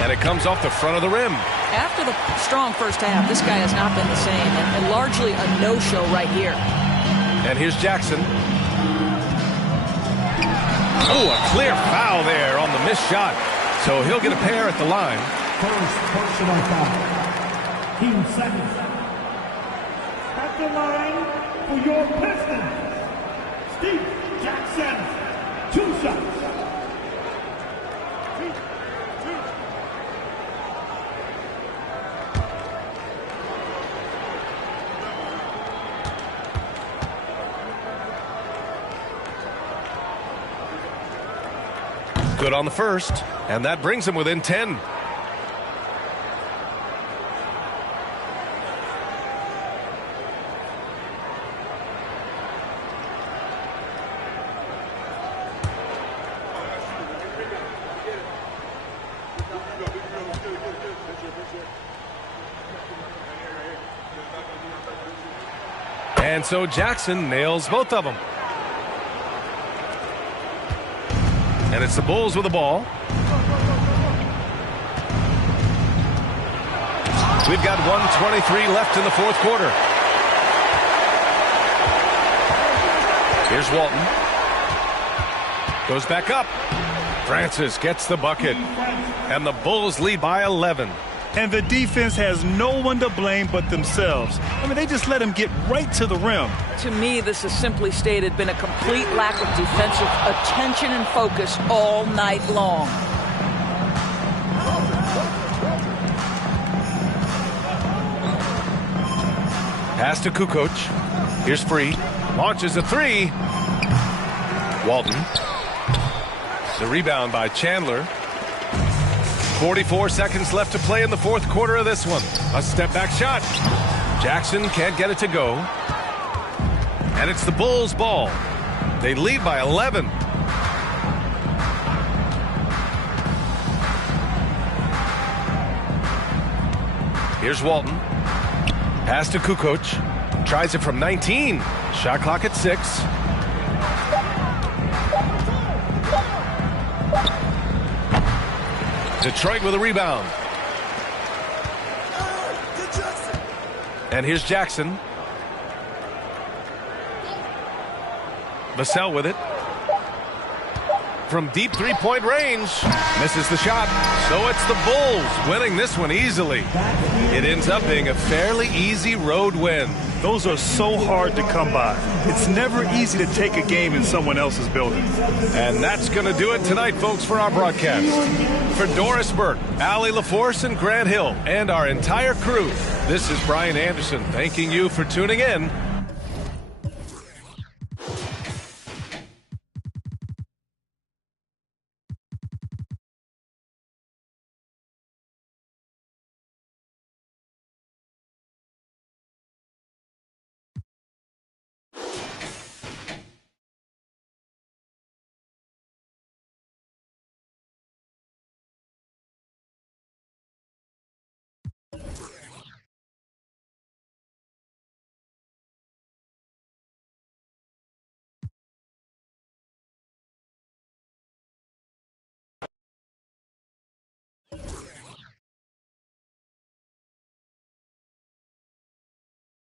And it comes off the front of the rim. After the strong first half, this guy has not been the same, and largely a no-show right here. And here's Jackson. Oh, a clear foul there on the missed shot. So he'll get a pair at the line. First personal foul. Team seconds. At the line for your Pistons, Steve Jackson. 2 shots. Good on the first, and that brings him within 10. And so Jackson nails both of them. And it's the Bulls with the ball. We've got 1:23 left in the fourth quarter. Here's Walton. Goes back up. Francis gets the bucket. And the Bulls lead by 11. And the defense has no one to blame but themselves. I mean, they just let him get right to the rim. To me, this has simply stated been a complete lack of defensive attention and focus all night long. Pass to Kukoc. Here's Free. Launches a three. Walton. The rebound by Chandler. 44 seconds left to play in the fourth quarter of this one. A step back shot. Jackson can't get it to go. And it's the Bulls' ball. They lead by 11. Here's Walton. Pass to Kukoc. Tries it from 19. Shot clock at 6. Detroit with a rebound. And here's Jackson. Vassell with it. From deep three-point range. Misses the shot. So it's the Bulls winning this one easily. It ends up being a fairly easy road win. Those are so hard to come by. It's never easy to take a game in someone else's building. And that's going to do it tonight, folks, for our broadcast. For Doris Burke, Allie LaForce, and Grant Hill, and our entire crew, this is Brian Anderson thanking you for tuning in